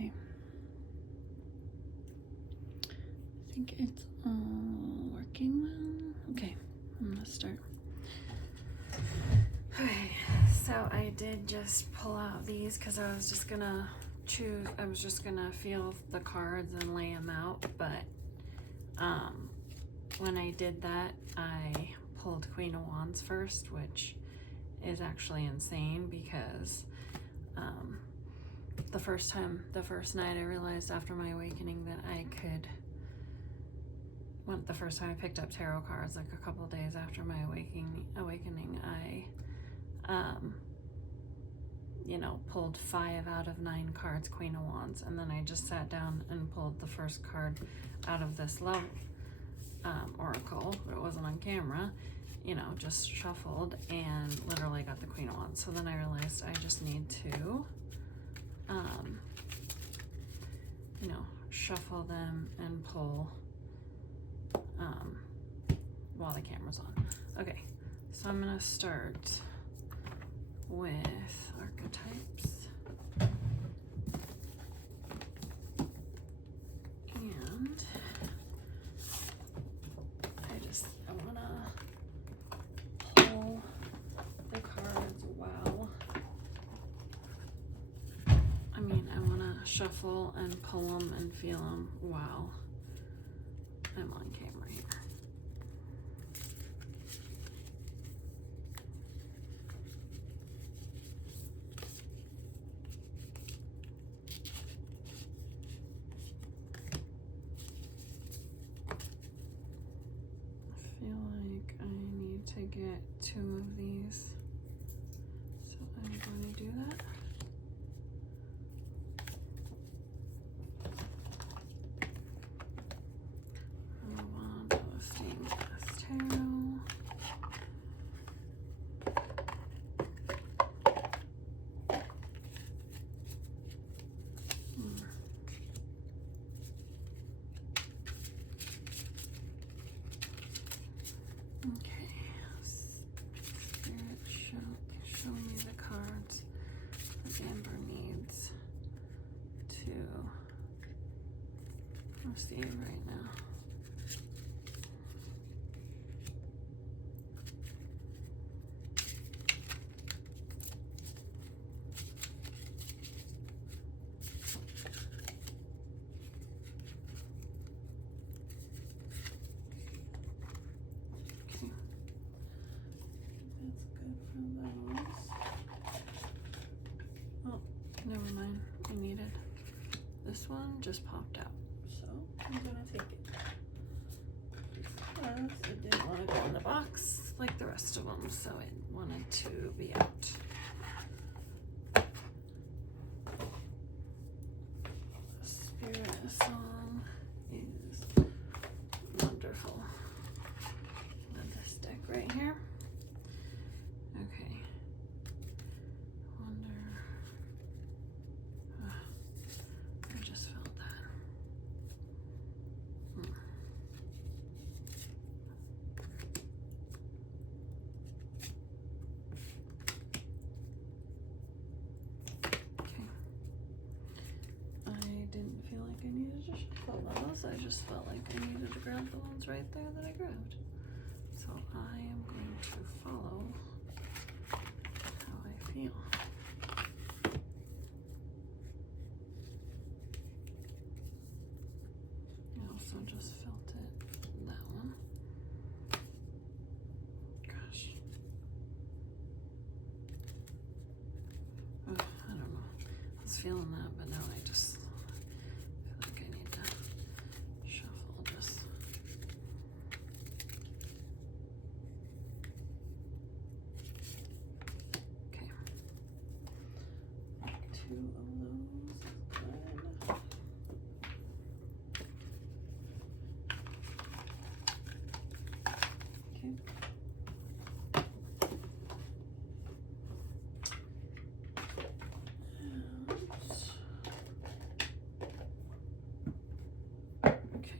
Okay. I think it's all working well. Okay, I'm gonna start. Okay, so I did just pull out these because I was just gonna feel the cards and lay them out, but when I did that, I pulled Queen of Wands first, which is actually insane because the first night I realized after my awakening that I could, the first time I picked up tarot cards, like a couple of days after my awakening, I pulled 5 out of 9 cards, Queen of Wands, and then I just sat down and pulled the first card out of this love oracle. It wasn't on camera, just shuffled and literally got the Queen of Wands. So then I realized I just need to shuffle them and pull while the camera's on. Okay, so I'm gonna start with archetypes, and I wanna pull the cards while, I wanna shuffle and pull them and feel them while I'm on camera here. I feel like I need to get 2 of these, so I'm going to do that. Move on to the stained glass tarot. Okay, Spirit, show me the cards that Amber needs to receive right now. Never mind, I needed this one, just popped out, so I'm gonna take it because it didn't want to go in the box like the rest of them, so it wanted to be out. The Spirit song is wonderful. Got this deck right here. Okay. I just felt that. Okay. I didn't feel like I needed to shuffle those. I just felt like I needed to grab the ones right there that I grabbed. So I am going to follow how I feel. I just felt it, that one. Gosh. Oh, I don't know. I was feeling that, but now I just feel like I need to shuffle just. Okay. 2 of those. Good. Okay. Okay.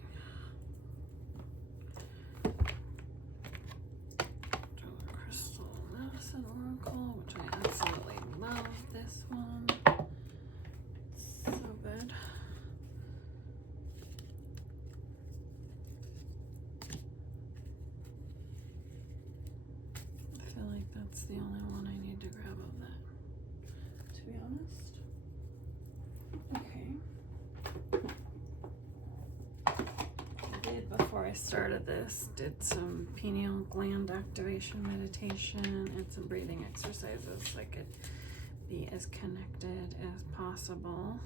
Crystal Medicine Oracle, which I absolutely love this one. I started this, did some pineal gland activation meditation and some breathing exercises so I could be as connected as possible.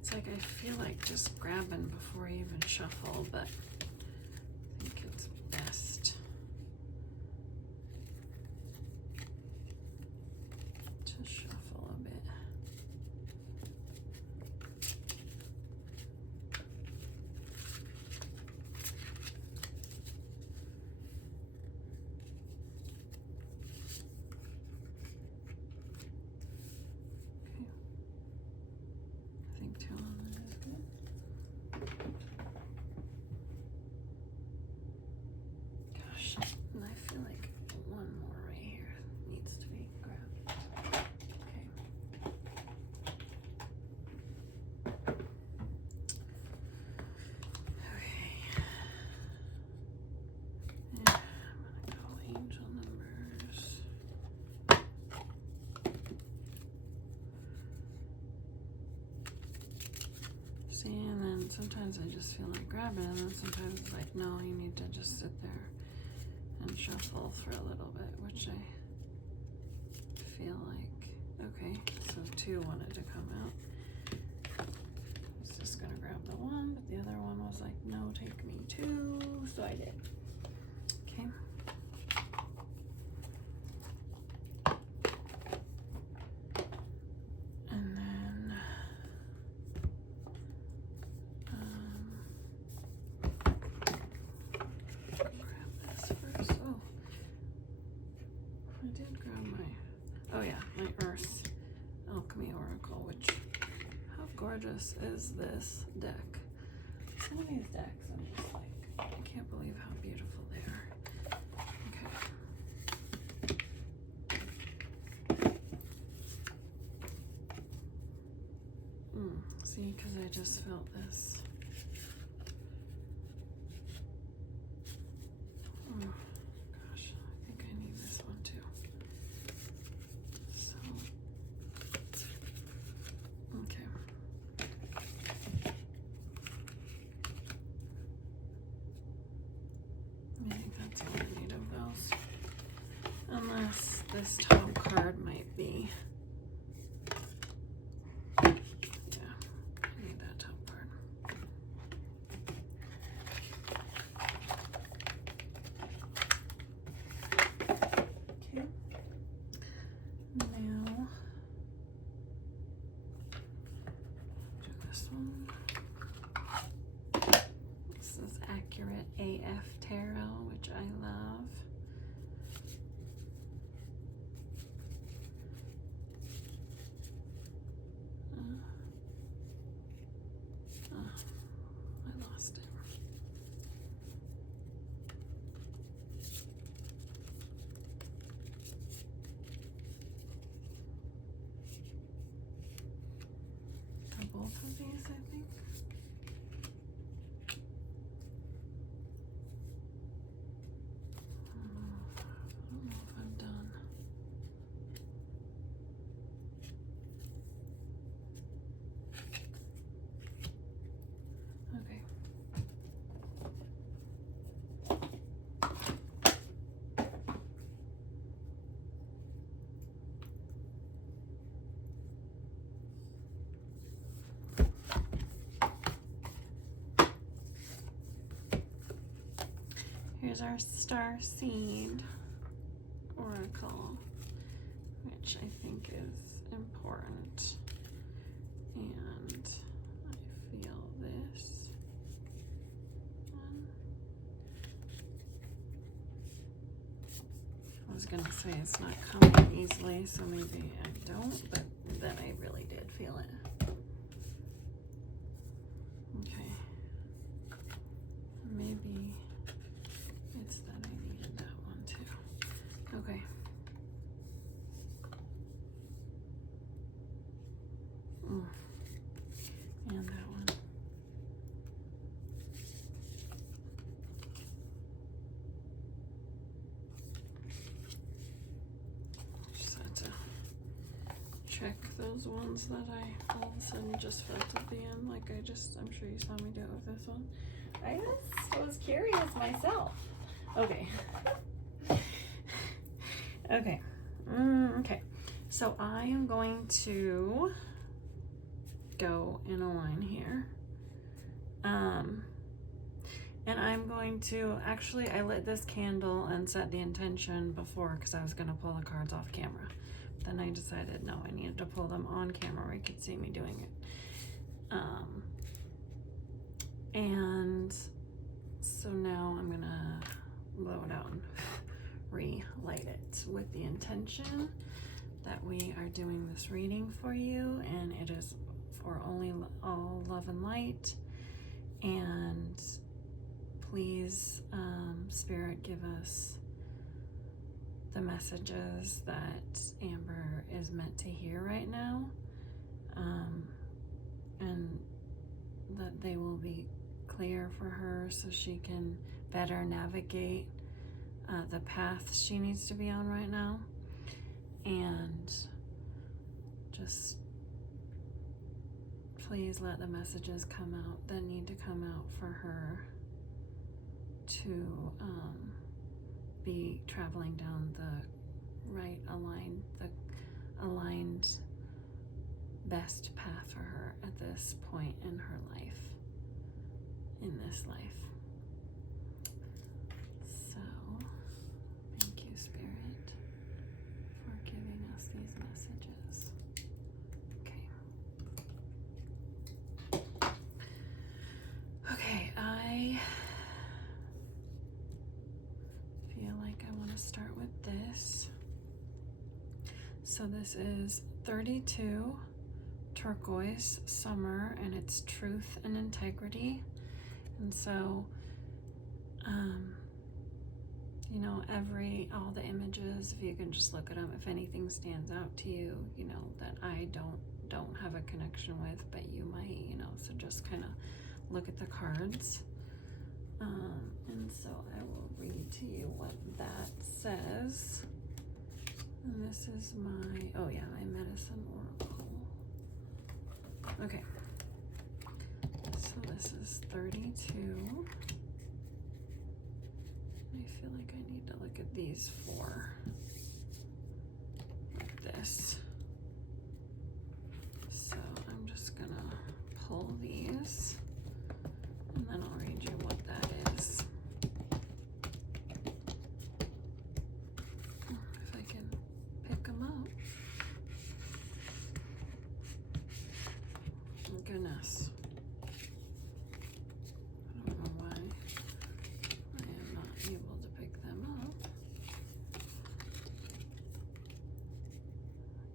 It's like I feel like just grabbing before I even shuffle, but I think it's best to shuffle a bit. And then sometimes I just feel like grabbing, and then sometimes it's like, no, you need to just sit there and shuffle for a little bit, which I feel like, okay, so 2 wanted to come out. I was just gonna grab the one, but the other one was like, no, take me 2, so I did. Okay. Gorgeous is this deck. Some of these decks, I'm just like, I can't believe how beautiful they are. Okay. See, because I just felt this. Oh gosh, I think I need this one too. So, okay. I think that's all I need of those. Unless this top card might be. Yeah, I need that top card. Okay. Now, do this one. This is Accurate AF Tarot, which I love. I lost it. Both of these, I think. I don't know if I'm done. Okay. Here's our Star Seed Oracle, which I think is important. And I feel this one. I was gonna say it's not coming easily, so maybe I don't, but then I really did feel it. Okay. Maybe it's that I needed that one too. Okay. And that one. Just had to check those ones that I all of a sudden just felt at the end. Like I'm sure you saw me do it with this one. I just was curious myself. Okay. Okay. Okay. So I am going to go in a line here. And I'm going to, actually I lit this candle and set the intention before because I was going to pull the cards off camera. Then I decided no, I needed to pull them on camera where you could see me doing it. And so now I'm gonna blow it out and relight it with the intention that we are doing this reading for you, and it is for only all love and light. And please, Spirit, give us the messages that Amber is meant to hear right now, and that they will be clear for her so she can better navigate the path she needs to be on right now. And just please let the messages come out that need to come out for her to be traveling down the right aligned best path for her at this point in her life, in this life. So thank you, Spirit, for giving us these messages. Okay, I feel like I want to start with this. So this is 32 turquoise summer, and it's truth and integrity. And so you know, all the images, if you can just look at them, if anything stands out to you, you know, that I don't have a connection with, but you might, you know, so just kind of look at the cards. And so I will read to you what that says. And this is my medicine oracle. Okay. So this is 32. I feel like I need to look at these four like this. So I'm just gonna pull these and then I'll read you what that is. If I can pick them up. Oh, goodness. I don't know why I am not able to pick them up.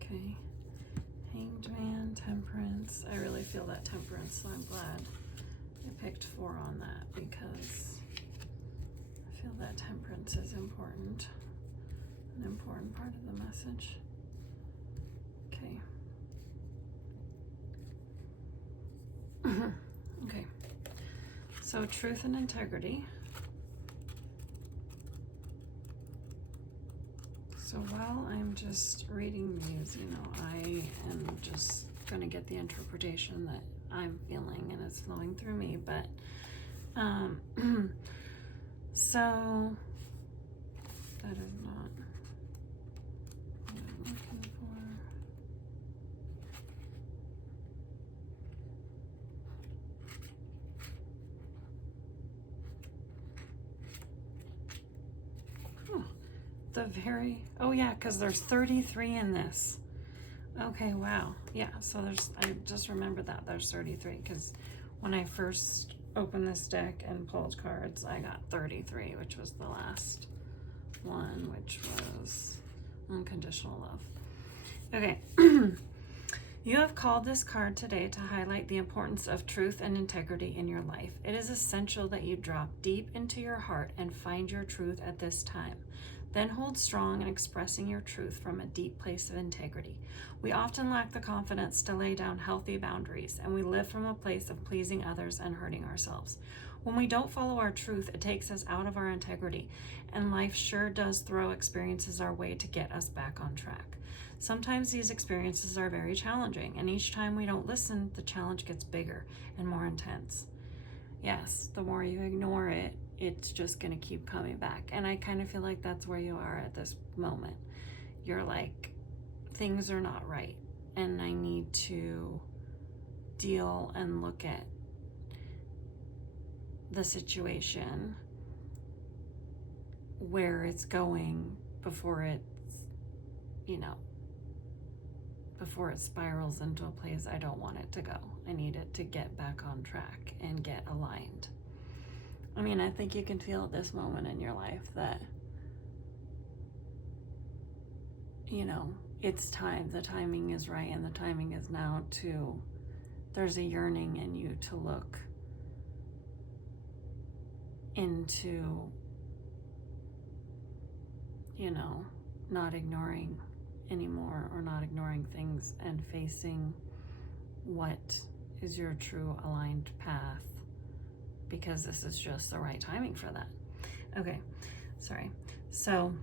Okay. Hanged Man, Temperance. I really feel that Temperance, so I'm glad I picked 4 on that because I feel that Temperance is important. An important part of the message. Okay. Okay. So truth and integrity. So while I'm just reading these, you know, I am just going to get the interpretation that I'm feeling and it's flowing through me. But so that is not what I'm looking for. Oh yeah, because there's 33 in this. Okay, wow. Yeah, so I just remembered that there's 33 because when I first opened this deck and pulled cards, I got 33, which was the last one, which was unconditional love. Okay. You have called this card today to highlight the importance of truth and integrity in your life. It is essential that you drop deep into your heart and find your truth at this time. Then hold strong in expressing your truth from a deep place of integrity. We often lack the confidence to lay down healthy boundaries, and we live from a place of pleasing others and hurting ourselves. When we don't follow our truth, it takes us out of our integrity, and life sure does throw experiences our way to get us back on track. Sometimes these experiences are very challenging, and each time we don't listen, the challenge gets bigger and more intense. Yes, the more you ignore it, it's just going to keep coming back. And I kind of feel like that's where you are at this moment. You're like, things are not right, and I need to deal and look at the situation, where it's going, before it's, before it spirals into a place I don't want it to go. I need it to get back on track and get aligned. I mean, I think you can feel at this moment in your life that, it's time. The timing is right, and the timing is now there's a yearning in you to look into, not ignoring anymore, or not ignoring things, and facing what is your true aligned path, because this is just the right timing for that. Okay, sorry. So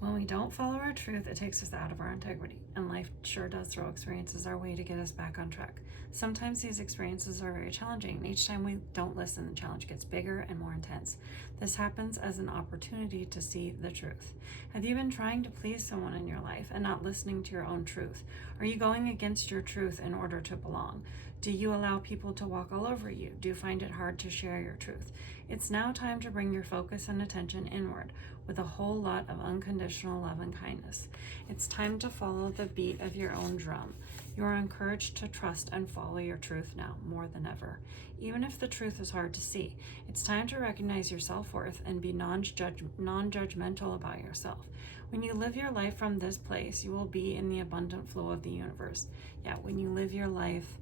when we don't follow our truth, it takes us out of our integrity, and life sure does throw experiences our way to get us back on track. Sometimes these experiences are very challenging, and each time we don't listen, the challenge gets bigger and more intense. This happens as an opportunity to see the truth. Have you been trying to please someone in your life and not listening to your own truth? Are you going against your truth in order to belong? Do you allow people to walk all over you? Do you find it hard to share your truth? It's now time to bring your focus and attention inward with a whole lot of unconditional love and kindness. It's time to follow the beat of your own drum. You are encouraged to trust and follow your truth now more than ever. Even if the truth is hard to see, it's time to recognize your self-worth and be non-judgmental about yourself. When you live your life from this place, you will be in the abundant flow of the universe. Yeah, when you live your life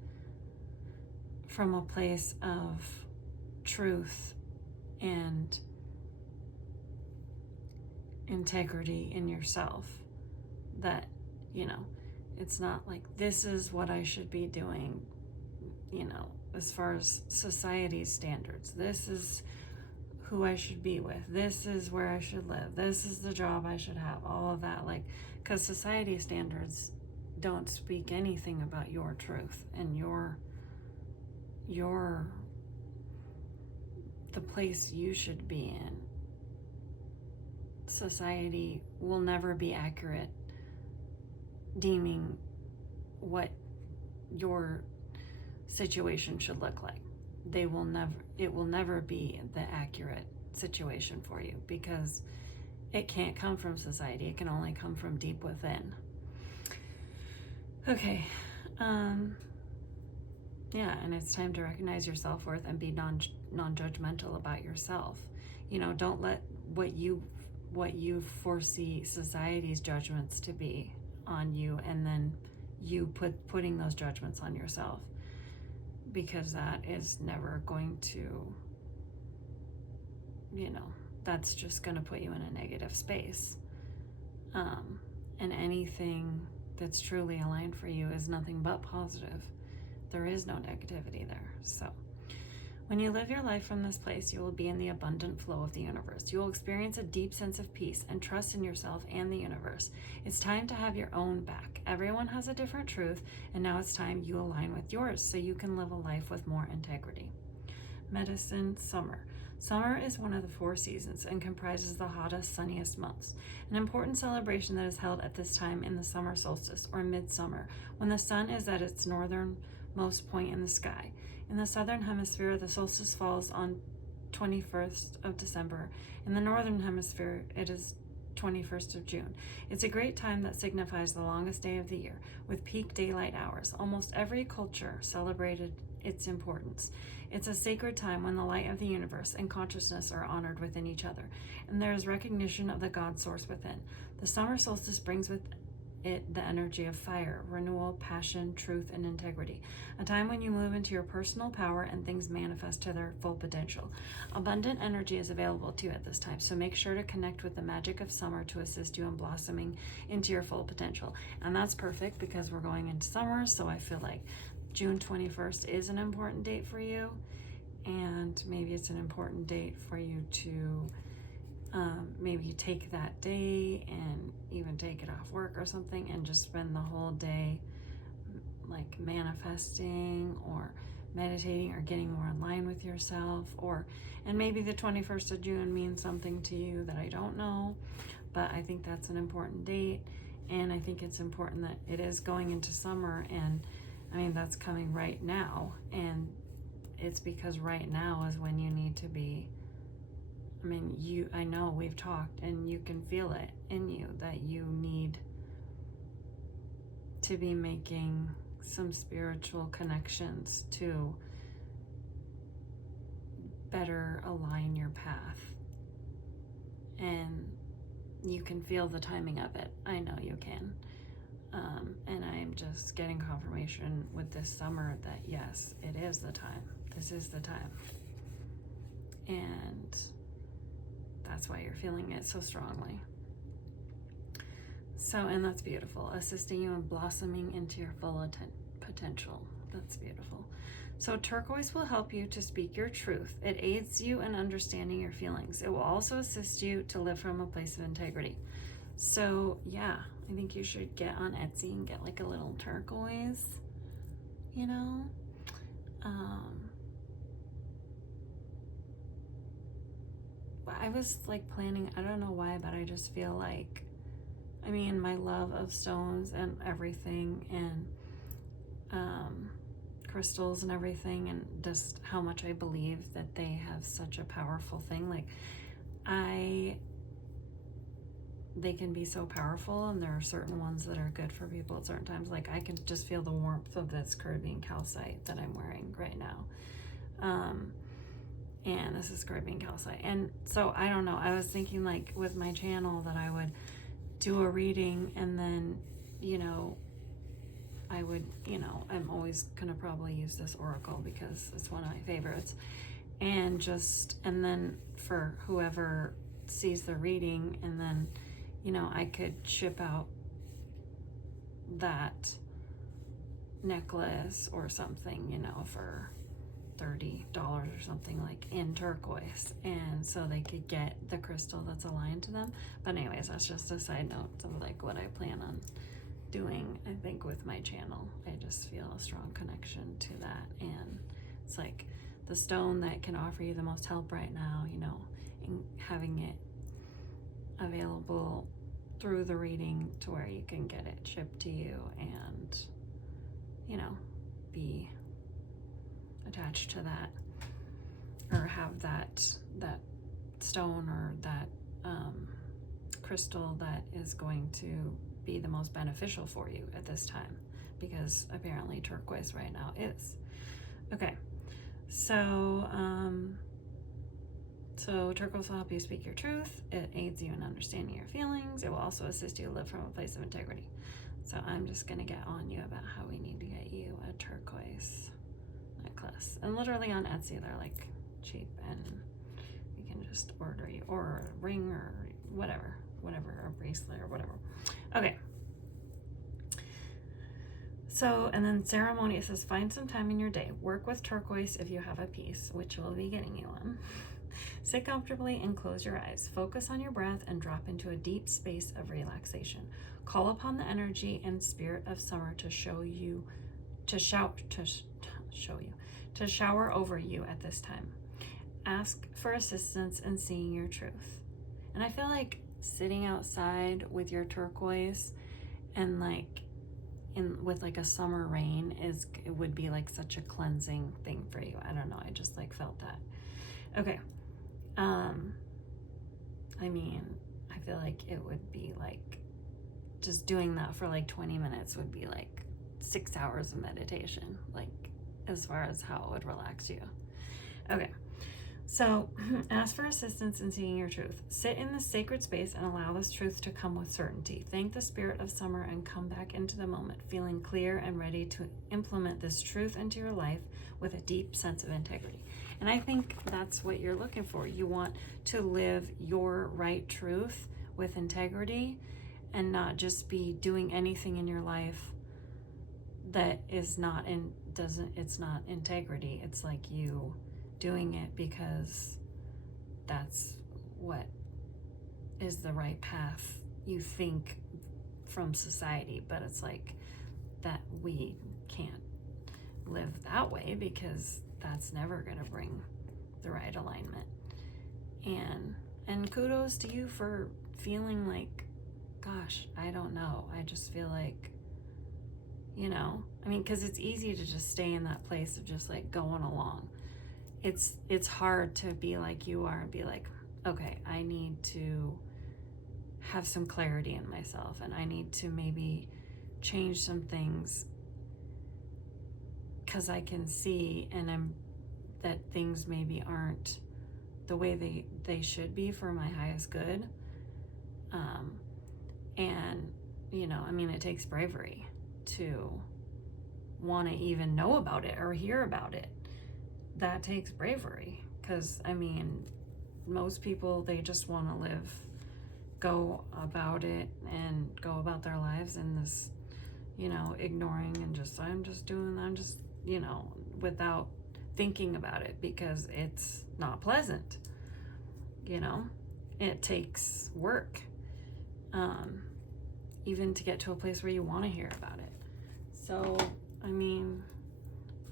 from a place of truth and integrity in yourself, that, it's not like, this is what I should be doing, as far as society's standards. This is who I should be with. This is where I should live. This is the job I should have. All of that, because society standards don't speak anything about your truth and the place you should be in. Society will never be accurate deeming what your situation should look like. It will never be the accurate situation for you, because it can't come from society. It can only come from deep within. Okay. Yeah, and it's time to recognize your self-worth and be non-judgmental about yourself. Don't let what you foresee society's judgments to be on you, and then you putting those judgments on yourself, because that is never going to, that's just going to put you in a negative space. And anything that's truly aligned for you is nothing but positive. There is no negativity there. So when you live your life from this place, you will be in the abundant flow of the universe. You will experience a deep sense of peace and trust in yourself and the universe. It's time to have your own back. Everyone has a different truth, and now it's time you align with yours so you can live a life with more integrity. Medicine, summer. Summer is one of the 4 seasons and comprises the hottest, sunniest months. An important celebration that is held at this time in the summer solstice, or midsummer, when the sun is at its northernmost point in the sky. In the southern hemisphere, the solstice falls on 21st of December. In the northern hemisphere, it is 21st of June. It's a great time that signifies the longest day of the year, with peak daylight hours. Almost every culture celebrated its importance. It's a sacred time when the light of the universe and consciousness are honored within each other, and there is recognition of the God source within. The summer solstice brings with it the energy of fire, renewal, passion, truth, and integrity. A time when you move into your personal power and things manifest to their full potential. Abundant energy is available to you at this time, so make sure to connect with the magic of summer to assist you in blossoming into your full potential. And that's perfect because we're going into summer, so I feel like June 21st is an important date for you. and maybe it's an important date for you to maybe take that day and even take it off work or something and just spend the whole day like manifesting or meditating or getting more in line with yourself. And maybe the 21st of June means something to you that I don't know, but I think that's an important date. And I think it's important that it is going into summer, and I mean, that's coming right now, and it's because right now is when you need to be. I mean, I know we've talked and you can feel it in you that you need to be making some spiritual connections to better align your path. And you can feel the timing of it. I know you can. And I'm just getting confirmation with this summer that yes, it is the time. This is the time. And that's why you're feeling it so strongly. So, and that's beautiful. Assisting you in blossoming into your full potential. That's beautiful. So turquoise will help you to speak your truth. It aids you in understanding your feelings. It will also assist you to live from a place of integrity. So yeah, I think you should get on Etsy and get like a little turquoise, you know? I was like planning, I don't know why, but I just feel like, I mean, my love of stones and everything, and crystals and everything, and just how much I believe that they have such a powerful thing. Like they can be so powerful, and there are certain ones that are good for people at certain times. Like I can just feel the warmth of this Caribbean calcite that I'm wearing right now. And this is Caribbean calcite. And so I don't know, I was thinking like with my channel that I would do a reading, and then, you know, I would, you know, I'm always gonna probably use this oracle because it's one of my favorites. And then for whoever sees the reading, and then, you know, I could ship out that necklace or something, you know, for $30 or something, like in turquoise, and so they could get the crystal that's aligned to them. But anyways, that's just a side note of like what I plan on doing. I think with my channel, I just feel a strong connection to that, and it's like the stone that can offer you the most help right now, you know, and having it available through the reading to where you can get it shipped to you and, you know, be attached to that, or have that stone or that crystal that is going to be the most beneficial for you at this time, because apparently turquoise right now is. Okay, so turquoise will help you speak your truth. It aids you in understanding your feelings. It will also assist you to live from a place of integrity. So I'm just gonna get on you about how we need to get you a turquoise necklace. And literally on Etsy, they're like cheap, and you can just order you, or a ring, or whatever, a bracelet or whatever. Okay. So, and then ceremony, it says, find some time in your day. Work with turquoise if you have a piece, which will be getting you one. Sit comfortably and close your eyes. Focus on your breath and drop into a deep space of relaxation. Call upon the energy and spirit of summer to shower over you at this time. Ask for assistance in seeing your truth. And I feel like sitting outside with your turquoise and like with like a summer rain it would be like such a cleansing thing for you. I don't know, I just like felt that. Okay. I mean, I feel like it would be like just doing that for like 20 minutes would be like 6 hours of meditation, like as far as how it would relax you. Okay, so ask for assistance in seeing your truth. Sit in this sacred space and allow this truth to come with certainty. Thank the spirit of summer and come back into the moment, feeling clear and ready to implement this truth into your life with a deep sense of integrity. And I think that's what you're looking for. You want to live your right truth with integrity, and not just be doing anything in your life that is not it's not integrity. It's like you doing it because that's what is the right path you think from society, but it's like that we can't live that way because that's never going to bring the right alignment. And kudos to you for feeling like, gosh, I don't know, I just feel like, you know, I mean, because it's easy to just stay in that place of just like going along. It's hard to be like you are and be like, okay, I need to have some clarity in myself, and I need to maybe change some things because I can see that things maybe aren't the way they should be for my highest good. And, you know, I mean, it takes bravery to want to even know about it or hear about it. That takes bravery, because, I mean, most people, they just want to go about it and go about their lives in this, you know, ignoring and I'm just, you know, without thinking about it, because it's not pleasant, you know. It takes work, even to get to a place where you want to hear about it. So, I mean,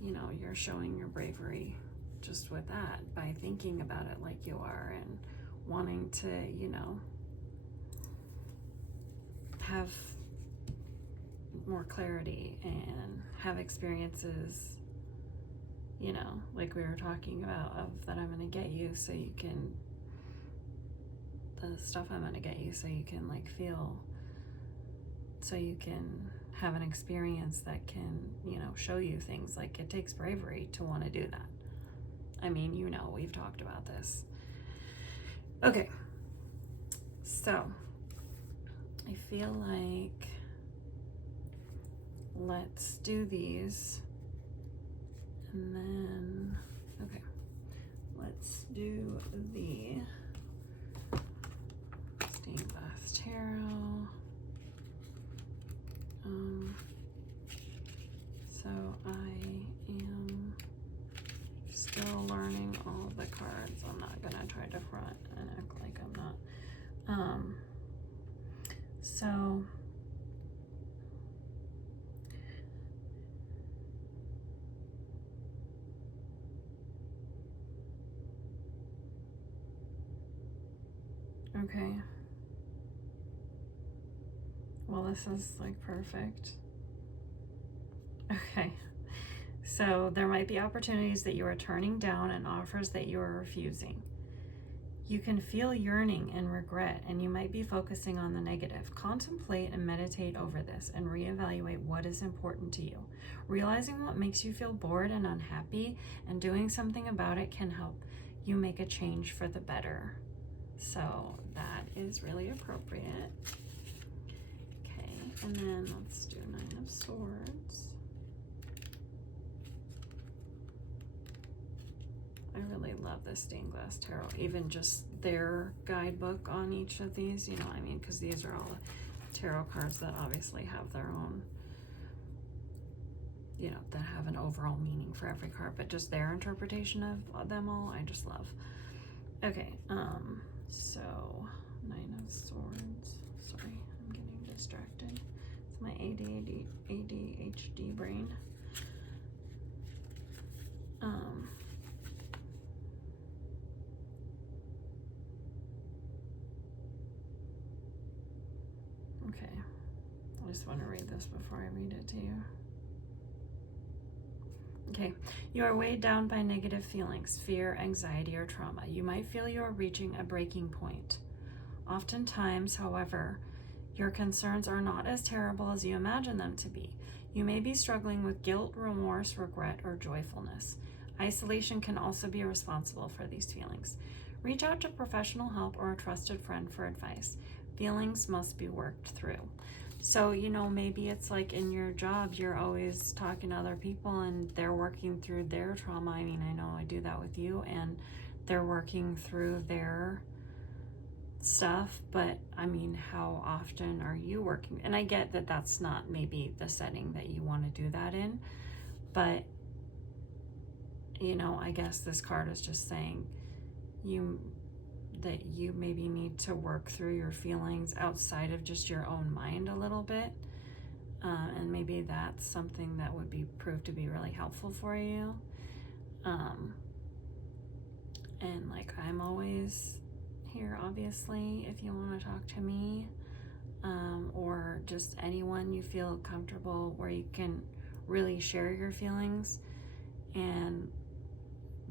you know, you're showing your bravery just with that by thinking about it like you are and wanting to, you know, have more clarity and have experiences, you know, like we were talking about, of that I'm going to get you so you can, the stuff I'm going to get you so you can like feel, so you can have an experience that can, you know, show you things. Like, it takes bravery to want to do that. I mean, you know, we've talked about this. Okay, so I feel like let's do these, and then, okay, let's do the stained glass tarot. So I am still learning all the cards. I'm not gonna try to front and act like I'm not. So okay. Well, this is like perfect. Okay. So there might be opportunities that you are turning down and offers that you are refusing. You can feel yearning and regret, and you might be focusing on the negative. Contemplate and meditate over this and reevaluate what is important to you. Realizing what makes you feel bored and unhappy and doing something about it can help you make a change for the better. So that is really appropriate. Okay, and then let's do Nine of Swords. I really love this stained glass tarot, even just their guidebook on each of these, you know, I mean, because these are all tarot cards that obviously have their own, you know, that have an overall meaning for every card, but just their interpretation of them all, I just love. Okay, so Nine of Swords. Sorry, I'm getting distracted. It's my ADHD brain. Okay, I just want to read this before I read it to you. Okay, you are weighed down by negative feelings, fear, anxiety, or trauma. You might feel you are reaching a breaking point. Oftentimes, however, your concerns are not as terrible as you imagine them to be. You may be struggling with guilt, remorse, regret, or joyfulness. Isolation can also be responsible for these feelings. Reach out to professional help or a trusted friend for advice. Feelings must be worked through. So, you know, maybe it's like in your job, you're always talking to other people and they're working through their trauma. I mean, I know I do that with you, and they're working through their stuff, but I mean, how often are you working? And I get that that's not maybe the setting that you want to do that in, but you know, I guess this card is just saying that you maybe need to work through your feelings outside of just your own mind a little bit. And maybe that's something that would prove to be really helpful for you. And like, I'm always here, obviously, if you want to talk to me, or just anyone you feel comfortable where you can really share your feelings. And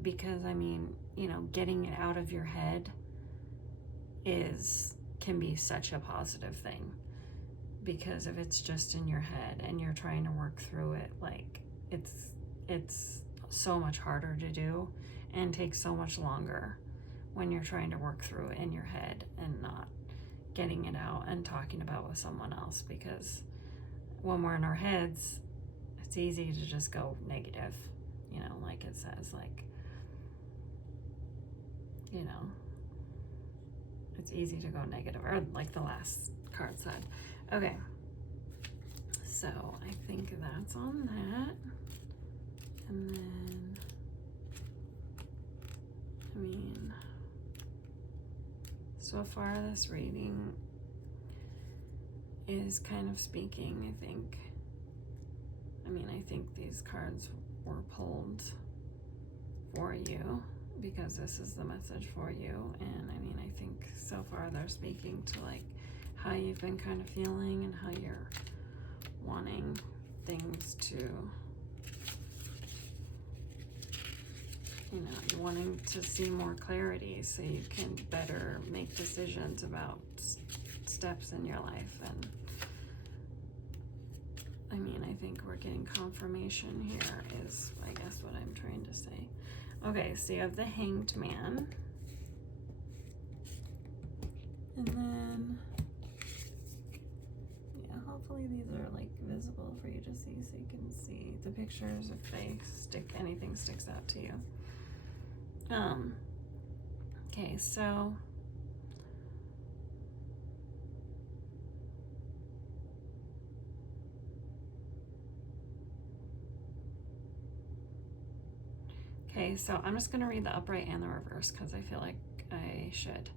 because, I mean, you know, getting it out of your head can be such a positive thing, because if it's just in your head and you're trying to work through it, like, it's so much harder to do and takes so much longer when you're trying to work through it in your head and not getting it out and talking about it with someone else. Because when we're in our heads, it's easy to just go negative, you know, like it says, like, you know, it's easy to go negative, or like the last card said. Okay, so I think that's on that. And then, I mean, so far this reading is kind of speaking, I think. I mean, I think these cards were pulled for you because this is the message for you. And I mean, I think so far they're speaking to like how you've been kind of feeling and how you're wanting things to, you know, you're wanting to see more clarity so you can better make decisions about steps in your life. And I mean, I think we're getting confirmation here is, I guess, what I'm trying to say. Okay, so you have the Hanged Man. And then, yeah, hopefully these are like visible for you to see so you can see the pictures if anything sticks out to you. Okay, so I'm just going to read the upright and the reverse because I feel like I should.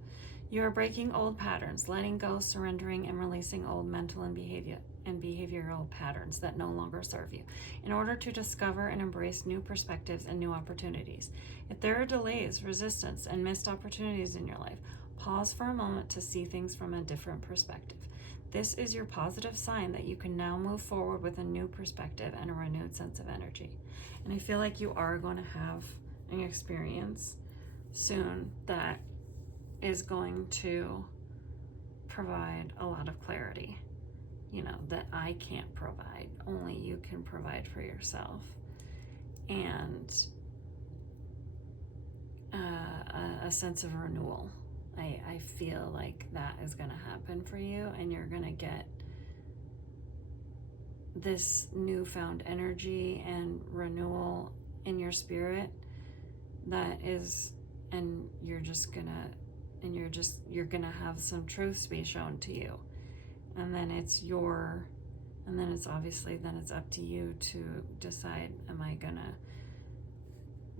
You are breaking old patterns, letting go, surrendering, and releasing old mental and behavioral patterns that no longer serve you in order to discover and embrace new perspectives and new opportunities. If there are delays, resistance, and missed opportunities in your life, pause for a moment to see things from a different perspective. This is your positive sign that you can now move forward with a new perspective and a renewed sense of energy. And I feel like you are going to have an experience soon that is going to provide a lot of clarity, you know, that I can't provide. Only you can provide for yourself. And a sense of renewal. I feel like that is going to happen for you, and you're going to get this newfound energy and renewal in your spirit that is, and you're gonna have some truths be shown to you, and then it's obviously then it's up to you to decide, am I gonna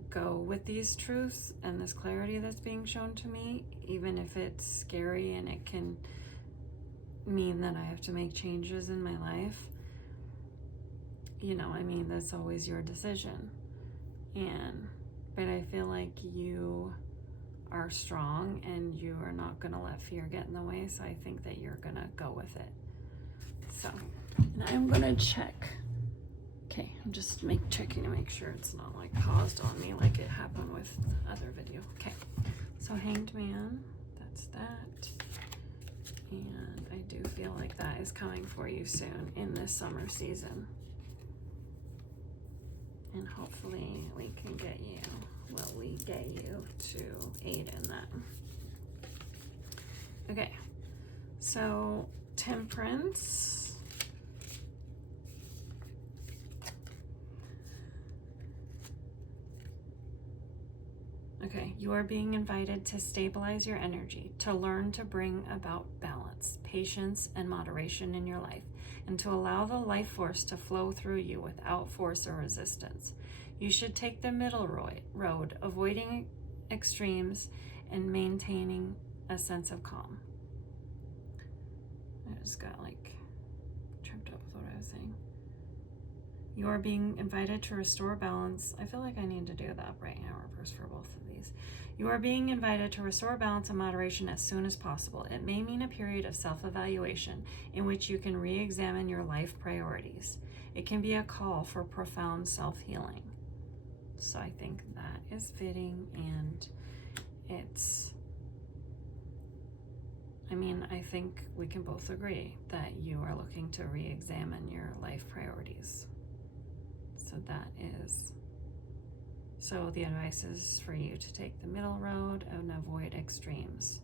go with these truths and this clarity that's being shown to me, even if it's scary and it can mean that I have to make changes in my life? You know, I mean, that's always your decision. But I feel like you are strong and you are not going to let fear get in the way. So I think that you're going to go with it. So, and I'm going to check. Okay, I'm just checking to make sure it's not like paused on me like it happened with the other video. Okay, so Hanged Man, that's that. And I do feel like that is coming for you soon in this summer season. And hopefully we get you to aid in that. Okay, so Temperance. Okay, you are being invited to stabilize your energy, to learn to bring about balance, patience, and moderation in your life. and to allow the life force to flow through you without force or resistance. You should take the middle road, avoiding extremes and maintaining a sense of calm. I just got like tripped up with what I was saying. You are being invited to restore balance. I feel like I need to do the upright hand reverse for both of these. You are being invited to restore balance and moderation as soon as possible. It may mean a period of self-evaluation in which you can re-examine your life priorities. It can be a call for profound self-healing. So I think that is fitting, and I think we can both agree that you are looking to re-examine your life priorities. So the advice is for you to take the middle road and avoid extremes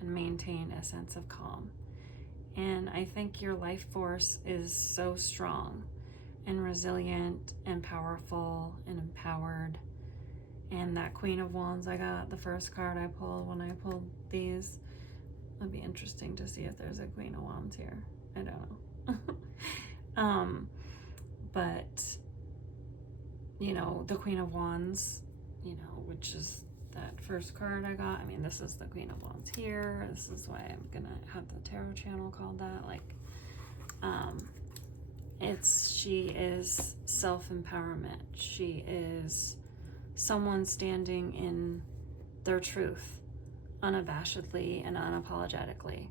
and maintain a sense of calm. And I think your life force is so strong and resilient and powerful and empowered. And that Queen of Wands I got, the first card I pulled when I pulled these, it'd be interesting to see if there's a Queen of Wands here. I don't know. But the Queen of Wands, which is that first card I got. This is the Queen of Wands here. This is why I'm gonna have the tarot channel called that. She is self-empowerment. She is someone standing in their truth unabashedly and unapologetically,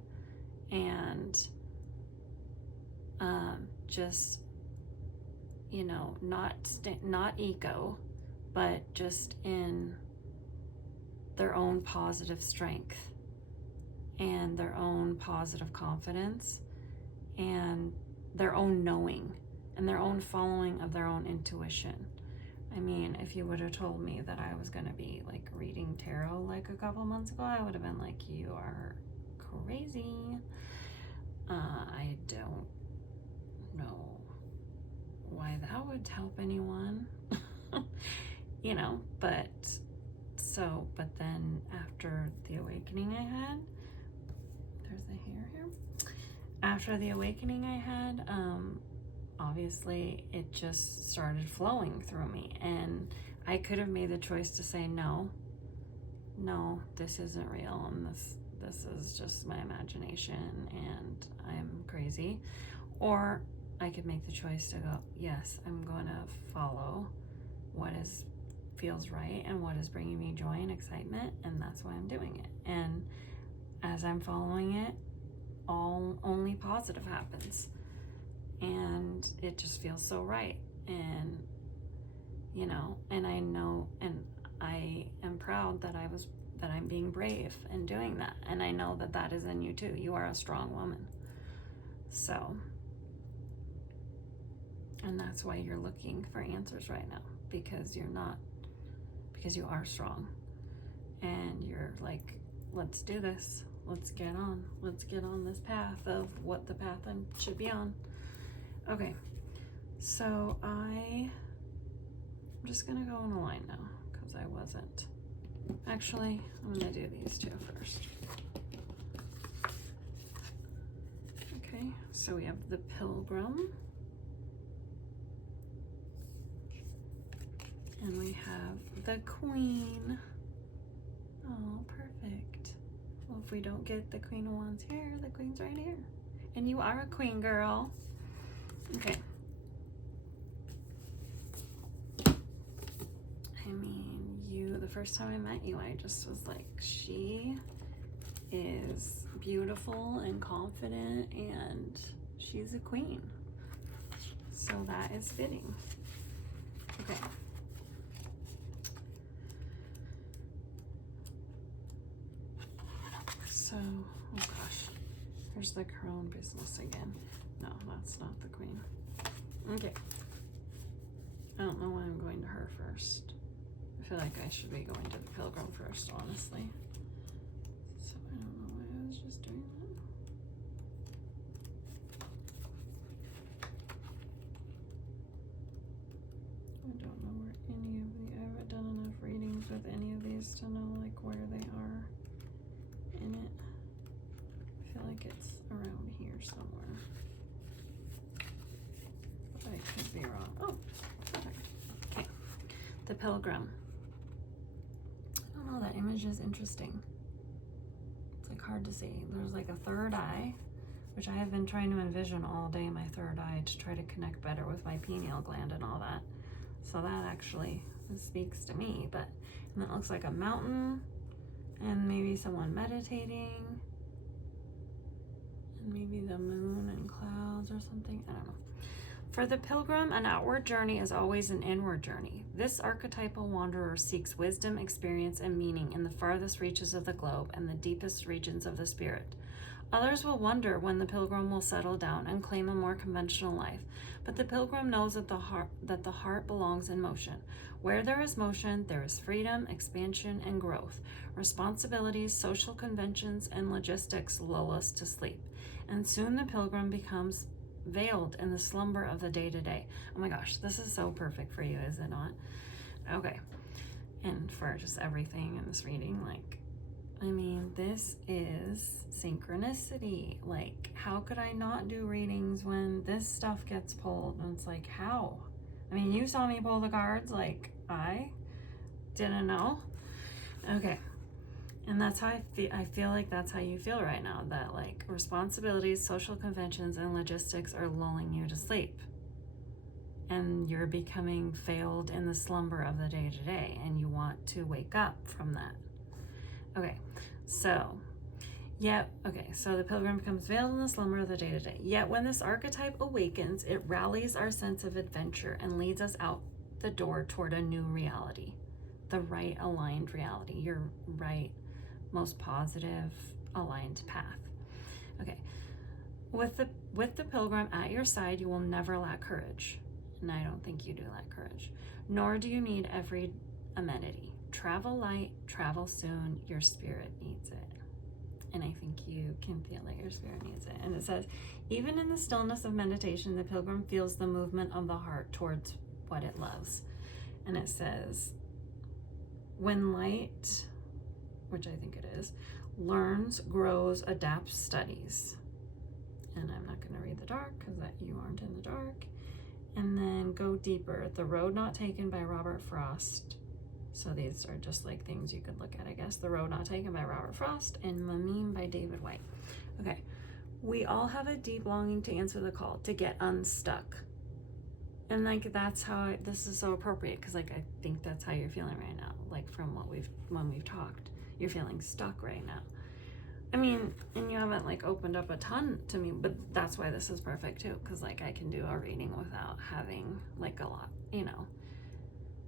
and just not ego, but just in their own positive strength and their own positive confidence and their own knowing and their own following of their own intuition. If you would have told me that I was going to be reading tarot a couple months ago, I would have been like, you are crazy. I don't know why that would help anyone. But then after the awakening I had, there's a hair here. After the awakening I had, obviously it just started flowing through me, and I could have made the choice to say no, this isn't real, and this is just my imagination and I'm crazy. Or I could make the choice to go, yes, I'm going to follow what feels right and what is bringing me joy and excitement, and that's why I'm doing it. And as I'm following it, only positive happens, and it just feels so right. And and I know, and I am proud that I'm being brave and doing that, and I know that is in you too. You are a strong woman. So, and that's why you're looking for answers right now, because you are strong, and you're like, let's do this. Let's get on this path of what the path I should be on. Okay, so I'm just gonna go in a line now, because I wasn't. Actually, I'm gonna do these two first. Okay, so we have the Pilgrim, and we have the Queen. Oh, perfect. Well, if we don't get the Queen of Wands here, the Queen's right here. And you are a queen, girl. Okay. The first time I met you, I just was like, she is beautiful and confident, and she's a queen. So that is fitting. Okay. So, oh gosh, here's the Crown business again. No, that's not the Queen. Okay. I don't know why I'm going to her first. I feel like I should be going to the Pilgrim first, honestly. So I don't know why I was just doing that. I don't know where I haven't done enough readings with any of these to know where they are in it. I feel like it's around here somewhere. wrong. Oh, perfect. Okay. The Pilgrim. I don't know, that image is interesting. It's like hard to see. There's like a third eye, which I have been trying to envision all day, my third eye, to try to connect better with my pineal gland and all that. So that actually speaks to me. But, and it looks like a mountain and maybe someone meditating. And maybe the moon and clouds or something. I don't know. For the pilgrim, an outward journey is always an inward journey. This archetypal wanderer seeks wisdom, experience, and meaning in the farthest reaches of the globe and the deepest regions of the spirit. Others will wonder when the pilgrim will settle down and claim a more conventional life, but the pilgrim knows that the heart belongs in motion. Where there is motion, there is freedom, expansion, and growth. Responsibilities, social conventions, and logistics lull us to sleep, and soon the pilgrim becomes veiled in the slumber of the day-to-day. Oh my gosh, this is so perfect for you, is it not? Okay, and for just everything in this reading, like, I mean, this is synchronicity. Like, how could I not do readings when this stuff gets pulled? And it's like, how? I mean, you saw me pull the cards, like, I didn't know. Okay. And that's how I feel like that's how you feel right now, that like responsibilities, social conventions, and logistics are lulling you to sleep. And you're becoming veiled in the slumber of the day-to-day, and you want to wake up from that. Okay, so the pilgrim becomes veiled in the slumber of the day-to-day. Yet when this archetype awakens, it rallies our sense of adventure and leads us out the door toward a new reality, the right aligned reality, your right, most positive, aligned path. Okay, with the pilgrim at your side, you will never lack courage, and I don't think you do lack courage, nor do you need every amenity. Travel light, travel soon, your spirit needs it. And I think you can feel that your spirit needs it. And it says, even in the stillness of meditation, the pilgrim feels the movement of the heart towards what it loves. And it says, when light, which I think it is, learns, grows, adapts, studies. And I'm not going to read the dark because that you aren't in the dark. And then go deeper. The Road Not Taken by Robert Frost. So these are just like things you could look at, I guess. The Road Not Taken by Robert Frost and Mamim by David White. Okay. We all have a deep longing to answer the call, to get unstuck. And like that's how this is so appropriate, because like I think that's how you're feeling right now. Like from when we've talked, you're feeling stuck right now. I mean, and you haven't like opened up a ton to me, but that's why this is perfect too, because like I can do a reading without having like a lot, you know.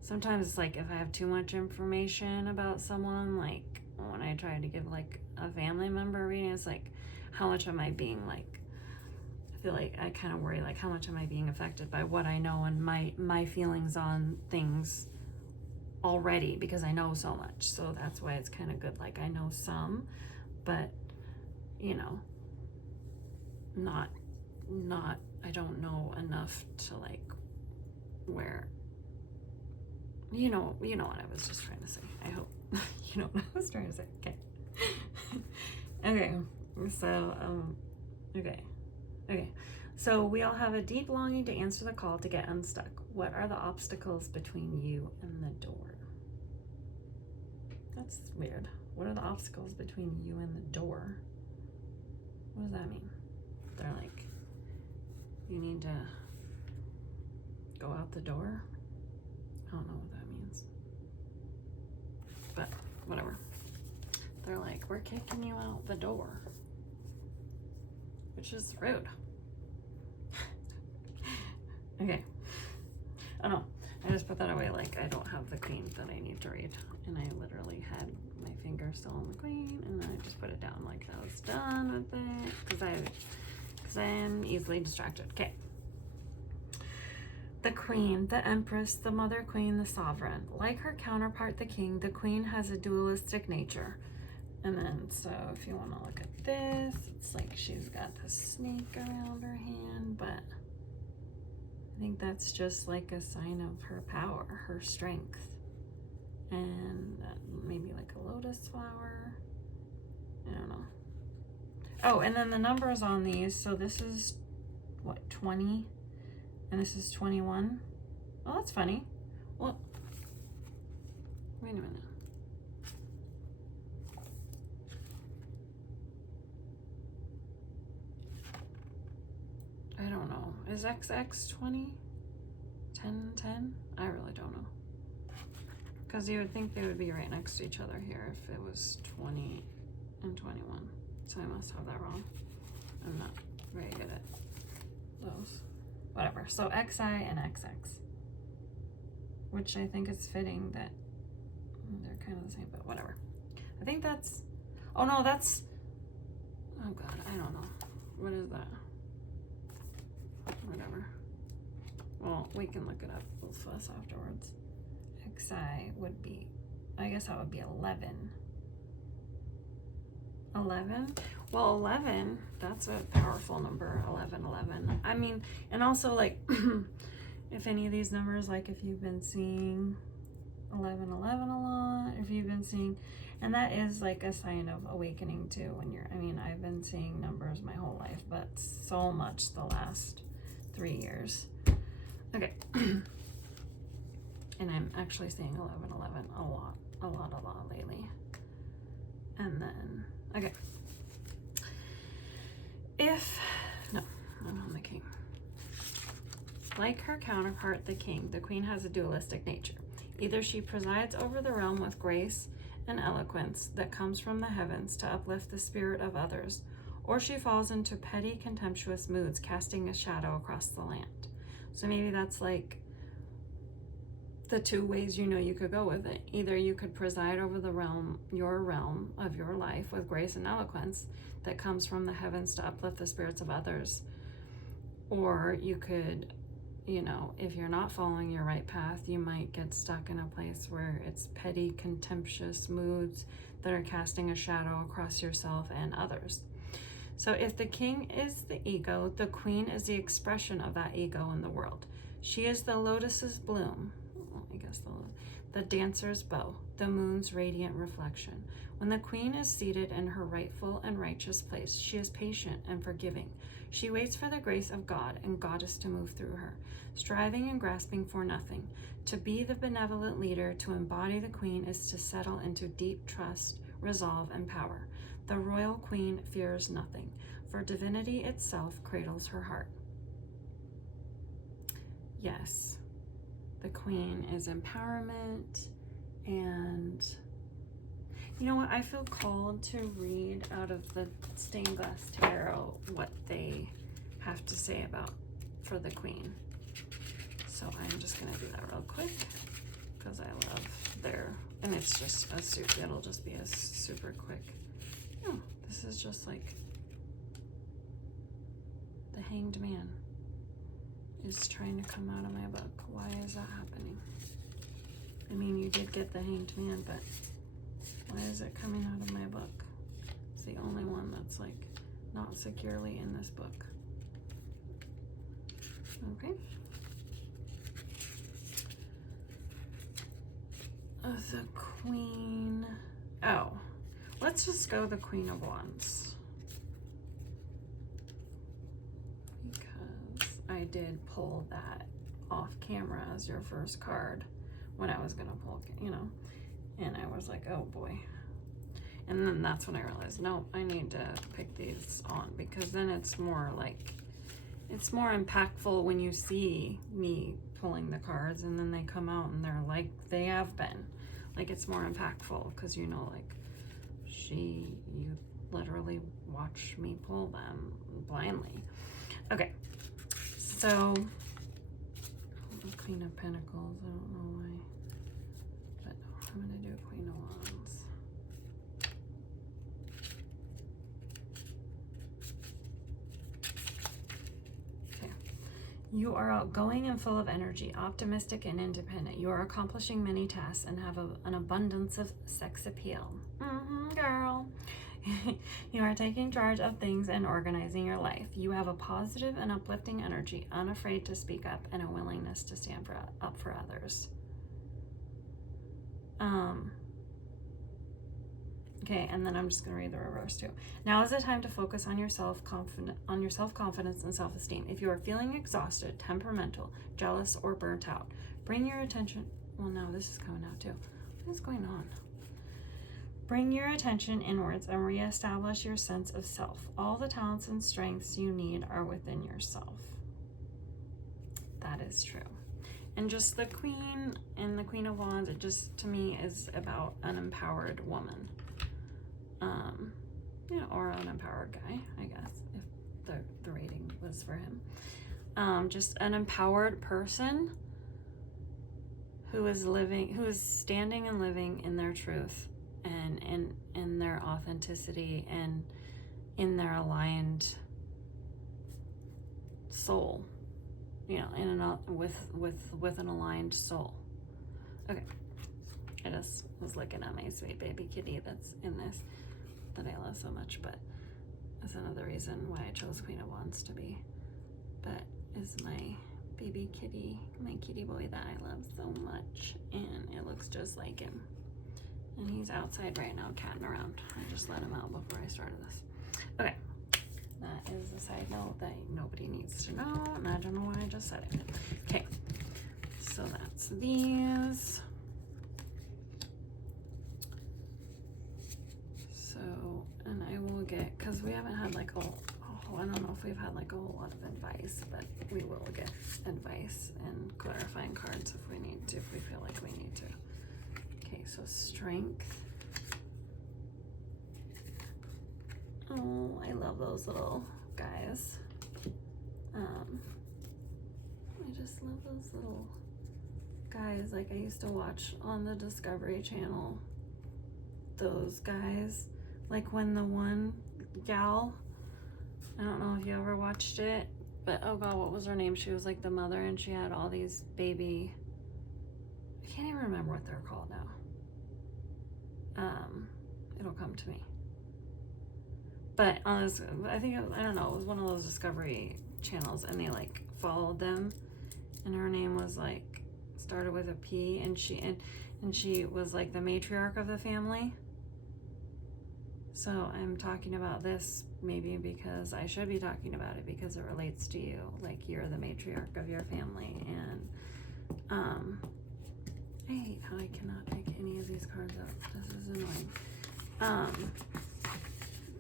Sometimes it's like if I have too much information about someone, like when I try to give like a family member reading, it's like how much am I being like, I feel like I kind of worry like how much am I being affected by what I know and my feelings on things already, because I know so much. So that's why it's kind of good, like I know some, but you know, not I don't know enough to like where you know what I was just trying to say. I hope you know what I was trying to say. Okay. Okay. So okay. So we all have a deep longing to answer the call, to get unstuck. What are the obstacles between you and the door? That's weird. What are the obstacles between you and the door? What does that mean? They're like, you need to go out the door? I don't know what that means. But whatever. They're like, we're kicking you out the door. Which is rude. Okay. Oh no. I just put that away, like I don't have the queen that I need to read. And I literally had my finger still on the queen, and then I just put it down like I was done with it, because I'm easily distracted. Okay. The queen, the empress, the mother queen, the sovereign. Like her counterpart, the king, the queen has a dualistic nature. And then, so if you want to look at this, it's like she's got the snake around her hand, but I think that's just like a sign of her power, her strength. And maybe like a lotus flower. I don't know. Oh, and then the numbers on these. So this is what, 20? And this is 21. Well, that's funny. Well, wait a minute. I don't know. Is XX 20? 10, 10? I really don't know. Because you would think they would be right next to each other here if it was 20 and 21. So I must have that wrong. I'm not very good at those. Whatever. So XI and XX. Which I think is fitting that they're kind of the same, but whatever. I think that's... Oh no, that's... Oh god, I don't know. What is that? Whatever. Well, we can look it up, both of us, afterwards. XI would be, I guess that would be 11. 11? Well, 11, that's a powerful number, 11, 11. I mean, and also, like, if any of these numbers, like if you've been seeing 11, 11 a lot, if you've been seeing, and that is like a sign of awakening too, when you're, I mean, I've been seeing numbers my whole life, but so much the last 3 years. Okay. And I'm actually seeing 11, 11 a lot lately. And then, okay. No, I'm on the king. Like her counterpart, the king, the queen has a dualistic nature. Either she presides over the realm with grace and eloquence that comes from the heavens to uplift the spirit of others, or she falls into petty, contemptuous moods, casting a shadow across the land. So maybe that's like the two ways you could go with it. Either you could preside over the realm, your realm of your life with grace and eloquence that comes from the heavens to uplift the spirits of others. Or you could, if you're not following your right path, you might get stuck in a place where it's petty, contemptuous moods that are casting a shadow across yourself and others. So if the king is the ego, the queen is the expression of that ego in the world. She is the lotus's bloom, the dancer's bow, the moon's radiant reflection. When the queen is seated in her rightful and righteous place, she is patient and forgiving. She waits for the grace of God and Goddess to move through her, striving and grasping for nothing. To be the benevolent leader, to embody the queen, is to settle into deep trust, resolve, and power. The royal queen fears nothing, for divinity itself cradles her heart. Yes, the queen is empowerment, and you know what? I feel called to read out of the stained glass tarot what they have to say about for the queen. So I'm just gonna do that real quick because I love their, and it's just a super, it'll just be a super quick. Oh, this is just like the Hanged Man is trying to come out of my book. Why is that happening? I mean, you did get the Hanged Man, but why is it coming out of my book? It's the only one that's like not securely in this book. Okay. The Queen. Oh, let's just go the Queen of Wands. Because I did pull that off camera as your first card when I was gonna pull, and I was like, oh boy. And then that's when I realized, no, I need to pick these on, because then it's more like, it's more impactful when you see me pulling the cards and then they come out and they're like they have been. Like, it's more impactful because like you literally watch me pull them blindly. Okay, so the Queen of Pentacles, I don't know why, but I'm gonna do Queen of Wands. Okay, you are outgoing and full of energy, optimistic and independent. You are accomplishing many tasks and have an abundance of sex appeal. Girl. You are taking charge of things and organizing your life. You have a positive and uplifting energy, unafraid to speak up, and a willingness to stand up for others. Okay, and then I'm just going to read the reverse too. Now is the time to focus on your self-confidence and self-esteem. If you are feeling exhausted, temperamental, jealous, or burnt out, bring your attention. Well, now this is coming out too. What is going on? Bring your attention inwards and reestablish your sense of self. All the talents and strengths you need are within yourself. That is true. And just the Queen and the Queen of Wands, it just, to me, is about an empowered woman. Or an empowered guy, I guess, if the rating was for him. Just an empowered person who is standing and living in their truth and in their authenticity and in their aligned soul, with an aligned soul. Okay, I just was looking at my sweet baby kitty that's in this that I love so much, but that's another reason why I chose Queen of Wands to be. But is my baby kitty, my kitty boy that I love so much, and it looks just like him. And he's outside right now, catting around. I just let him out before I started this. Okay, that is a side note that nobody needs to know, and I don't know why I just said it. Okay, so that's these. So, and I will get, because we haven't had like I don't know if we've had like a whole lot of advice, but we will get advice and clarifying cards if we need to, if we feel like we need to. Okay, so strength. Oh, I love those little guys. I just love those little guys. Like I used to watch on the Discovery Channel, those guys. Like when the one gal, I don't know if you ever watched it, but oh god, what was her name? She was like the mother and she had all these baby, I can't even remember what they're called now. It'll come to me. But on this, I think, I don't know, it was one of those Discovery channels and they like followed them and her name was like, started with a P and she was like the matriarch of the family. So I'm talking about this maybe because I should be talking about it because it relates to you. Like you're the matriarch of your family. And I hate how I cannot pick any of these cards up. This is annoying.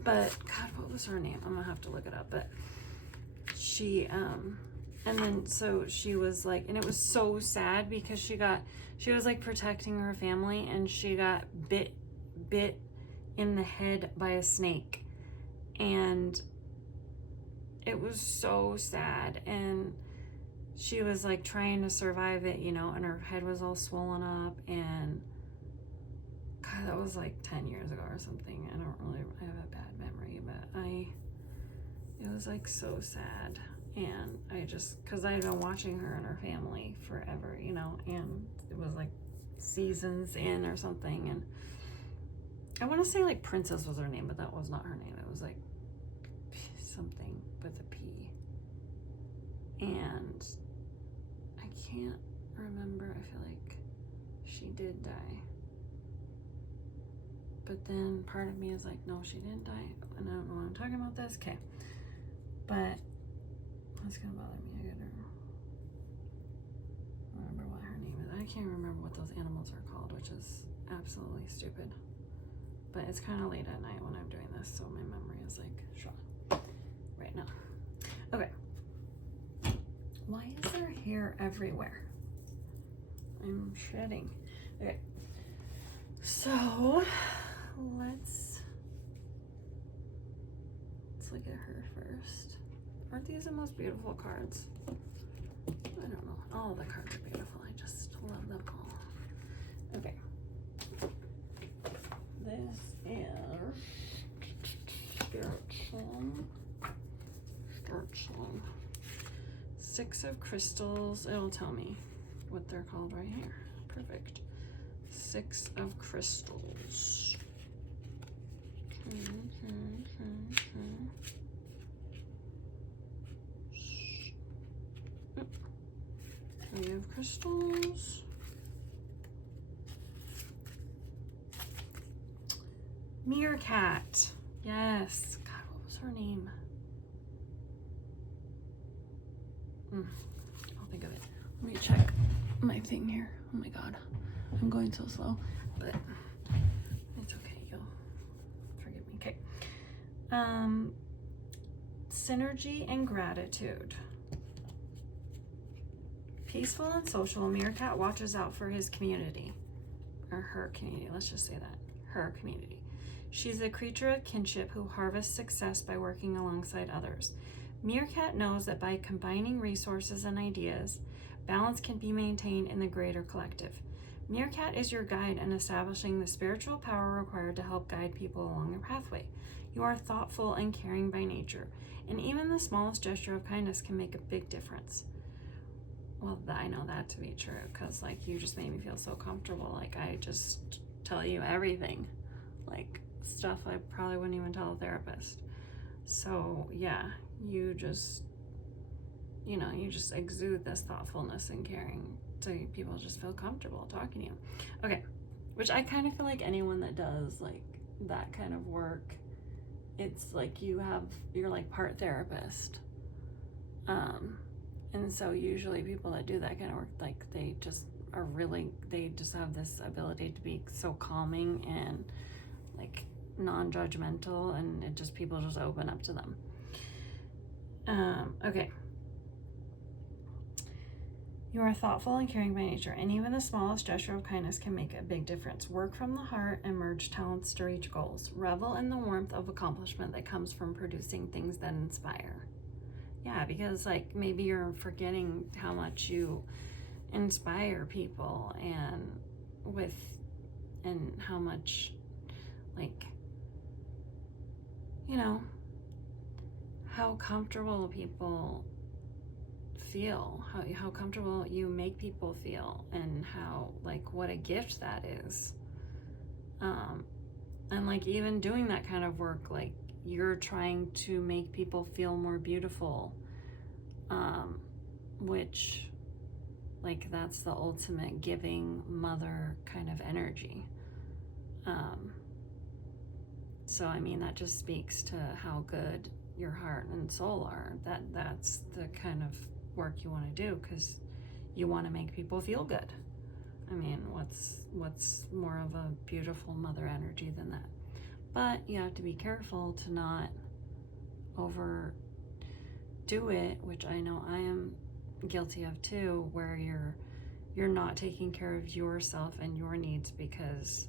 But God, what was her name? I'm gonna have to look it up. But she and then so she was like, and it was so sad because she was like protecting her family and she got bit in the head by a snake, and it was so sad, and she was like trying to survive it, and her head was all swollen up, and God, that was like 10 years ago or something. I have a bad memory, but it was like so sad, and because I had been watching her and her family forever, and it was like seasons in or something, and I want to say like Princess was her name, but that was not her name. It was like something with a P. And I can't remember. I feel like she did die. But then part of me is like, no, she didn't die. And I don't know why I'm talking about this. Okay. But that's going to bother me. I gotta remember what her name is. I can't remember what those animals are called, which is absolutely stupid. But it's kind of late at night when I'm doing this, so my memory is like shot right now. Okay. Why is there hair everywhere? I'm shedding. Okay. So let's look at her first. Aren't these the most beautiful cards? I don't know. All the cards are beautiful. I just love them all. Okay. This is Spirit Song. 6 of crystals. It'll tell me what they're called right here. Perfect. 6 of crystals. Okay. 3 of crystals. Meerkat. Yes. God, what was her name? I'll think of it. Let me check my thing here. Oh my god. I'm going so slow. But it's okay. You'll forgive me. Okay. Synergy and gratitude. Peaceful and social, Meerkat watches out for his community. Or her community. Let's just say that. Her community. She's a creature of kinship who harvests success by working alongside others. Meerkat knows that by combining resources and ideas, balance can be maintained in the greater collective. Meerkat is your guide in establishing the spiritual power required to help guide people along their pathway. You are thoughtful and caring by nature, and even the smallest gesture of kindness can make a big difference. Well, I know that to be true, because like you just made me feel so comfortable. Like I just tell you everything, like stuff I probably wouldn't even tell a therapist. So yeah, you just exude this thoughtfulness and caring, so people just feel comfortable talking to you. Okay, which I kind of feel like anyone that does like that kind of work, it's like you're like part therapist. And so usually people that do that kind of work, like they just have this ability to be so calming and like non-judgmental, and people just open up to them. Okay. You are thoughtful and caring by nature, and even the smallest gesture of kindness can make a big difference. Work from the heart and merge talents to reach goals. Revel in the warmth of accomplishment that comes from producing things that inspire. Yeah, because like maybe you're forgetting how much you inspire people, and how much, like, how comfortable people feel, how comfortable you make people feel, and how like what a gift that is. And like even doing that kind of work, like you're trying to make people feel more beautiful, which like that's the ultimate giving mother kind of energy. So I mean that just speaks to how good your heart and soul are. That's the kind of work you want to do, because you want to make people feel good. I mean, what's more of a beautiful mother energy than that? But you have to be careful to not overdo it, which I know I am guilty of too, where you're not taking care of yourself and your needs because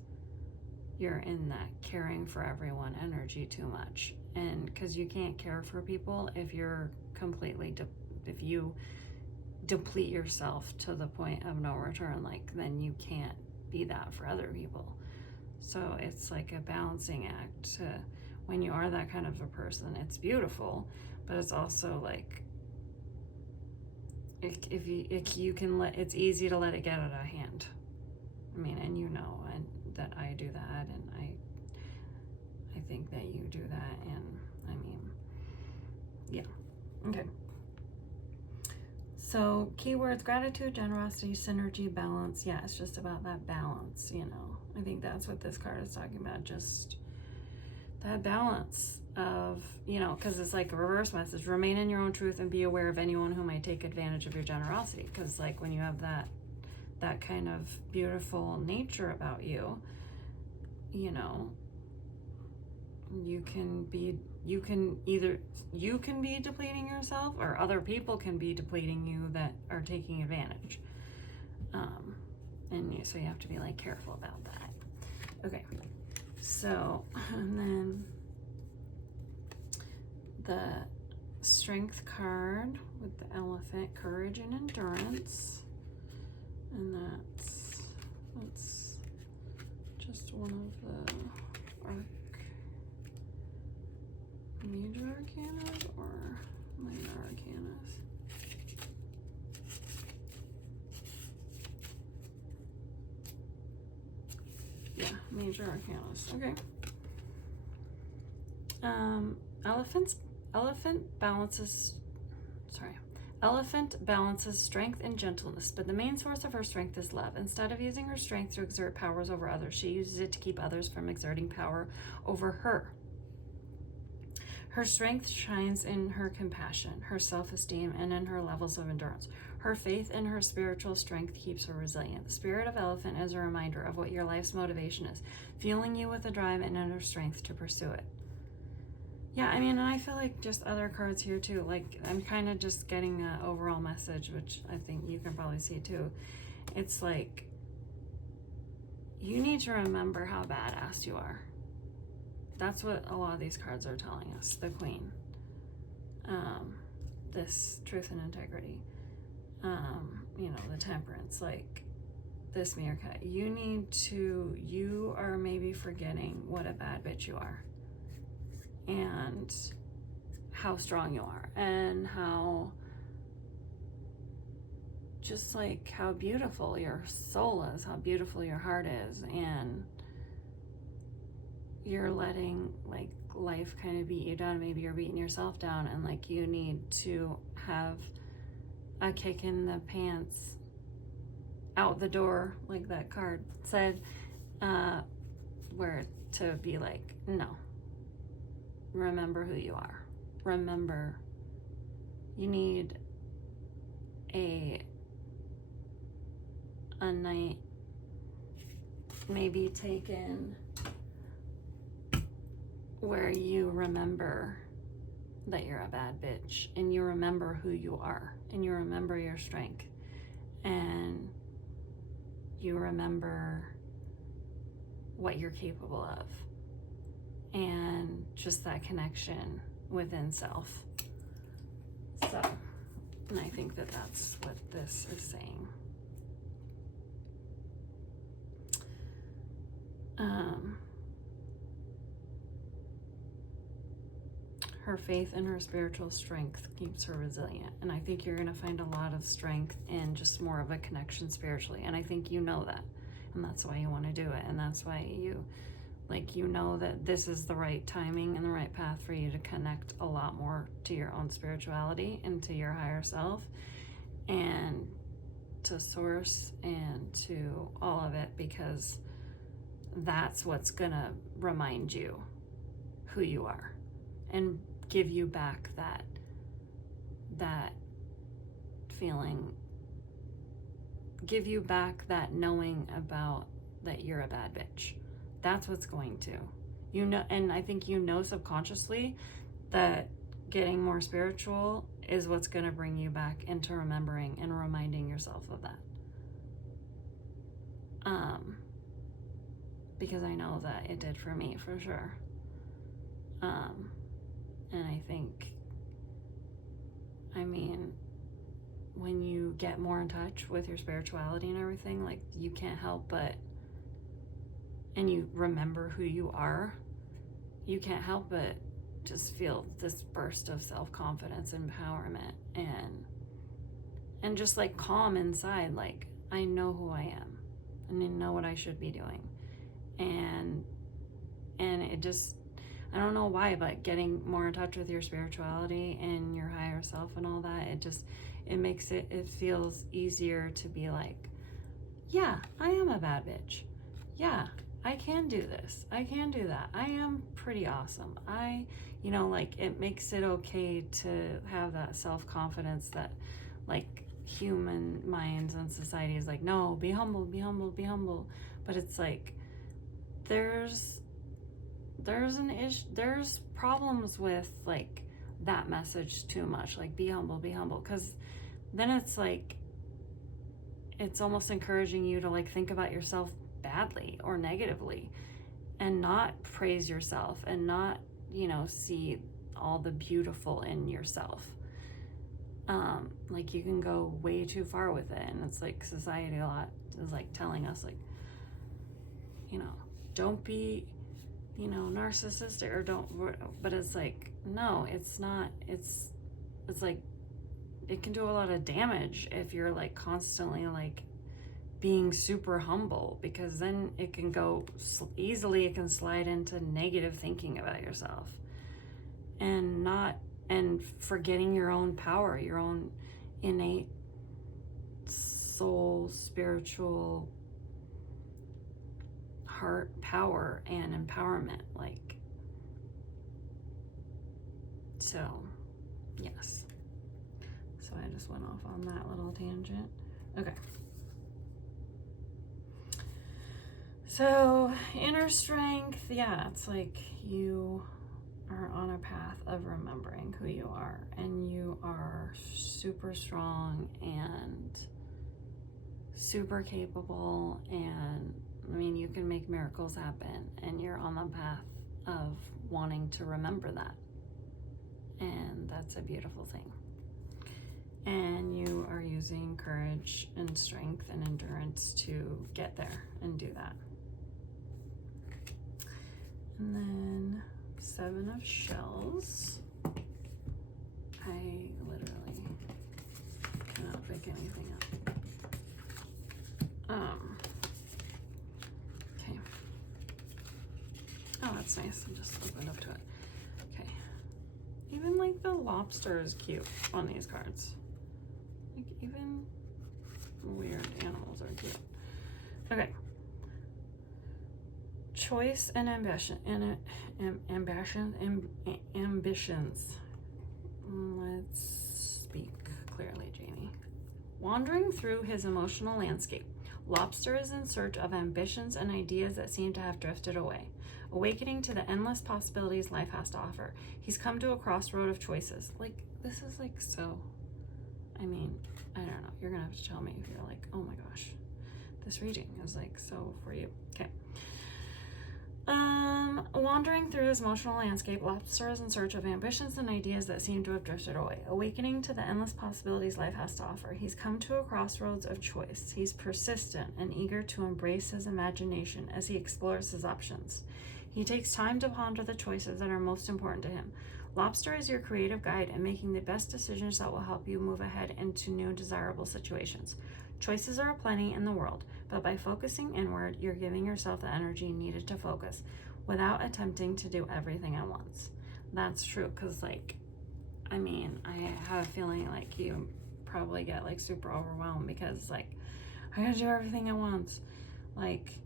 you're in that caring for everyone energy too much. And because you can't care for people if you're completely if you deplete yourself to the point of no return, like then you can't be that for other people. So it's like a balancing act. When you are that kind of a person, it's beautiful, but it's also like if you can it's easy to let it get out of hand. I mean, and and that I do that, and I think that you do that, and I mean, yeah. Okay. So keywords: gratitude, generosity, synergy, balance. Yeah, it's just about that balance, I think that's what this card is talking about, just that balance of, because it's like a reverse message: remain in your own truth and be aware of anyone who might take advantage of your generosity. Because like when you have that kind of beautiful nature about you, you can be depleting yourself, or other people can be depleting you that are taking advantage. So you have to be like careful about that. Okay, so and then the strength card with the elephant: courage and endurance. And that's just one of the major arcanas or minor arcanas. Yeah, major arcanas. Okay. Elephant balances strength and gentleness, but the main source of her strength is love. Instead of using her strength to exert powers over others, she uses it to keep others from exerting power over her. Her strength shines in her compassion, her self-esteem, and in her levels of endurance. Her faith in her spiritual strength keeps her resilient. The spirit of elephant is a reminder of what your life's motivation is, fueling you with a drive and inner strength to pursue it. Yeah, I mean, and I feel like just other cards here too. Like, I'm kind of just getting an overall message, which I think you can probably see too. It's like, you need to remember how badass you are. That's what a lot of these cards are telling us. The Queen. This truth and integrity. You know, the Temperance. Like, this Meerkat. You are maybe forgetting what a bad bitch you are. And how strong you are. And how, just like how beautiful your soul is. How beautiful your heart is. And you're letting like life kind of beat you down. Maybe you're beating yourself down, and like you need to have a kick in the pants out the door, like that card said, where to be like, no, remember who you are. Remember, you need a night maybe taken where you remember that you're a bad bitch, and you remember who you are, and you remember your strength, and you remember what you're capable of, and just that connection within self. So, and I think that that's what this is saying. Her faith and her spiritual strength keeps her resilient. And I think you're going to find a lot of strength in just more of a connection spiritually. And I think you know that. And that's why you want to do it. And that's why you know that this is the right timing and the right path for you to connect a lot more to your own spirituality and to your higher self and to source and to all of it, because that's what's going to remind you who you are and give you back that feeling, give you back that knowing about that you're a bad bitch. That's what's going to, you know, and I think you know subconsciously that getting more spiritual is what's going to bring you back into remembering and reminding yourself of that. Because I know that it did for me, for sure. And I think, I mean, when you get more in touch with your spirituality and everything, like, you can't help but, and you remember who you are, you can't help but just feel this burst of self-confidence, empowerment, and just like calm inside. Like, I know who I am and I know what I should be doing. And it just, I don't know why, but getting more in touch with your spirituality and your higher self and all that, it makes it feels easier to be like, yeah, I am a bad bitch. Yeah, I can do this. I can do that. I am pretty awesome. Like, it makes it okay to have that self-confidence that, like, human minds and society is like, no, be humble, be humble, be humble. But it's like, there's problems with like that message too much, like, be humble, because then it's like, it's almost encouraging you to like think about yourself badly or negatively and not praise yourself and not, see all the beautiful in yourself. Like, you can go way too far with it, and it's like society a lot is like telling us, like, don't be, narcissistic, or don't, but it's like, no, it's not. It's like, it can do a lot of damage if you're like constantly like being super humble, because then it can go easily, it can slide into negative thinking about yourself and forgetting your own power, your own, innate soul, spiritual heart power and empowerment. Like, so yes. So I just went off on that little tangent. Okay. So inner strength, yeah, it's like you are on a path of remembering who you are, and you are super strong and super capable, and I mean, you can make miracles happen, and you're on the path of wanting to remember that. And that's a beautiful thing. And you are using courage and strength and endurance to get there and do that. And then 7 of shells. I literally cannot pick anything up. Okay. Oh, that's nice. I just opened up to it. Okay. Even like the lobster is cute on these cards. Like even weird animals are cute. Okay. Choice and ambition ambitions. Let's speak clearly, Jamie. Wandering through his emotional landscape, Lobster is in search of ambitions and ideas that seem to have drifted away. Awakening to the endless possibilities life has to offer, he's come to a crossroad of choices. Like, this is like so, I mean, I don't know. You're gonna have to tell me if you're like, oh my gosh, this reading is like so for you. Okay. Wandering through his emotional landscape, Lobster is in search of ambitions and ideas that seem to have drifted away. Awakening to the endless possibilities life has to offer, he's come to a crossroads of choice. He's persistent and eager to embrace his imagination as he explores his options. He takes time to ponder the choices that are most important to him. Lobster is your creative guide in making the best decisions that will help you move ahead into new desirable situations. Choices are aplenty in the world, but by focusing inward, you're giving yourself the energy needed to focus without attempting to do everything at once. That's true, because like, I mean, I have a feeling like you probably get like super overwhelmed because like, I gotta do everything at once. Like,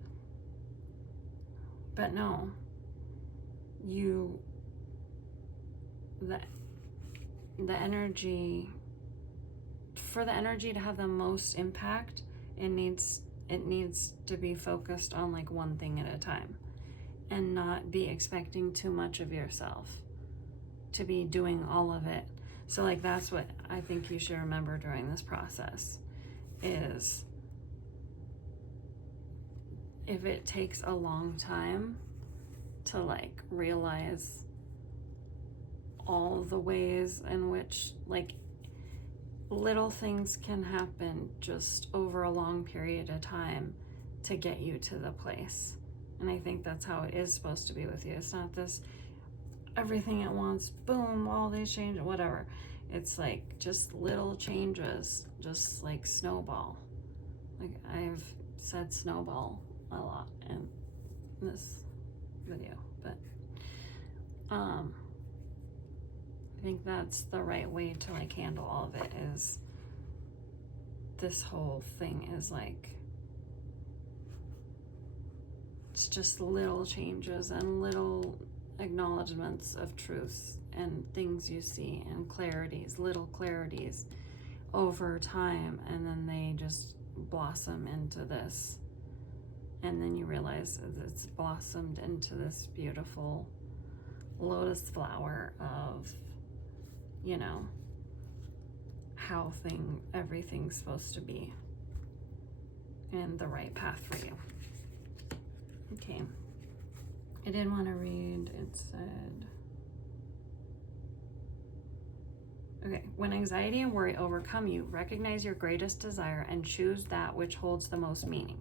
but no, the energy, for the energy to have the most impact, it needs to be focused on like one thing at a time and not be expecting too much of yourself to be doing all of it. So like, that's what I think you should remember during this process is if it takes a long time to like realize all the ways in which like little things can happen just over a long period of time to get you to the place. And I think that's how it is supposed to be with you. It's not this everything at once, boom, all these changes, whatever. It's like just little changes, just like snowball. Like I've said snowball a lot in this video, but I think that's the right way to like handle all of it. Is this whole thing is like, it's just little changes and little acknowledgements of truths and things you see and clarities, little clarities over time, and then they just blossom into this, and then you realize it's blossomed into this beautiful lotus flower of, you know, how everything's supposed to be and the right path for you. Okay, I didn't want to read, it said, okay, when anxiety and worry overcome you, recognize your greatest desire and choose that which holds the most meaning.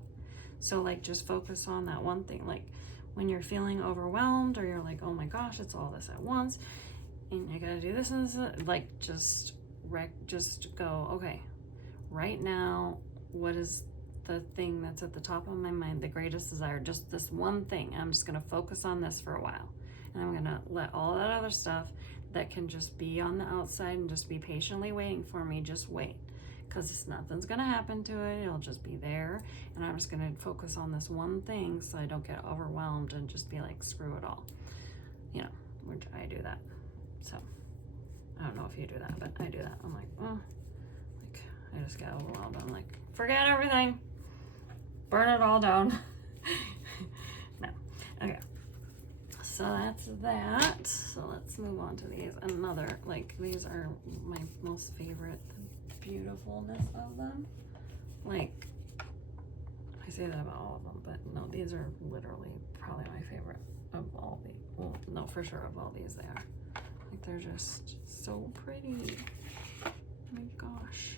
So like, just focus on that one thing. Like when you're feeling overwhelmed or you're like, oh my gosh, it's all this at once and I gotta do this and this, like just go, okay, right now, what is the thing that's at the top of my mind, the greatest desire, just this one thing. I'm just gonna focus on this for a while, and I'm gonna let all that other stuff that can just be on the outside and just be patiently waiting for me. Just wait, because nothing's gonna happen to it. It'll just be there, and I'm just gonna focus on this one thing so I don't get overwhelmed and just be like, screw it all, you know, which I do that. So I don't know if you do that, but I do that. I'm like, oh, like I just get overwhelmed. I'm like, forget everything, burn it all down. No. Okay. So that's that. So let's move on to these. Another, like, these are my most favorite, the beautifulness of them. Like, I say that about all of them, but no, these are literally probably my favorite of all the, well, no, for sure of all these they are. Like, they're just so pretty. Oh my gosh.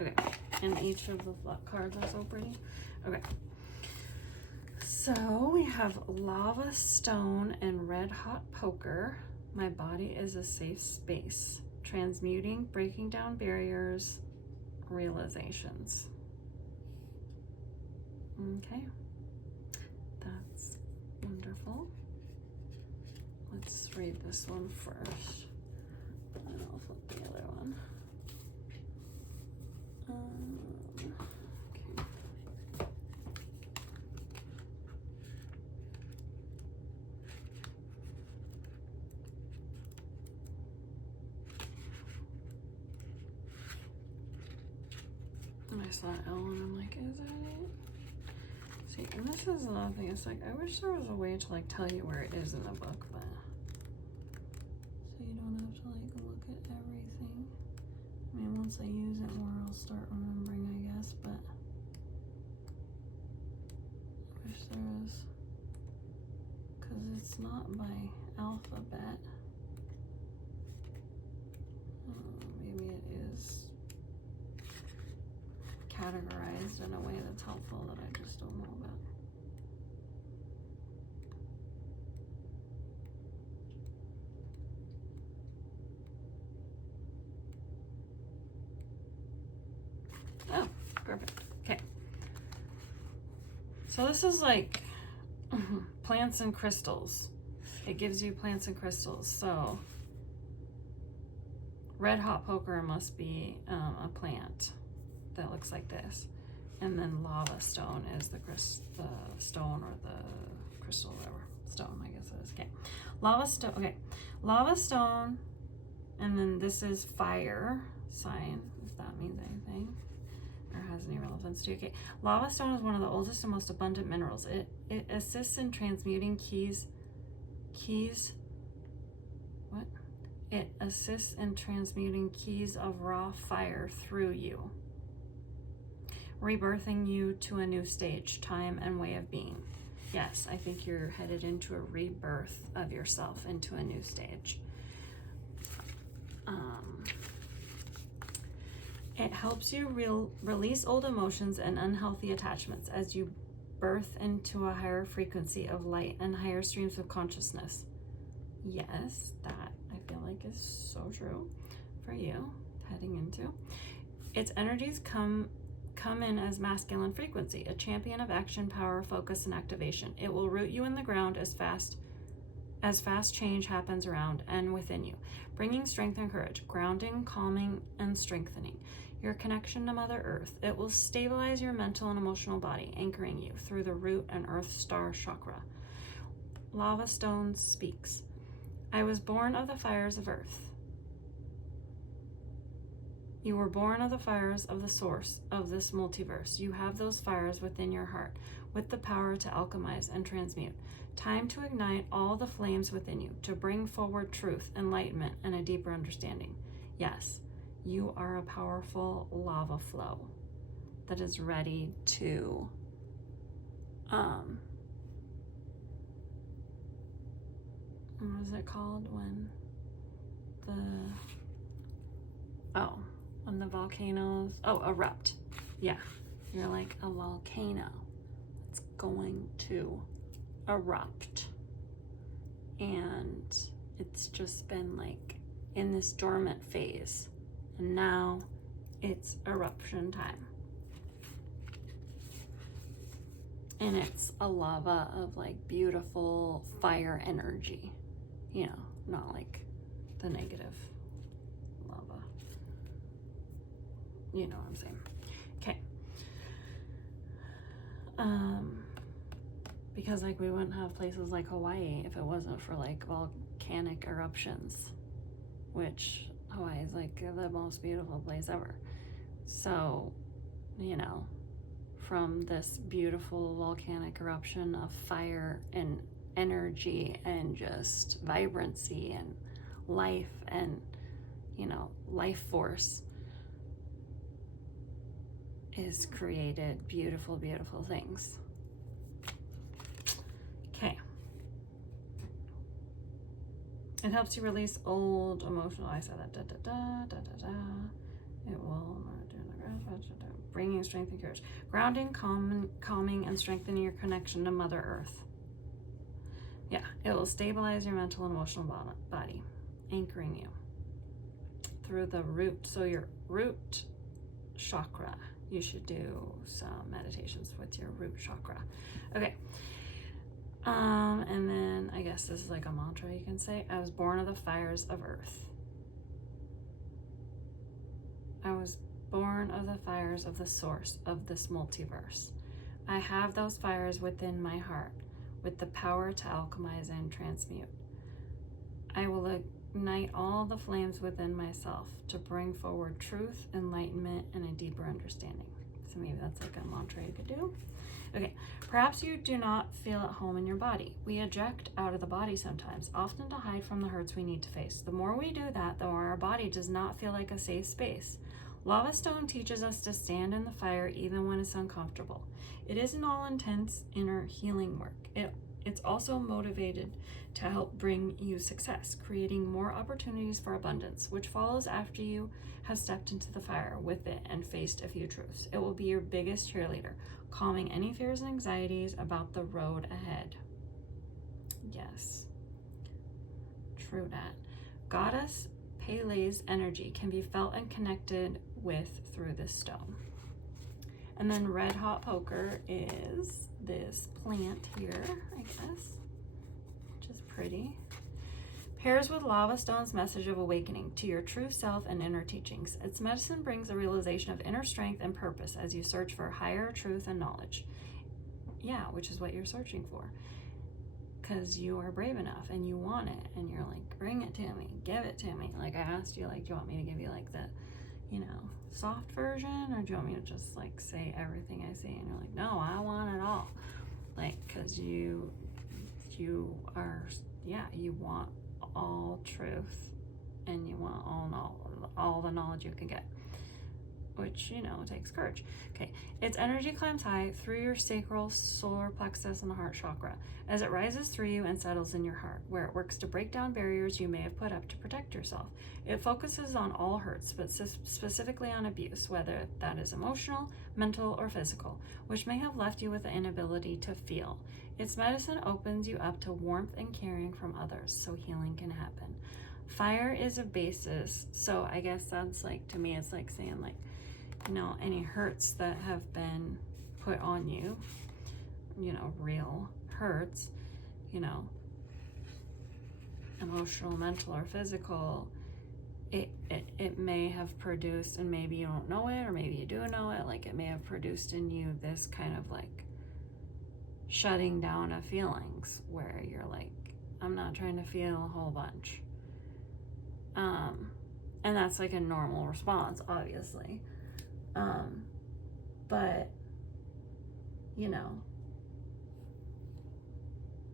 Okay, and each of the cards are so pretty. Okay. So we have lava stone and red hot poker. My body is a safe space. Transmuting, breaking down barriers, realizations. Okay, that's wonderful. Let's read this one first. And I'll flip the other one. Okay. And I saw L and I'm like, is that it? See, and this is another thing. It's like, I wish there was a way to like tell you where it is in the book, but so you don't have to like look at everything. I mean, once I use it more, I'll start remembering, I guess, but I wish there was, because it's not by alphabet. Maybe it is categorized in a way that's helpful that I just don't know about. Oh, perfect. Okay. So this is like plants and crystals. It gives you plants and crystals. So red hot poker must be a plant that looks like this, and then lava stone is the stone or the crystal, whatever stone, I guess it is. Okay, lava stone. Okay, lava stone, and then this is fire sign, if that means anything or has any relevance to you. Okay, lava stone is one of the oldest and most abundant minerals. It assists in transmuting keys. What? It assists in transmuting keys of raw fire through you, rebirthing you to a new stage, time, and way of being. Yes, I think you're headed into a rebirth of yourself into a new stage. It helps you release old emotions and unhealthy attachments as you birth into a higher frequency of light and higher streams of consciousness. Yes, that I feel like is so true for you heading into. Its energies come in as masculine frequency, a champion of action, power, focus, and activation. It will root you in the ground as fast change happens around and within you, bringing strength and courage, grounding, calming, and strengthening your connection to Mother Earth. It will stabilize your mental and emotional body, anchoring you through the root and earth star chakra. Lava stone speaks. I was born of the fires of earth. You were born of the fires of the source of this multiverse. You have those fires within your heart with the power to alchemize and transmute. Time to ignite all the flames within you, to bring forward truth, enlightenment, and a deeper understanding. Yes, you are a powerful lava flow that is ready to what is it called when the volcanoes erupt. Yeah, you're like a volcano. It's going to erupt, and it's just been like in this dormant phase, and now it's eruption time. And it's a lava of like beautiful fire energy, you know, not like the negative lava. You know what I'm saying. Okay. Because like we wouldn't have places like Hawaii if it wasn't for like volcanic eruptions, which Hawaii is like the most beautiful place ever. So, you know, from this beautiful volcanic eruption of fire and energy and just vibrancy and life and, you know, life force is created beautiful, beautiful things. Okay. It helps you release old emotional, I said that, It will bringing strength and courage. Grounding, calming, and strengthening your connection to Mother Earth. Yeah, it will stabilize your mental and emotional body, anchoring you through the root. So your root chakra. You should do some meditations with your root chakra. Okay. And then I guess this is like a mantra you can say. I was born of the fires of earth. I was born of the fires of the source of this multiverse. I have those fires within my heart with the power to alchemize and transmute. I will ignite all the flames within myself to bring forward truth, enlightenment, and a deeper understanding. So maybe that's like a mantra you could do. Okay, perhaps you do not feel at home in your body. We eject out of the body sometimes, often to hide from the hurts we need to face. The more we do that, the more our body does not feel like a safe space. Lava Stone teaches us to stand in the fire even when it's uncomfortable. It isn't all intense inner healing work. It's also motivated to help bring you success, creating more opportunities for abundance, which follows after you have stepped into the fire with it and faced a few truths. It will be your biggest cheerleader, calming any fears and anxieties about the road ahead. Yes, true that. Goddess Pele's energy can be felt and connected with through this stone. And then red hot poker is this plant here, I guess, which is pretty. Pairs with lava stone's message of awakening to your true self and inner teachings. Its medicine brings a realization of inner strength and purpose as you search for higher truth and knowledge. Yeah, which is what you're searching for. Because you are brave enough and you want it and you're like, bring it to me, give it to me. Like I asked you, like, do you want me to give you like the, you know, soft version, or do you want me to just like say everything I say? And you're like, no, I want it all. Like, because you are, yeah, you want all truth and you want all the knowledge you can get, which, you know, takes courage. Okay, its energy climbs high through your sacral, solar plexus, and the heart chakra as it rises through you and settles in your heart, where it works to break down barriers you may have put up to protect yourself. It focuses on all hurts, but specifically on abuse, whether that is emotional, mental, or physical, which may have left you with the inability to feel. Its medicine opens you up to warmth and caring from others, so healing can happen. Fire is a basis, so I guess that's like, to me, it's like saying like, you know, any hurts that have been put on you, you know, real hurts, you know, emotional, mental, or physical, it may have produced, and maybe you don't know it, or maybe you do know it, like it may have produced in you this kind of like shutting down of feelings where you're like, I'm not trying to feel a whole bunch. And that's like a normal response, obviously. But, you know,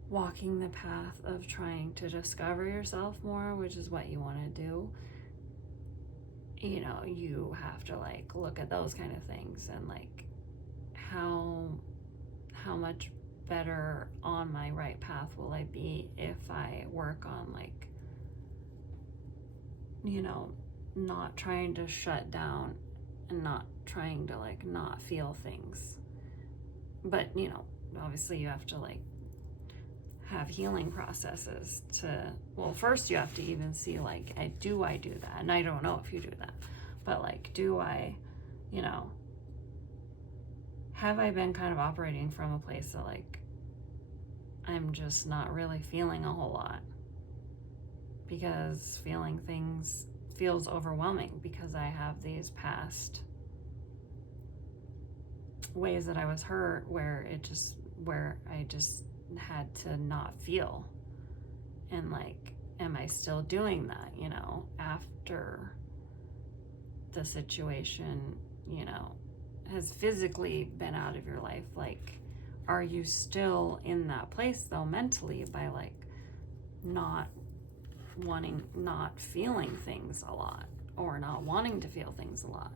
walking the path of trying to discover yourself more, which is what you want to do, you know, you have to like look at those kind of things and like how much better on my right path will I be if I work on like, you know, not trying to shut down and not trying to like not feel things. But, you know, obviously you have to like have healing processes to, well, first you have to even see like, do I do that? And I don't know if you do that, but like, do I, you know, have I been kind of operating from a place that like, I'm just not really feeling a whole lot? because feeling things feels overwhelming, because I have these past ways that I was hurt where I just had to not feel. And like, am I still doing that, you know, after the situation, you know, has physically been out of your life? Like, are you still in that place though mentally by like not feeling things a lot, or not wanting to feel things a lot,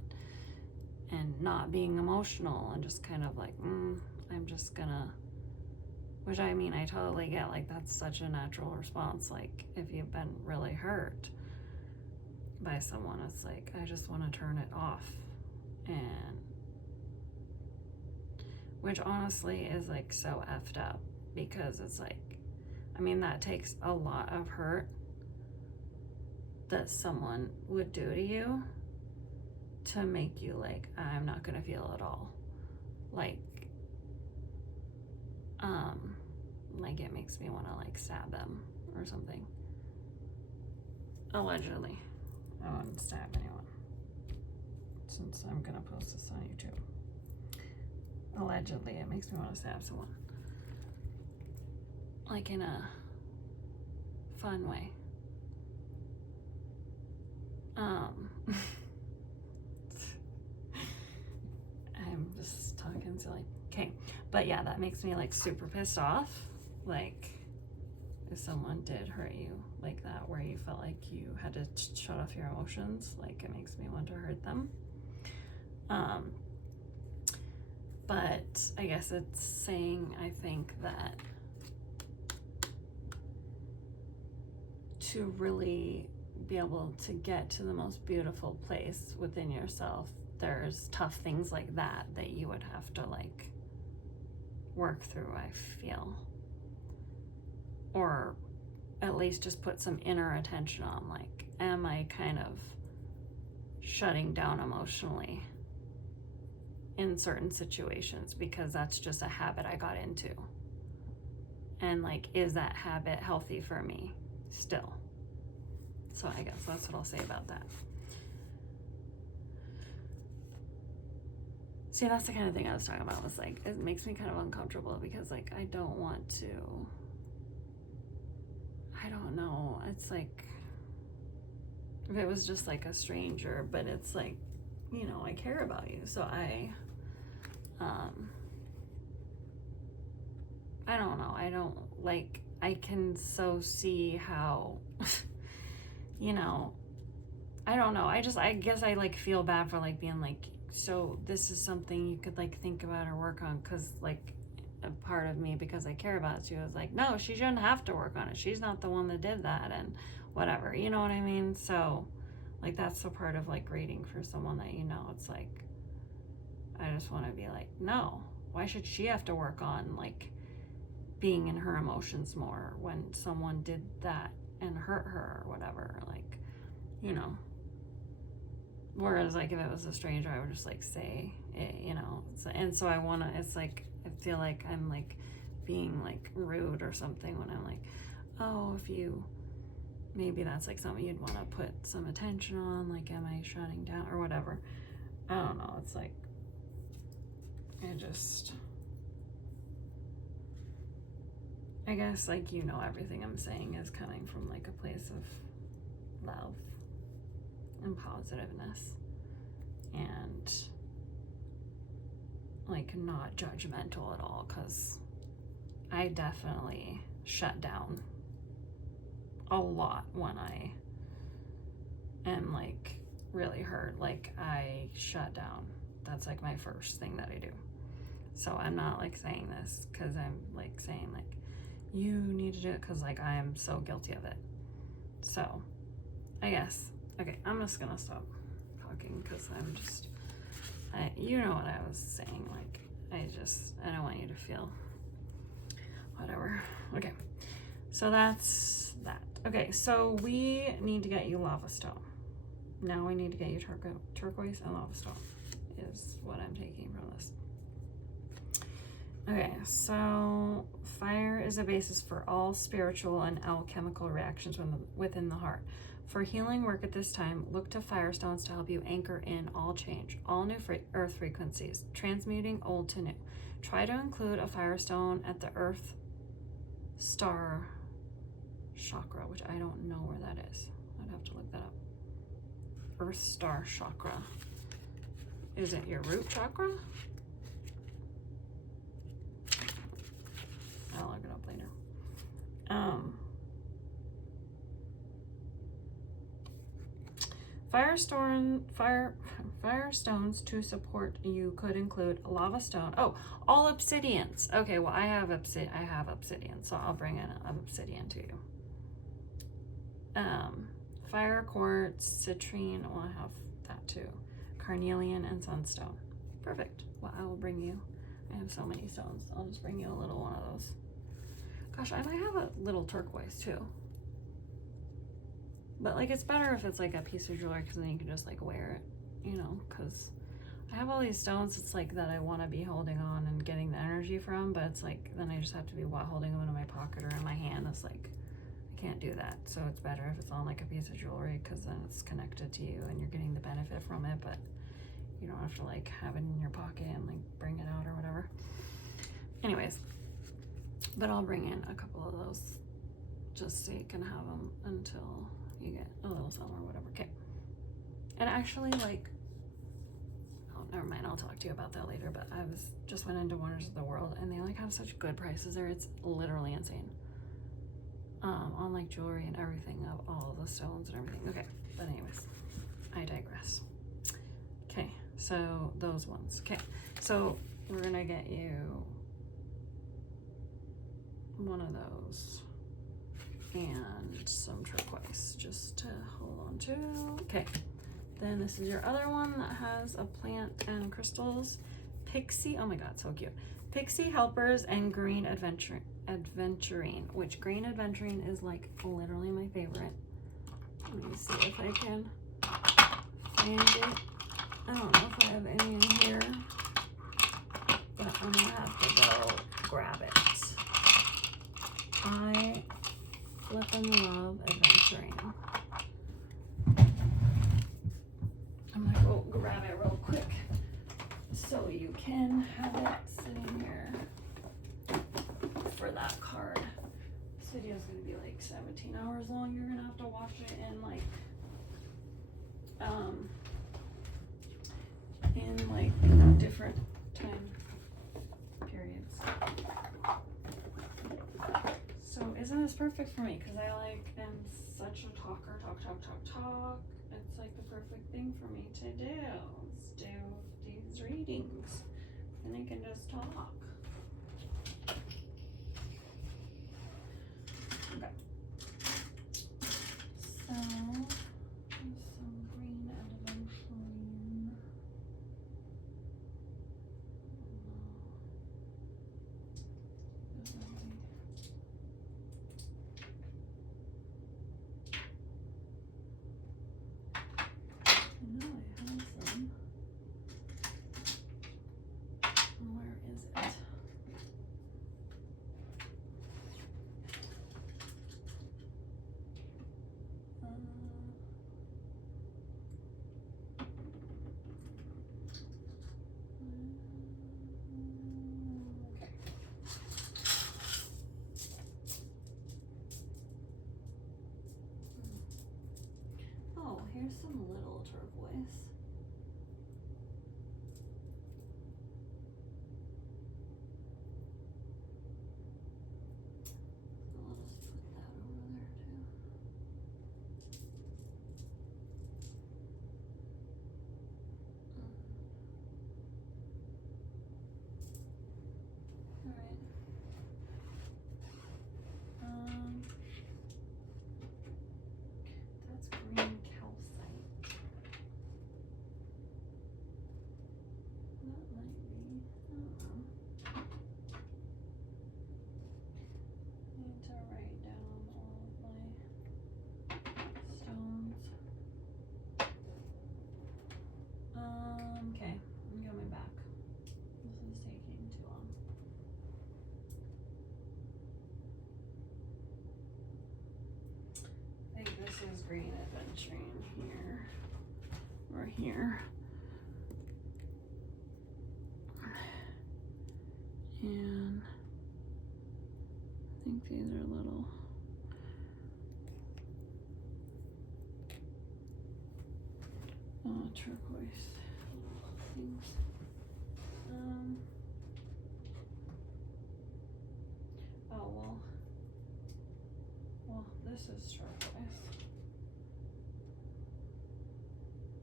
and not being emotional, and just kind of like, I'm just gonna, which I mean, I totally get, like, that's such a natural response. Like, if you've been really hurt by someone, it's like, I just want to turn it off. And which honestly is like so effed up, because it's like, I mean, that takes a lot of hurt that someone would do to you to make you like, I'm not gonna feel at all. Like it makes me want to like stab them or something. Allegedly. I wouldn't stab anyone, since I'm gonna post this on YouTube. Allegedly, it makes me want to stab someone. Like in a fun way. I'm just talking silly. Okay, but yeah, that makes me like super pissed off. Like, if someone did hurt you like that, where you felt like you had to shut off your emotions, like it makes me want to hurt them. But I guess it's saying, I think, that to really be able to get to the most beautiful place within yourself, there's tough things like that you would have to like work through, I feel. Or at least just put some inner attention on, like, am I kind of shutting down emotionally in certain situations because that's just a habit I got into? And like, is that habit healthy for me still? So I guess that's what I'll say about that. See, that's the kind of thing I was talking about, was like, it makes me kind of uncomfortable, because like, I don't want to, I don't know, it's like, if it was just like a stranger, but it's like, you know, I care about you, so I don't know, I don't, like, I can so see how, you know, I don't know, I guess I like feel bad for like being like, so this is something you could like think about or work on, because like a part of me, because I care about you, is like, no, she shouldn't have to work on it, she's not the one that did that, and whatever, you know what I mean? So like, that's the part of like reading for someone that, you know, it's like, I just want to be like, no, why should she have to work on like being in her emotions more when someone did that and hurt her or whatever, like, you know. Whereas like, if it was a stranger, I would just like say it, you know. And so I want to, it's like, I feel like I'm like being like rude or something when I'm like, oh, if you, maybe that's like something you'd want to put some attention on, like, am I shutting down or whatever. I don't know, it's like, I guess like, you know, everything I'm saying is coming from like a place of love and positiveness, and like not judgmental at all, because I definitely shut down a lot when I am like really hurt. Like, I shut down. That's like my first thing that I do. So I'm not like saying this because I'm like saying like, you need to do it, because like I am so guilty of it. So I guess, okay, I'm just gonna stop talking, because I'm just, you know what I was saying, like, I don't want you to feel whatever. Okay, so that's that. Okay, so we need to get you lava stone. Now we need to get you turquoise and lava stone is what I'm taking from this. Okay, so fire is a basis for all spiritual and alchemical reactions within the heart. For healing work at this time, look to firestones to help you anchor in all change, all new earth frequencies, transmuting old to new. Try to include a firestone at the earth star chakra, which I don't know where that is. I'd have to look that up. Earth star chakra. Is it your root chakra? I'll look it up later. Firestones to support you could include a lava stone. Oh, all obsidians. Okay, well I have obsidian, so I'll bring in obsidian to you. Fire quartz, citrine. Well, I have that too. Carnelian and sunstone. Perfect. Well, I will bring you. I have so many stones. I'll just bring you a little one of those. Gosh, I might have a little turquoise too. But like, it's better if it's like a piece of jewelry because then you can just like wear it, you know, because I have all these stones, it's like that I want to be holding on and getting the energy from, but it's like, then I just have to be holding them in my pocket or in my hand. It's like, I can't do that. So it's better if it's on like a piece of jewelry because then it's connected to you and you're getting the benefit from it, but you don't have to like have it in your pocket and like bring it out or whatever. Anyways, but I'll bring in a couple of those just so you can have them until you get a little some or whatever. Okay. And actually, like, oh, never mind. I'll talk to you about that later. But I just went into Wonders of the World, and they like have such good prices there. It's literally insane. On like jewelry and everything, of all the stones and everything. Okay. But anyways, I digress. Okay. So those ones. Okay. So we're gonna get you one of those. And some turquoise just to hold on to. Okay, then this is your other one that has a plant and crystals. Pixie, oh my god, so cute. Pixie Helpers and Green Adventurine, which Green Adventurine is like literally my favorite. Let me see if I can find it. I don't know if I have any in here, but I'm gonna have to go grab it. I flippin' love adventuring. I'm gonna go grab it real quick so you can have it sitting here for that card. This video is gonna be like 17 hours long. You're gonna have to watch it in like different time periods. So isn't this perfect for me? Because I like am such a talker, talk. It's like the perfect thing for me to do. Let's do these readings. And I can just talk. Okay. So there's some green adventurine. Oh, here's some little turquoise. I'll just put that over there too. Alright. That's green calcite. green adventuring here or here. And I think these are little turquoise things. Oh well, this is turquoise.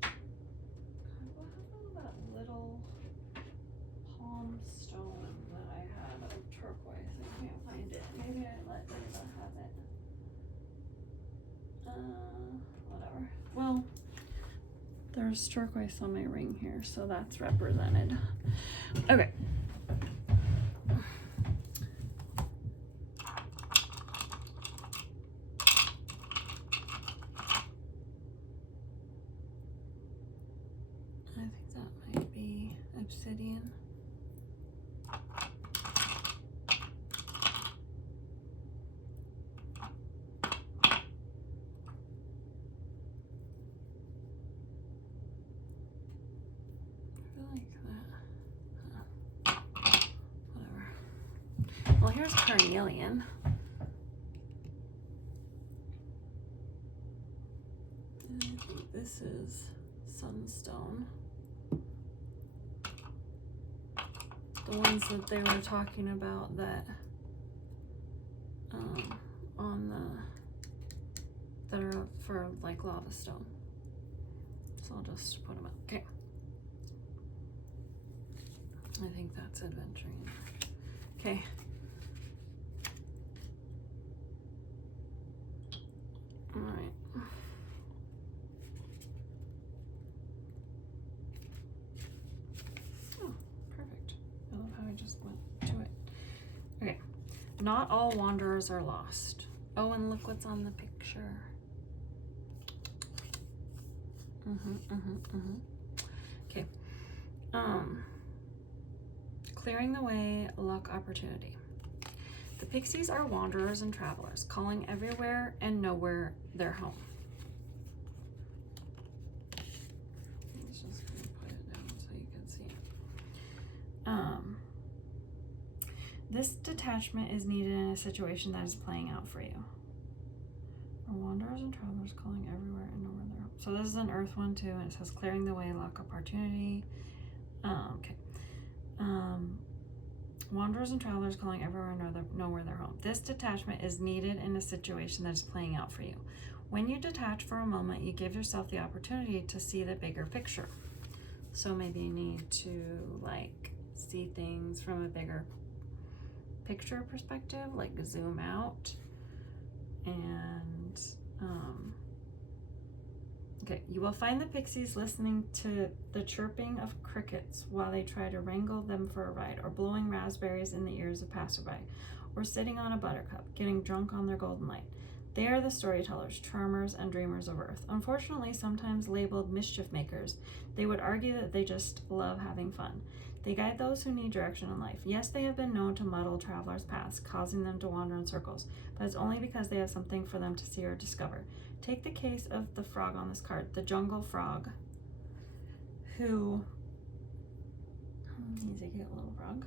God, what happened to that little palm stone that I had of turquoise? I can't find it. Maybe I let Ava have it. Whatever. Well, there's turquoise on my ring here, so that's represented. Okay. I think that might be obsidian. Well, here's carnelian. And I think this is sunstone. The ones that they were talking about that on that are for like lava stone. So I'll just put them up. Okay. I think that's adventuring. Okay. All right. Oh, perfect. I love how I just went to it. Okay. Not all wanderers are lost. Oh, and look what's on the picture. Okay. Clearing the way, luck, opportunity. The pixies are wanderers and travelers, calling everywhere and nowhere their home. Let's just put it down so you can see. This detachment is needed in a situation that is playing out for you. Are wanderers and travelers calling everywhere and nowhere their home. So this is an earth one too, and it says clearing the way, luck, opportunity. Okay. Wanderers and travelers calling everywhere and nowhere their home. This detachment is needed in a situation that is playing out for you. When you detach for a moment, you give yourself the opportunity to see the bigger picture. So maybe you need to like see things from a bigger picture perspective, like zoom out. And okay, you will find the pixies listening to the chirping of crickets while they try to wrangle them for a ride, or blowing raspberries in the ears of passerby, or sitting on a buttercup, getting drunk on their golden light. They are the storytellers, charmers, and dreamers of Earth. Unfortunately, sometimes labeled mischief makers, they would argue that they just love having fun. They guide those who need direction in life. Yes, they have been known to muddle travelers' paths, causing them to wander in circles, but it's only because they have something for them to see or discover. Take the case of the frog on this card, the jungle frog, who, he's a cute little frog,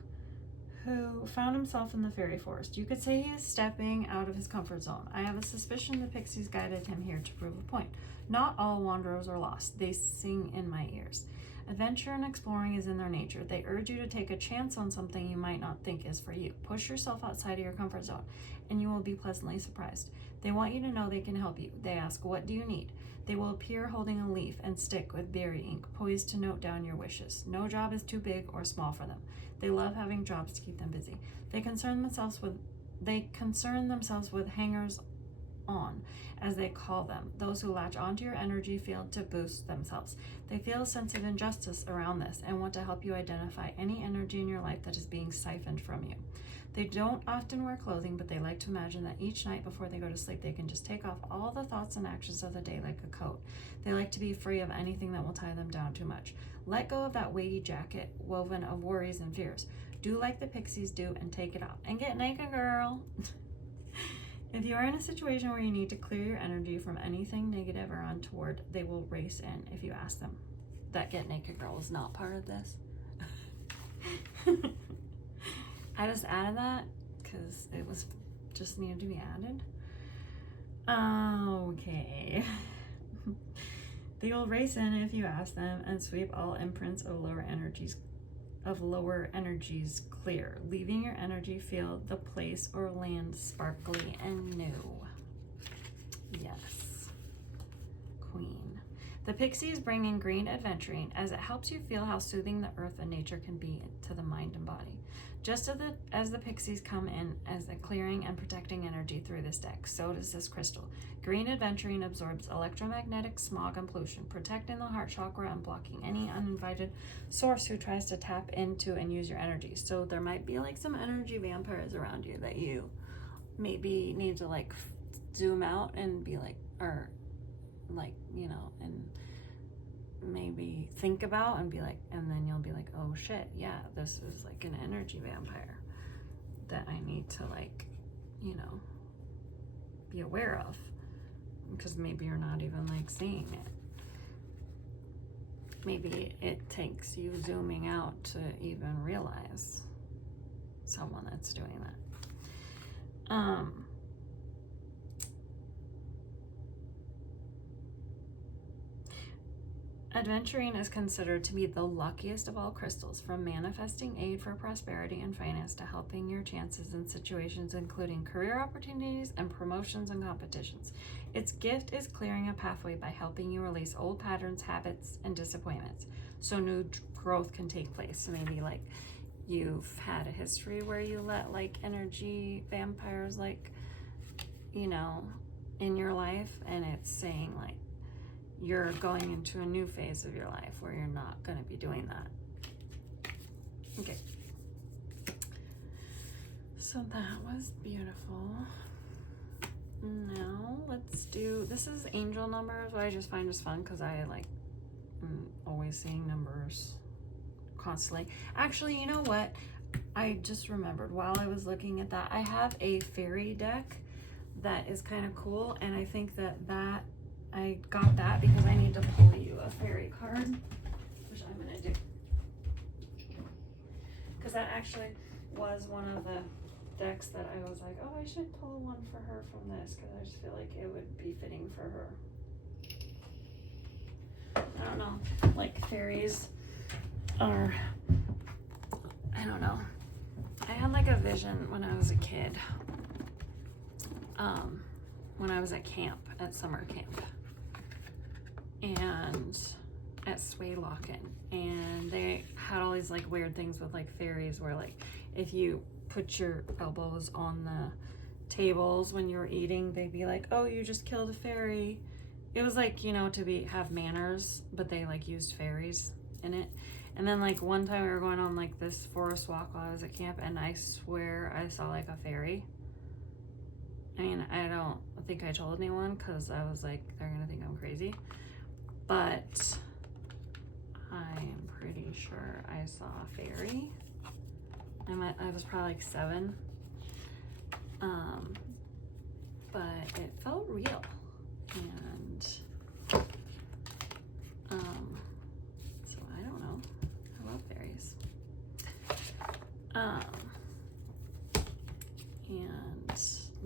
who found himself in the fairy forest. You could say he is stepping out of his comfort zone. I have a suspicion the pixies guided him here to prove a point. Not all wanderers are lost. They sing in my ears. Adventure and exploring is in their nature. They urge you to take a chance on something you might not think is for you. Push yourself outside of your comfort zone, and you will be pleasantly surprised. They want you to know they can help you. They ask, what do you need? They will appear holding a leaf and stick with berry ink, poised to note down your wishes. No job is too big or small for them. They love having jobs to keep them busy. They concern themselves with hangers on, as they call them, those who latch onto your energy field to boost themselves. They feel a sense of injustice around this and want to help you identify any energy in your life that is being siphoned from you. They don't often wear clothing, but they like to imagine that each night before they go to sleep, they can just take off all the thoughts and actions of the day like a coat. They like to be free of anything that will tie them down too much. Let go of that weighty jacket woven of worries and fears. Do like the pixies do and take it off. And get naked, girl. If you are in a situation where you need to clear your energy from anything negative or untoward, they will race in if you ask them. That Get Naked Girl is not part of this. I just added that because it was just needed to be added. Okay. They will race in if you ask them and sweep all imprints of lower energies clear, leaving your energy field, the place or land sparkly and new. Yes. Queen. The pixies bring in green adventuring as it helps you feel how soothing the earth and nature can be to the mind and body. Just as the pixies come in as a clearing and protecting energy through this deck, so does this crystal. Green adventuring absorbs electromagnetic smog and pollution, protecting the heart chakra and blocking any uninvited source who tries to tap into and use your energy. So there might be like some energy vampires around you that you maybe need to like zoom out and be like, or like, you know, and maybe think about and be like, and then you'll be like, oh shit, yeah, this is like an energy vampire that I need to like, you know, be aware of, because maybe you're not even like seeing it. Maybe it takes you zooming out to even realize someone that's doing that. Adventuring is considered to be the luckiest of all crystals, from manifesting aid for prosperity and finance to helping your chances in situations including career opportunities and promotions and competitions. Its gift is clearing a pathway by helping you release old patterns, habits, and disappointments so new growth can take place. So maybe like you've had a history where you let like energy vampires like, you know, in your life, and it's saying like you're going into a new phase of your life where you're not going to be doing that. Okay. So that was beautiful. Now let's do, this is angel numbers, what I just find is fun because I like always seeing numbers constantly. Actually, you know what? I just remembered while I was looking at that, I have a fairy deck that is kind of cool, and I think that I got that because I need to pull you a fairy card, which I'm gonna do. Because that actually was one of the decks that I was like, oh, I should pull one for her from this, because I just feel like it would be fitting for her. I don't know, like fairies are, I don't know. I had like a vision when I was a kid, when I was at camp, at summer camp, and at Swaylocken, and they had all these like weird things with like fairies where like if you put your elbows on the tables when you were eating, they'd be like, oh, you just killed a fairy. It was like, you know, to have manners, but they like used fairies in it. And then like one time we were going on like this forest walk while I was at camp, and I swear I saw like a fairy. I mean, I don't think I told anyone because I was like, they're gonna think I'm crazy, but I'm pretty sure I saw a fairy. I was probably like 7, but it felt real, and so I don't know. I love fairies. And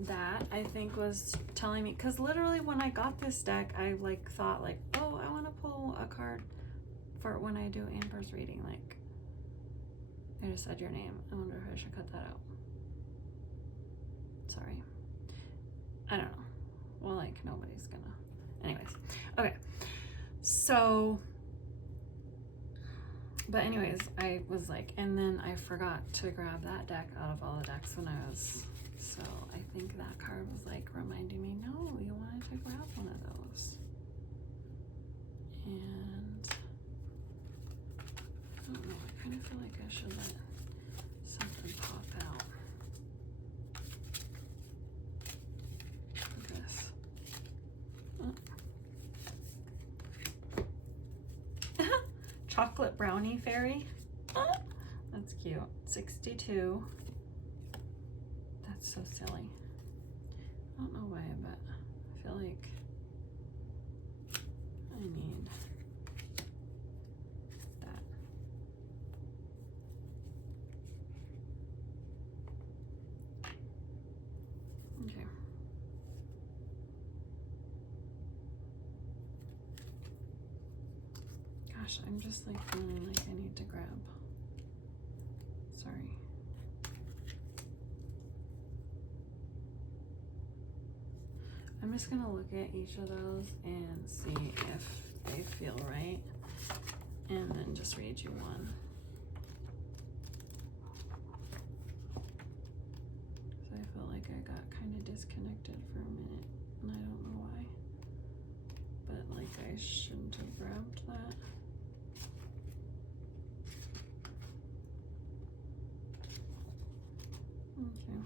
that I think was telling me, because literally when I got this deck, I like thought like, oh, I want to pull a card for when I do Amber's reading. Like, I just said your name. I wonder if I should cut that out. Sorry. I don't know. Well, like nobody's gonna. Anyways, okay. So, but anyways, I was like, and then I forgot to grab that deck out of all the decks when I was. So I think that card was like reminding me, no, you wanted to grab one of those. And I don't know, I kind of feel like I should let something pop out. Look at this. Oh. Chocolate brownie fairy. That's cute. 62. That's so silly. I don't know why, but I feel like I need that. Okay. Gosh, I'm just like feeling like I need to grab. Sorry. I'm just gonna look at each of those and see if they feel right, and then just read you one. So I felt like I got kind of disconnected for a minute, and I don't know why. But like I shouldn't have grabbed that. Okay.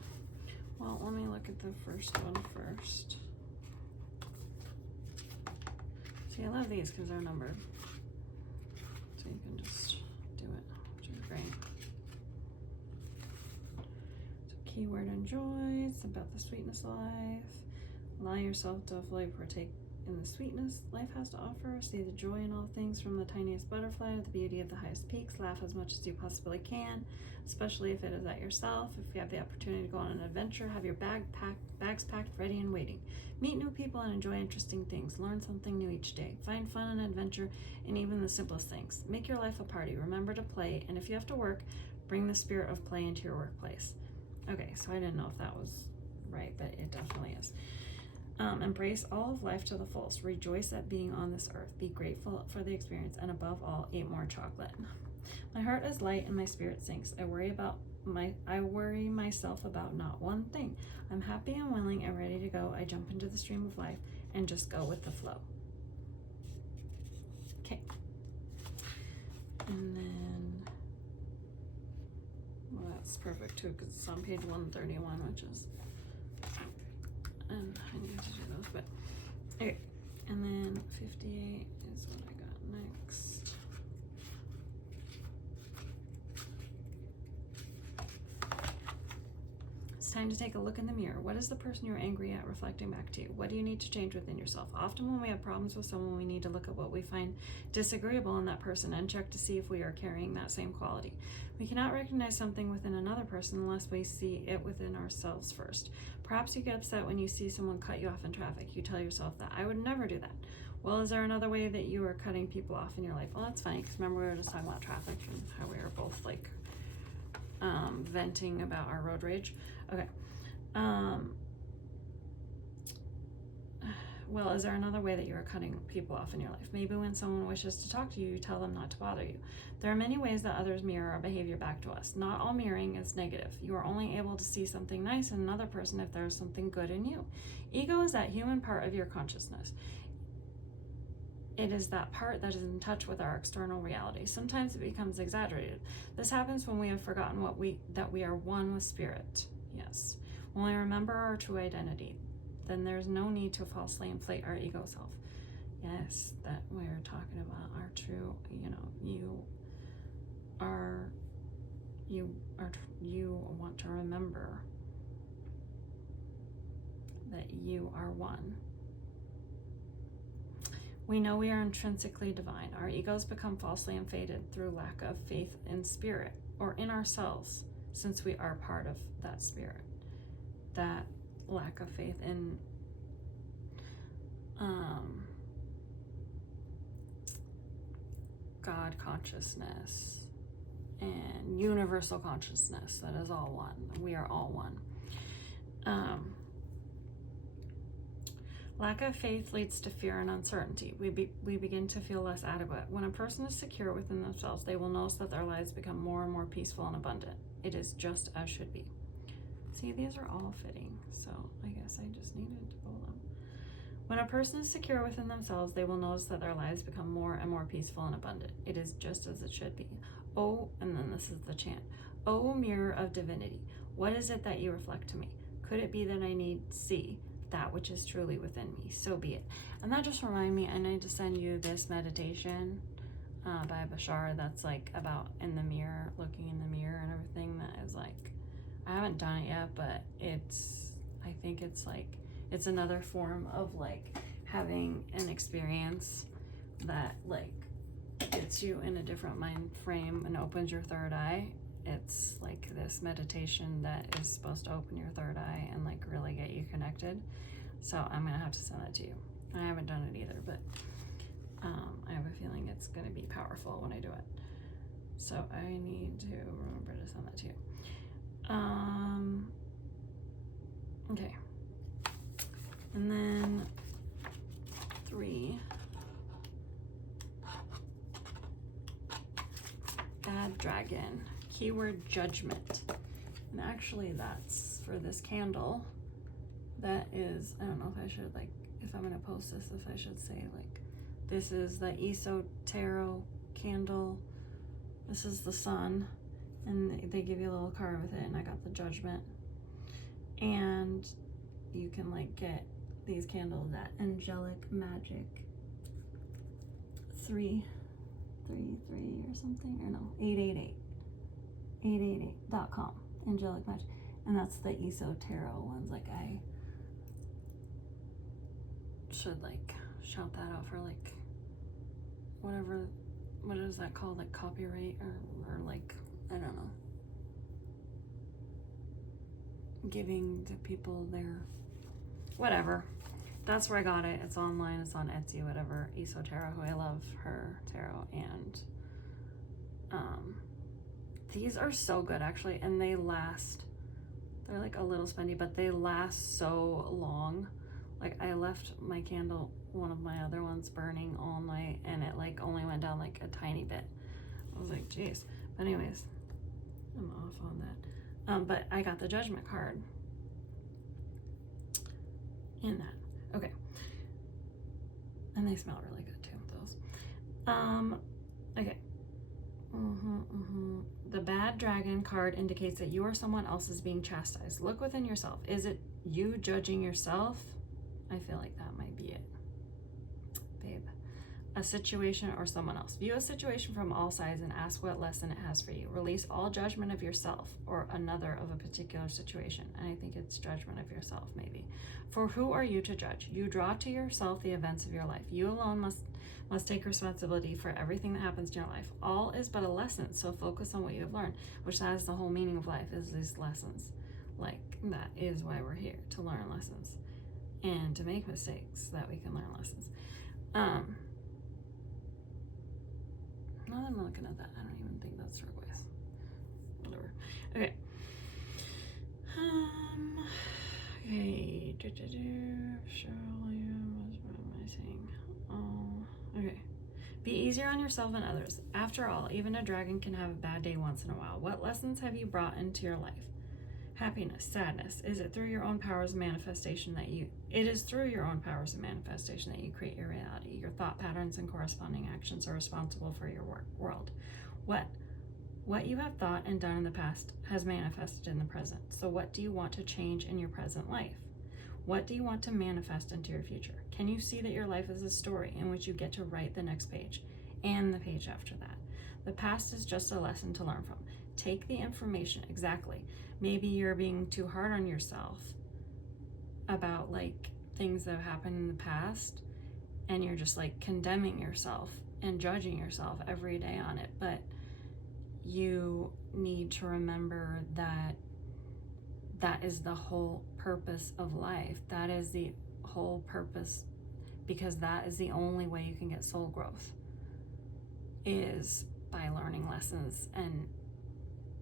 Well, let me look at the first one first. See, I love these because they're numbered. So you can just do it, which is great. So keyword enjoy, it's about the sweetness of life. Allow yourself to fully partake in the sweetness life has to offer. See the joy in all things, from the tiniest butterfly to the beauty of the highest peaks. Laugh as much as you possibly can, especially if it is at yourself. If you have the opportunity to go on an adventure, have your bags packed, ready and waiting. Meet new people and enjoy interesting things. Learn something new each day. Find fun and adventure in even the simplest things. Make your life a party. Remember to play, and if you have to work, bring the spirit of play into your workplace. Okay, so I didn't know if that was right, but it definitely is. Embrace all of life to the fullest. Rejoice at being on this earth. Be grateful for the experience, and above all, eat more chocolate. My heart is light and my spirit sinks. I worry myself about not one thing. I'm happy and willing and ready to go. I jump into the stream of life and just go with the flow. Okay. And then, well, that's perfect too, because it's on page 131, which is, and I need to do those, but okay. And then 58 is what I got next. It's time to take a look in the mirror. What is the person you're angry at reflecting back to you? What do you need to change within yourself? Often when we have problems with someone, we need to look at what we find disagreeable in that person and check to see if we are carrying that same quality. We cannot recognize something within another person unless we see it within ourselves first. Perhaps you get upset when you see someone cut you off in traffic. You tell yourself that, I would never do that. Well, is there another way that you are cutting people off in your life? Well, that's funny, because remember we were just talking about traffic and how we were both like venting about our road rage. Okay. Well, is there another way that you are cutting people off in your life? Maybe when someone wishes to talk to you, you tell them not to bother you. There are many ways that others mirror our behavior back to us. Not all mirroring is negative. You are only able to see something nice in another person if there is something good in you. Ego is that human part of your consciousness. It is that part that is in touch with our external reality. Sometimes it becomes exaggerated. This happens when we have forgotten that we are one with spirit. Yes. When we remember our true identity, then there's no need to falsely inflate our ego self. Yes, that we're talking about our true, you want to remember that you are one. We know we are intrinsically divine. Our egos become falsely inflated through lack of faith in spirit or in ourselves, since we are part of that spirit. That lack of faith in God consciousness and universal consciousness, that is all one. We are all one. Lack of faith leads to fear and uncertainty. We begin to feel less adequate. When a person is secure within themselves, they will notice that their lives become more and more peaceful and abundant. It is just as should be. See, these are all fitting, so I guess I just needed to pull them. When a person is secure within themselves, they will notice that their lives become more and more peaceful and abundant. It is just as it should be. Oh, and then this is the chant. Oh, mirror of divinity, what is it that you reflect to me? Could it be that I need to see that which is truly within me? So be it. And that just reminded me, I need to send you this meditation by Bashar that's like about in the mirror, looking in the mirror and everything. That is like, I haven't done it yet, but I think it's like It's another form of like having an experience that like gets you in a different mind frame and opens your third eye. It's like this meditation that is supposed to open your third eye and like really get you connected. So I'm gonna have to send that to you. I haven't done it either, but I have a feeling it's gonna be powerful when I do it. So I need to remember to send that to you. Okay. And then 3. Bad dragon. Keyword judgment. And actually that's for this candle. That is, I don't know if I should like, if I'm gonna post this, if I should say like, this is the ESO Tarot candle. This is the sun. And they give you a little card with it, and I got the judgment. And you can like get these candles at Angelic Magic 333 or something, or no, 888.com. Angelic Magic. And that's the ESO Tarot ones. Like I should like shout that out for like whatever, what is that called, like copyright or like, I don't know, giving to people their whatever. That's where I got it. It's online, it's on Etsy, whatever. ESO Tarot, who I love her tarot. And these are so good actually, and they last. They're like a little spendy, but they last so long. Like I left my candle, one of my other ones, burning all night, and it like only went down like a tiny bit. I was like, geez. But anyways, I'm off on that. But I got the judgment card in that. Okay. And they smell really good too, those. Okay. The bad dragon card indicates that you or someone else is being chastised. Look within yourself. Is it you judging yourself? I feel like that might be it, babe. A situation or someone else. View a situation from all sides and ask what lesson it has for you. Release all judgment of yourself or another of a particular situation. And I think it's judgment of yourself, maybe. For who are you to judge? You draw to yourself the events of your life. You alone must take responsibility for everything that happens in your life. All is but a lesson, so focus on what you have learned, which that is the whole meaning of life, is these lessons. Like, that is why we're here, to learn lessons and to make mistakes so that we can learn lessons. Now that I'm looking at that, I don't even think that's turquoise. Whatever. Okay. Okay. Surely, what am I saying? Okay. Be easier on yourself and others. After all, even a dragon can have a bad day once in a while. What lessons have you brought into your life? Happiness, sadness. Is it through your own powers of manifestation that you... It is through your own powers of manifestation that you create your reality. Your thought patterns and corresponding actions are responsible for your world. What you have thought and done in the past has manifested in the present. So what do you want to change in your present life? What do you want to manifest into your future? Can you see that your life is a story in which you get to write the next page and the page after that? The past is just a lesson to learn from. Take the information, exactly. Maybe you're being too hard on yourself about like things that have happened in the past, and you're just like condemning yourself and judging yourself every day on it. But you need to remember that that is the whole purpose of life. That is the whole purpose, because that is the only way you can get soul growth, is by learning lessons and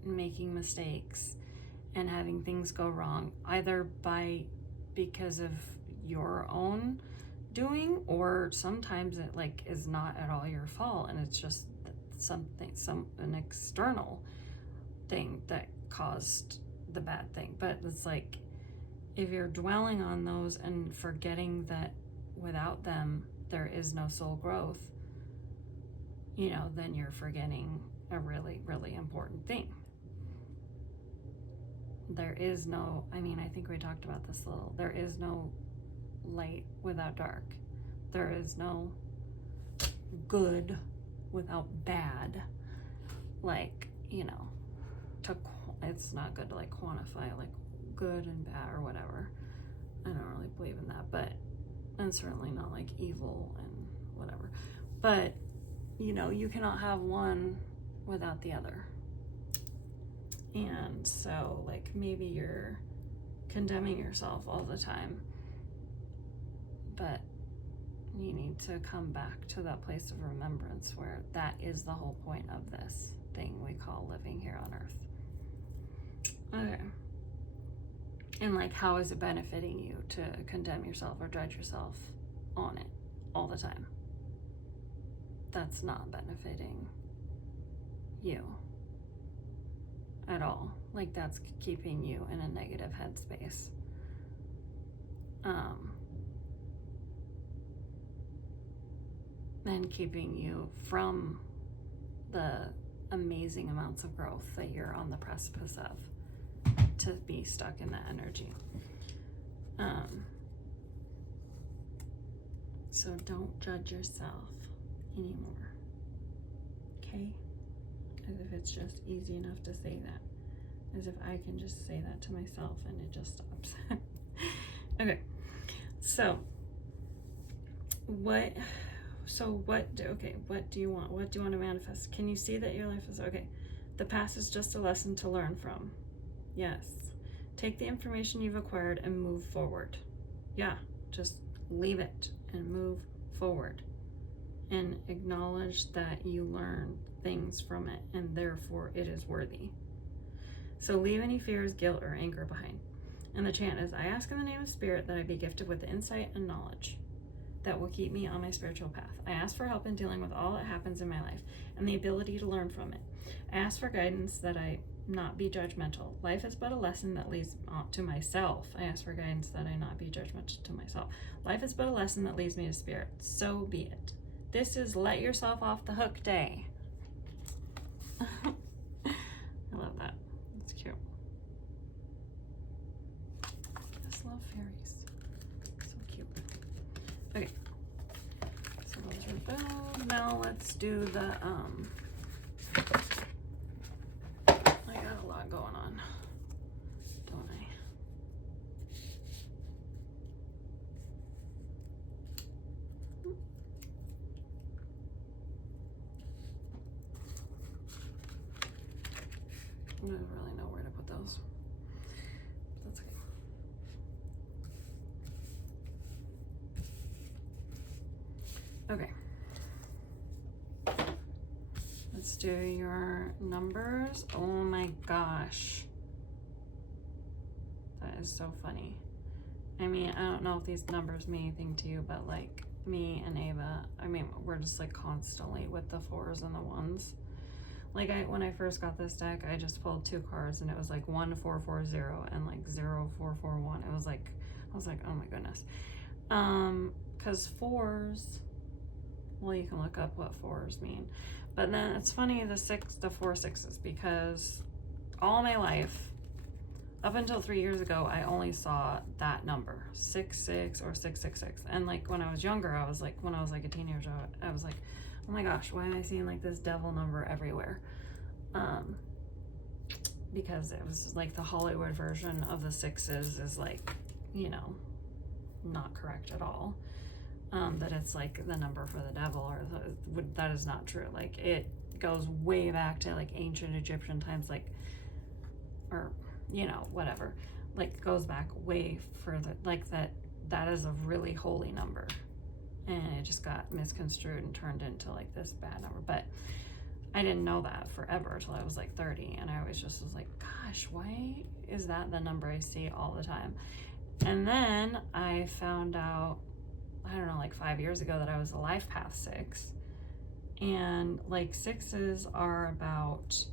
making mistakes and having things go wrong, either because of your own doing, or sometimes it like is not at all your fault and it's just an external thing that caused the bad thing. But it's like, if you're dwelling on those and forgetting that without them there is no soul growth, then you're forgetting a really, really important thing. There is no, I think we talked about this a little, there is no light without dark. There is no good without bad. Like, it's not good to like quantify like good and bad or whatever. I don't really believe in that, but, and certainly not like evil and whatever. But, you know, you cannot have one without the other. And so, like, maybe you're condemning yourself all the time, but you need to come back to that place of remembrance where that is the whole point of this thing we call living here on earth. Okay. And like, how is it benefiting you to condemn yourself or judge yourself on it all the time? That's not benefiting you at all. Like, that's keeping you in a negative headspace. And keeping you from the amazing amounts of growth that you're on the precipice of, to be stuck in that energy. So don't judge yourself anymore, okay? As if it's just easy enough to say that. As if I can just say that to myself and it just stops. Okay, so what do you want? What do you want to manifest? Can you see that your life is okay? The past is just a lesson to learn from. Yes. Take the information you've acquired and move forward. Yeah, just leave it and move forward. And acknowledge that you learn things from it and therefore it is worthy. So leave any fears, guilt, or anger behind. And the chant is, I ask in the name of Spirit that I be gifted with the insight and knowledge that will keep me on my spiritual path. I ask for help in dealing with all that happens in my life and the ability to learn from it. I ask for guidance that I not be judgmental. Life is but a lesson that leads to myself. I ask for guidance that I not be judgmental to myself. Life is but a lesson that leads me to Spirit. So be it. This is Let Yourself Off the Hook Day. I love that. It's cute. I just love fairies. So cute. Okay. So those are both. Now let's do the I got a lot going on, don't I? I don't really know where to put those. That's okay. Okay. Let's do your numbers. Oh my gosh. That is so funny. I mean, I don't know if these numbers mean anything to you, but like me and Ava, I mean, we're just like constantly with the 4s and the 1s. Like when I first got this deck, I just pulled 2 cards and it was like 1440 and like 0441. It was like, I was like, oh my goodness. 'Cause 4s, well, you can look up what 4s mean. But then it's funny, the 4 6s, because all my life, up until 3 years ago, I only saw that number, 66 or 666. And like when I was younger, I was like, when I was like a teenager, I was like, oh my gosh, why am I seeing like this devil number everywhere? Because it was like the Hollywood version of the 6s is like, you know, not correct at all. That it's like the number for the devil, or that is not true. Like it goes way back to like ancient Egyptian times, like, or you know, whatever, like goes back way further, like that is a really holy number, and it just got misconstrued and turned into like this bad number. But I didn't know that forever till I was like 30, and I always just was like, gosh, why is that the number I see all the time? And then I found out, I don't know, like 5 years ago, that I was a life path 6, and like 6s are about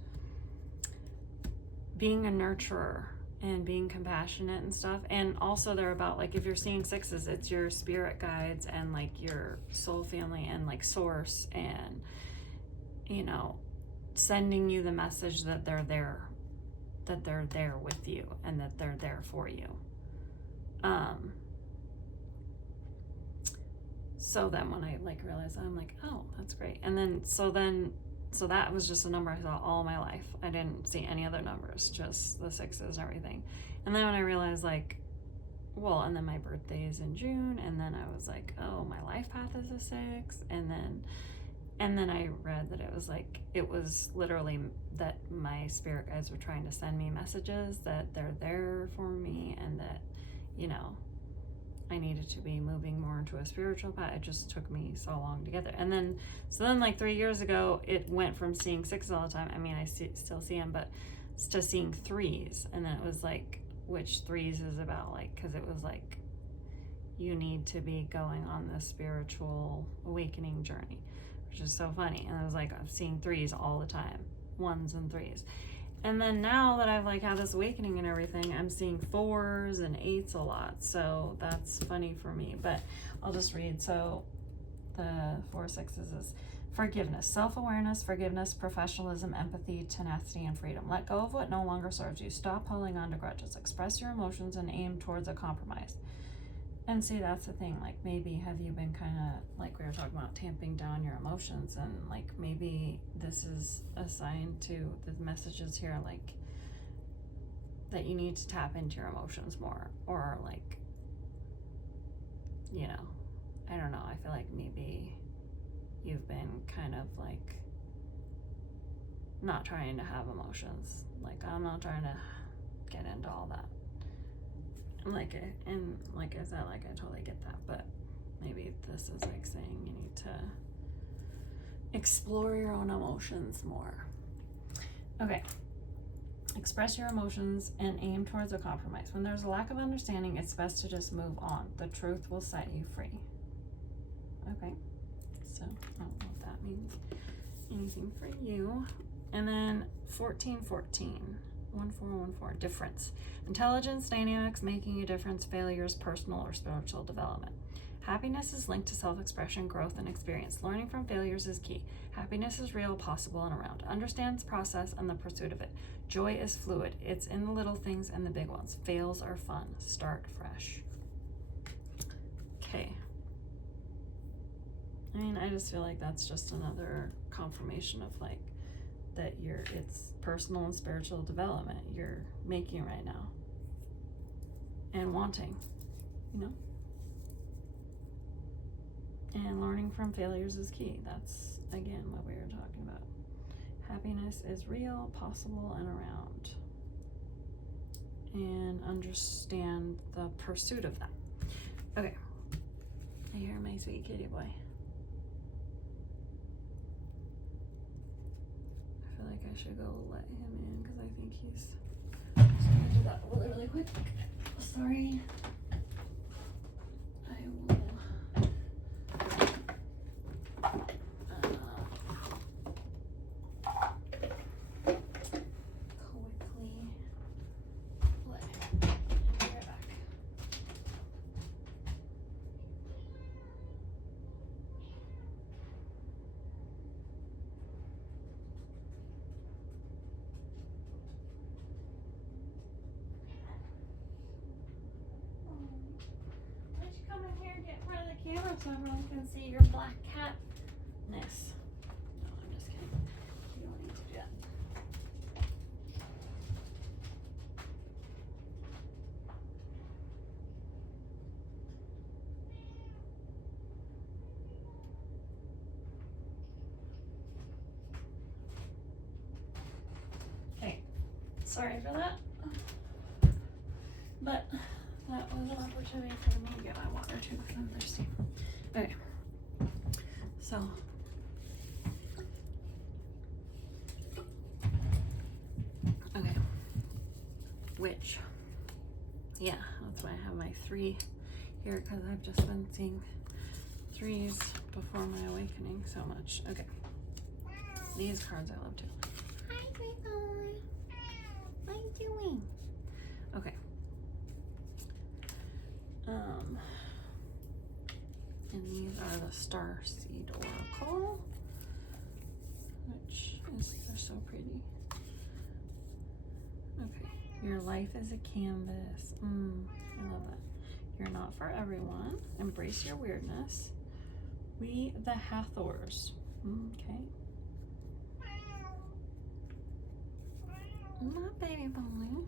being a nurturer and being compassionate and stuff. And also they're about like, if you're seeing 6s, it's your spirit guides and like your soul family and like source, and you know, sending you the message that they're there with you and that they're there for you. So then when I like realized, I'm like, oh, that's great. And then so that was just a number I saw all my life. I didn't see any other numbers, just the 6s and everything. And then when I realized, like, well, and then my birthday is in June, and then I was like, oh, my life path is a 6, and then I read that it was literally that my spirit guides were trying to send me messages that they're there for me, and that, you know, I needed to be moving more into a spiritual path. It just took me so long to get there. And then, so then like 3 years ago, it went from seeing 6s all the time. I mean, I still see them, but to seeing 3s. And then it was like, which 3s is about, like, because it was like, you need to be going on this spiritual awakening journey, which is so funny. And I was like, I'm seeing 3s all the time, 1s and 3s. And then now that I've like had this awakening and everything, I'm seeing 4s and 8s a lot. So that's funny for me, but I'll just read. So the 4 6s is forgiveness, self-awareness, forgiveness, professionalism, empathy, tenacity, and freedom. Let go of what no longer serves you. Stop holding on to grudges. Express your emotions and aim towards a compromise. And see, that's the thing, like, maybe have you been kind of, like we were talking about, tamping down your emotions, and like maybe this is a sign to the messages here, like, that you need to tap into your emotions more, or like, you know, I don't know, I feel like maybe you've been kind of like not trying to have emotions. Like, I'm not trying to get into all that. Like, and like I said, like, I totally get that, but maybe this is like saying you need to explore your own emotions more. Okay. Express your emotions and aim towards a compromise. When there's a lack of understanding, it's best to just move on. The truth will set you free. Okay. So, I don't know what that means. Anything for you. And then 1414. 1414, difference. Intelligence, dynamics, making a difference, failures, personal or spiritual development. Happiness is linked to self-expression, growth, and experience. Learning from failures is key. Happiness is real, possible, and around. Understand its process and the pursuit of it. Joy is fluid. It's in the little things and the big ones. Fails are fun. Start fresh. Okay. I mean, I just feel like that's just another confirmation of like, that it's personal and spiritual development you're making right now and wanting, you know, and learning from failures is key. That's again what we were talking about. Happiness is real, possible, and around, and understand the pursuit of that. Okay, I hear my sweet kitty boy. Like I should go let him in because I think he's just gonna do that really quick. Sorry. I will quickly let him in. Be right back. Why don't you come in here and get in front of the camera so everyone can see your black catness? No, I'm just kidding. You don't need to do that. Okay, sorry for that. But that was an opportunity for me to get my water too because I'm thirsty. Okay. So okay. Which, yeah, that's why I have my 3 here, because I've just been seeing 3s before my awakening so much. Okay. These cards I love too. Hi, sweet boy. What are you doing? Okay. And these are the Star Seed Oracle, which is, they're so pretty. Okay, your life is a canvas. I love that. You're not for everyone. Embrace your weirdness. We the Hathors. Okay. My baby boy.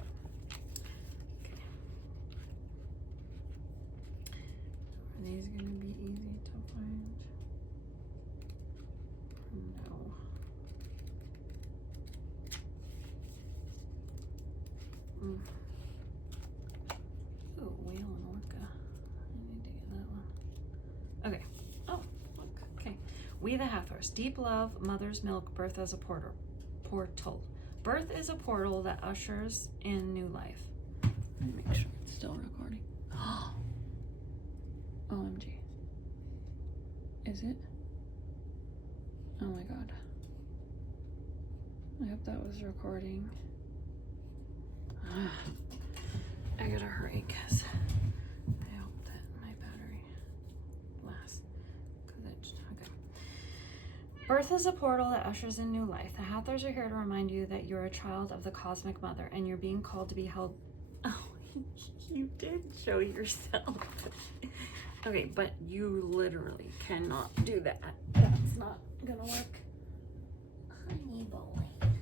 these gonna be easy to find? No. Ooh, whale and orca. I need to get that one. Okay. Oh, look. Okay. We the Hathors. Deep love, mother's milk, birth as a portal. Birth is a portal that ushers in new life. Let me make sure it's still recording. OMG. Is it? Oh my god. I hope that was recording. I gotta hurry because I hope that my battery lasts. Okay. Birth is a portal that ushers in new life. The Hathors are here to remind you that you're a child of the cosmic mother and you're being called to be held. Oh, you did show yourself. Okay, but you literally cannot do that. That's not gonna work. Honey boy, what are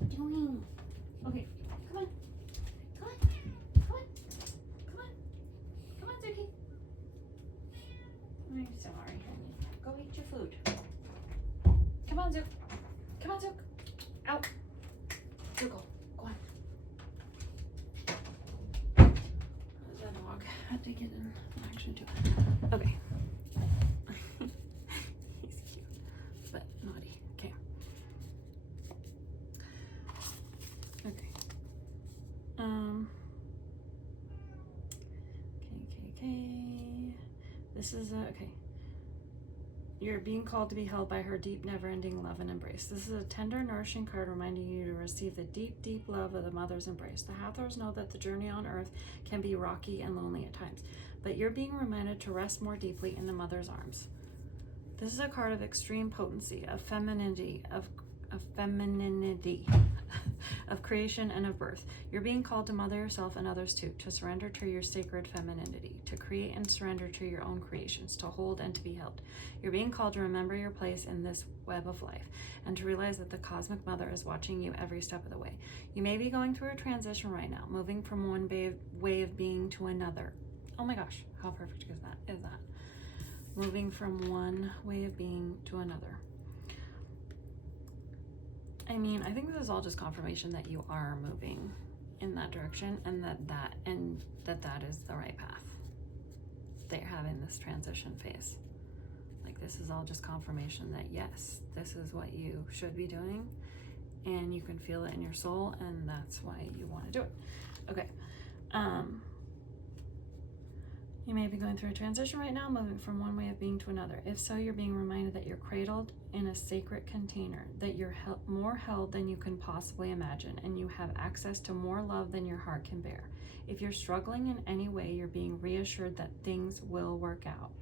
you doing? Okay, come on. Come on. Come on. Come on. Come on, Zuki. I'm sorry, honey. Go eat your food. Come on, Zook. Come on, Zook. Out. Zuko, go on. The dog had to get in action too. Okay. He's cute, but naughty. Okay. Okay. Okay. This is okay. You're being called to be held by her deep, never-ending love and embrace. This is a tender, nourishing card reminding you to receive the deep, deep love of the mother's embrace. The Hathors know that the journey on Earth can be rocky and lonely at times, but you're being reminded to rest more deeply in the mother's arms. This is a card of extreme potency, of femininity, of creation and of birth. You're being called to mother yourself and others too, to surrender to your sacred femininity, to create and surrender to your own creations, to hold and to be held. You're being called to remember your place in this web of life and to realize that the cosmic mother is watching you every step of the way. You may be going through a transition right now, moving from one way of being to another. Oh my gosh, how perfect is that? Moving from one way of being to another. I mean, I think this is all just confirmation that you are moving in that direction and that is the right path. They're having this transition phase. Like, this is all just confirmation that yes, this is what you should be doing and you can feel it in your soul and that's why you want to do it. Okay. You may be going through a transition right now, moving from one way of being to another. If so, you're being reminded that you're cradled in a sacred container, that you're more held than you can possibly imagine, and you have access to more love than your heart can bear. If you're struggling in any way, you're being reassured that things will work out.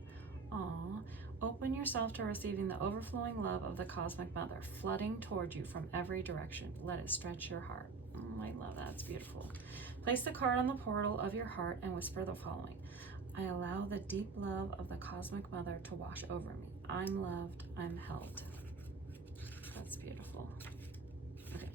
Aww. Open yourself to receiving the overflowing love of the cosmic mother, flooding toward you from every direction. Let it stretch your heart. I love that. It's beautiful. Place the card on the portal of your heart and whisper the following. I allow the deep love of the cosmic mother to wash over me. I'm loved, I'm held. That's beautiful. Okay,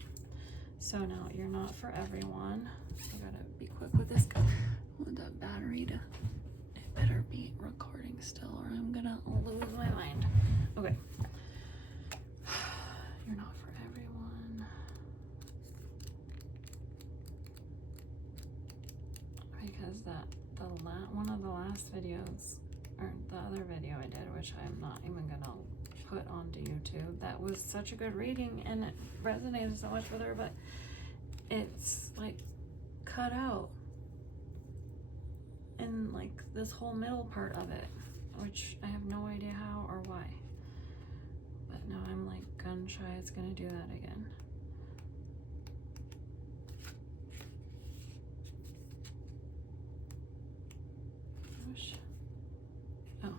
so now you're not for everyone. I gotta be quick with this because I want that battery to, it better be recording still or I'm gonna lose my mind. Okay. You're not for everyone. Because one of the last videos, or the other video I did, which I'm not even gonna put onto YouTube, that was such a good reading and it resonated so much with her, but it's like cut out in like this whole middle part of it, which I have no idea how or why. But now I'm like gun shy it's gonna do that again. Oh,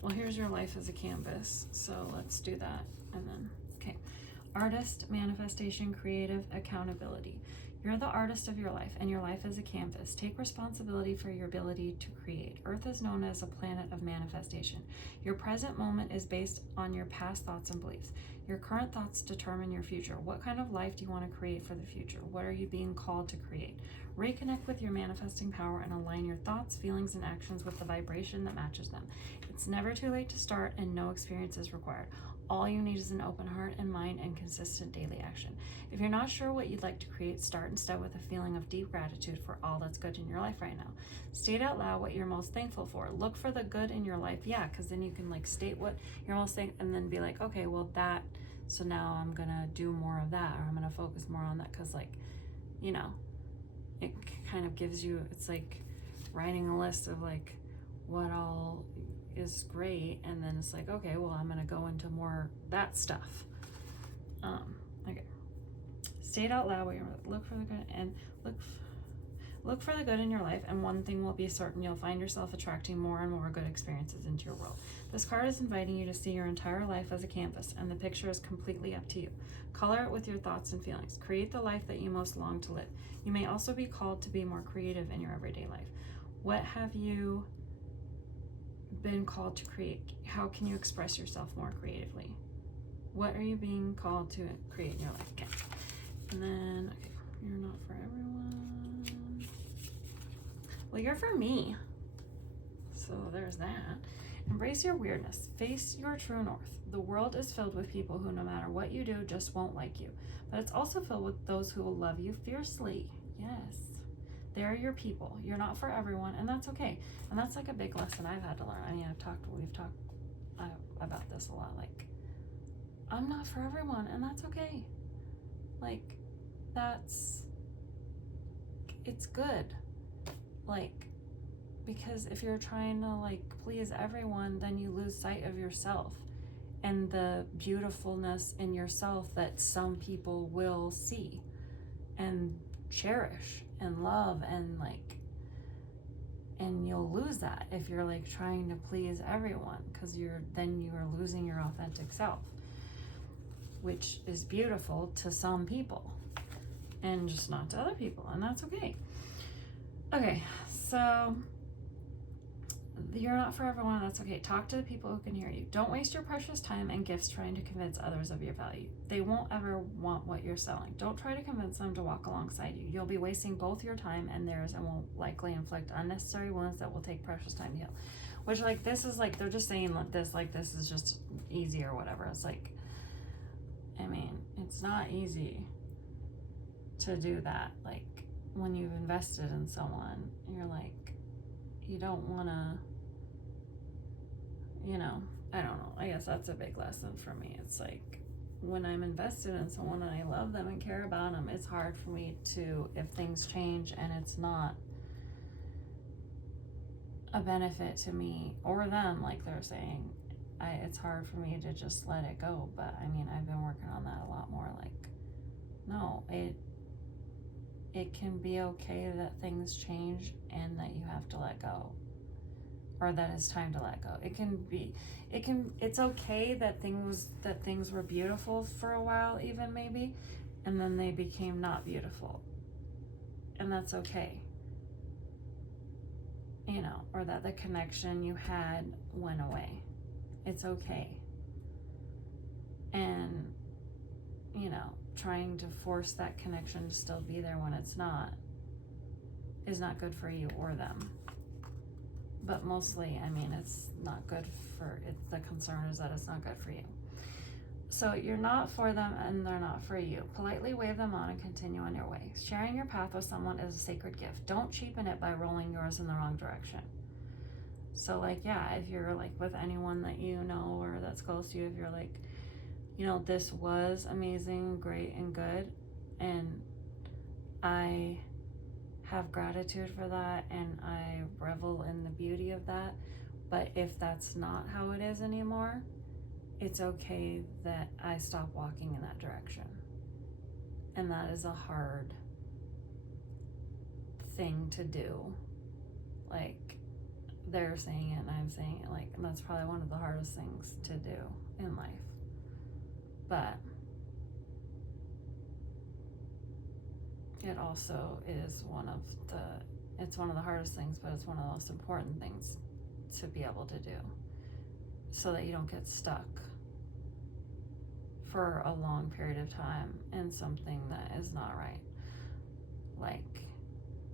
well, here's your life as a canvas, so let's do that. And then, okay, artist, manifestation, creative, accountability. You're the artist of your life, and your life is a canvas. Take responsibility for your ability to create. Earth is known as a planet of manifestation. Your present moment is based on your past thoughts and beliefs. Your current thoughts determine your future. What kind of life do you want to create for the future? What are you being called to create? Reconnect with your manifesting power and align your thoughts, feelings, and actions with the vibration that matches them. It's never too late to start, and no experience is required. All you need is an open heart and mind and consistent daily action. If you're not sure what you'd like to create, start instead with a feeling of deep gratitude for all that's good in your life right now. State out loud what you're most thankful for. Look for the good in your life. Yeah, because then you can like state what you're most thankful and then be like, okay, well that, so now I'm going to do more of that, or I'm going to focus more on that, because like, you know, it kind of gives you, it's like writing a list of like what all is great, and then it's like, okay, well I'm gonna go into more that stuff. Okay. State out loud what you look for the good, and look for the good in your life, and one thing will be certain: you'll find yourself attracting more and more good experiences into your world. This card is inviting you to see your entire life as a canvas, and the picture is completely up to you. Color it with your thoughts and feelings. Create the life that you most long to live. You may also be called to be more creative in your everyday life. What have you been called to create? How can you express yourself more creatively? What are you being called to create in your life? Okay. And then, okay, you're not for everyone. Well, you're for me. So there's that. Embrace your weirdness. Face your true north. The world is filled with people who, no matter what you do, just won't like you. But it's also filled with those who will love you fiercely. Yes. They're your people. You're not for everyone, and that's okay. And that's like a big lesson I've had to learn. I mean, we've talked about this a lot. Like, I'm not for everyone, and that's okay. Like, it's good. Like, because if you're trying to like please everyone, then you lose sight of yourself and the beautifulness in yourself that some people will see and cherish and love, and like, and you'll lose that if you're like trying to please everyone, because you are losing your authentic self, which is beautiful to some people and just not to other people, and that's okay. Okay, so you're not for everyone, that's okay. Talk to the people who can hear you. Don't waste your precious time and gifts trying to convince others of your value. They won't ever want what you're selling. Don't try to convince them to walk alongside you. You'll be wasting both your time and theirs, and will likely inflict unnecessary wounds that will take precious time to heal. Which, like, this is like, they're just saying this is just easy or whatever. It's like, I mean, it's not easy to do that. Like, when you've invested in someone, you're like, you don't want to, you know, I don't know. I guess that's a big lesson for me. It's like, when I'm invested in someone and I love them and care about them, it's hard for me to, if things change and it's not a benefit to me or them, like they're saying, it's hard for me to just let it go. But I mean, I've been working on that a lot more. Like, no, it can be okay that things change and that you have to let go, or that it's time to let go. It's okay that things were beautiful for a while, even maybe, and then they became not beautiful, and that's okay, you know, or that the connection you had went away. It's okay. And, you know, trying to force that connection to still be there when it's not is not good for you or them. But mostly, I mean, it's not good for it. The concern is that it's not good for you. So you're not for them and they're not for you. Politely wave them on and continue on your way. Sharing your path with someone is a sacred gift. Don't cheapen it by rolling yours in the wrong direction. So like, yeah, if you're like with anyone that you know or that's close to you, if you're like, you know, this was amazing, great, and good, and I have gratitude for that, and I revel in the beauty of that. But if that's not how it is anymore, it's okay that I stop walking in that direction. And that is a hard thing to do. Like, they're saying it and I'm saying it, like, and that's probably one of the hardest things to do in life. But it also is it's one of the hardest things, but it's one of the most important things to be able to do so that you don't get stuck for a long period of time in something that is not right. Like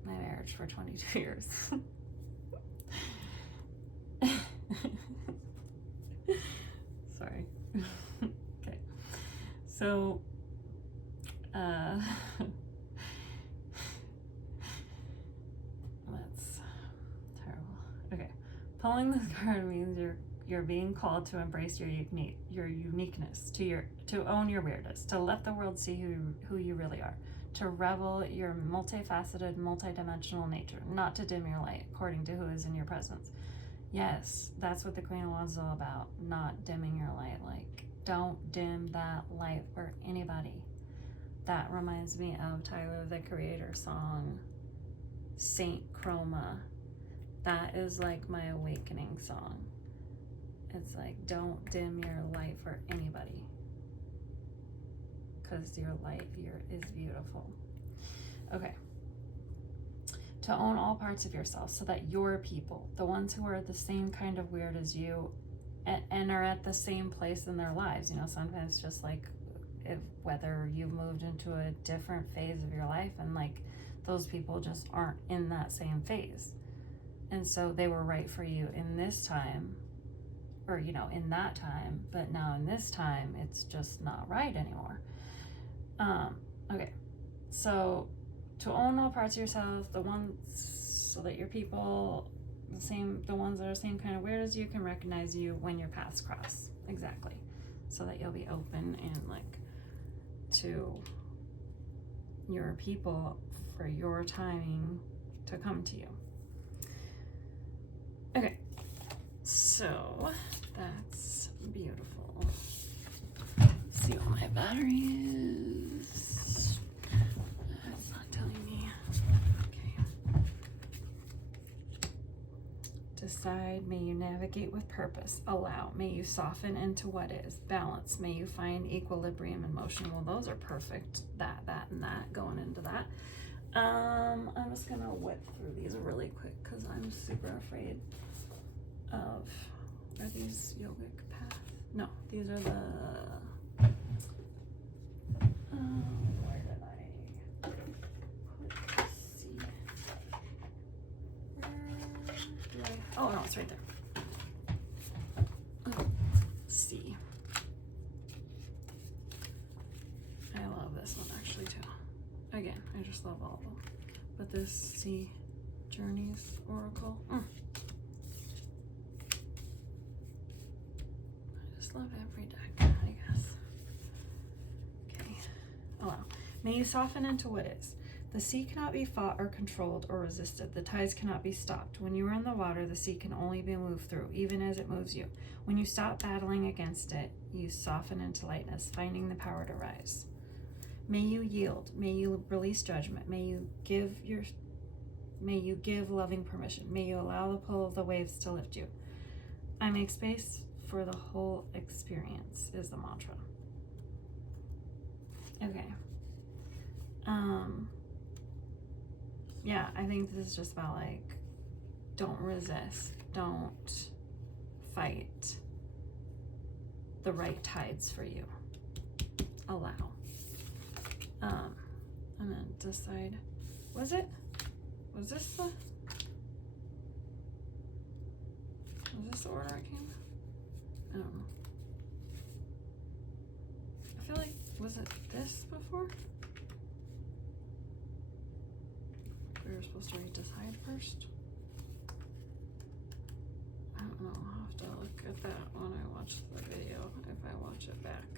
my marriage for 22 years. Sorry. Okay. So, that's terrible. Okay. Pulling this card means you're being called to embrace your uniqueness, to own your weirdness, to let the world see who you really are, to revel your multifaceted, multidimensional nature, not to dim your light according to who is in your presence. Yes, that's what the Queen of Wands is all about, not dimming your light. Like, don't dim that light for anybody. That reminds me of Tyler, the Creator song, Saint Chroma. That is like my awakening song. It's like, don't dim your light for anybody, because your light here is beautiful. Okay. To own all parts of yourself so that your people, the ones who are the same kind of weird as you and are at the same place in their lives, you know, sometimes just like whether you've moved into a different phase of your life and like those people just aren't in that same phase. And so they were right for you in this time, or, you know, in that time, but now in this time, it's just not right anymore. Okay. So to own all parts of yourself, the ones so that your people, the ones that are the same kind of weird as you, can recognize you when your paths cross. Exactly. So that you'll be open and like to your people for your timing to come to you. Okay. So that's beautiful. Let's see what my battery is. It's not telling me. Okay. Decide, may you navigate with purpose. Allow, may you soften into what is. Balance, may you find equilibrium in motion. Well, those are perfect. That, and that going into that. I'm just gonna whip through these really quick because I'm super afraid of, are these yogic paths? No, these are the, where did I put, let's see, oh no, it's right there. C. I love this one actually too. Again, I just love all of them. But this C Journeys Oracle. I just love every deck, I guess. Okay. Allow. May you soften into what is. The sea cannot be fought or controlled or resisted. The tides cannot be stopped. When you are in the water, the sea can only be moved through, even as it moves you. When you stop battling against it, you soften into lightness, finding the power to rise. May you yield. May you release judgment. May you give loving permission. May you allow the pull of the waves to lift you. I make space for the whole experience is the mantra. Okay. Yeah, I think this is just about like, don't resist, don't fight the right tides for you. Allow. And then decide, was this the order I came? I don't know. I feel like, was it this before? We were supposed to read decide first. I don't know, I'll have to look at that when I watch the video, if I watch it back.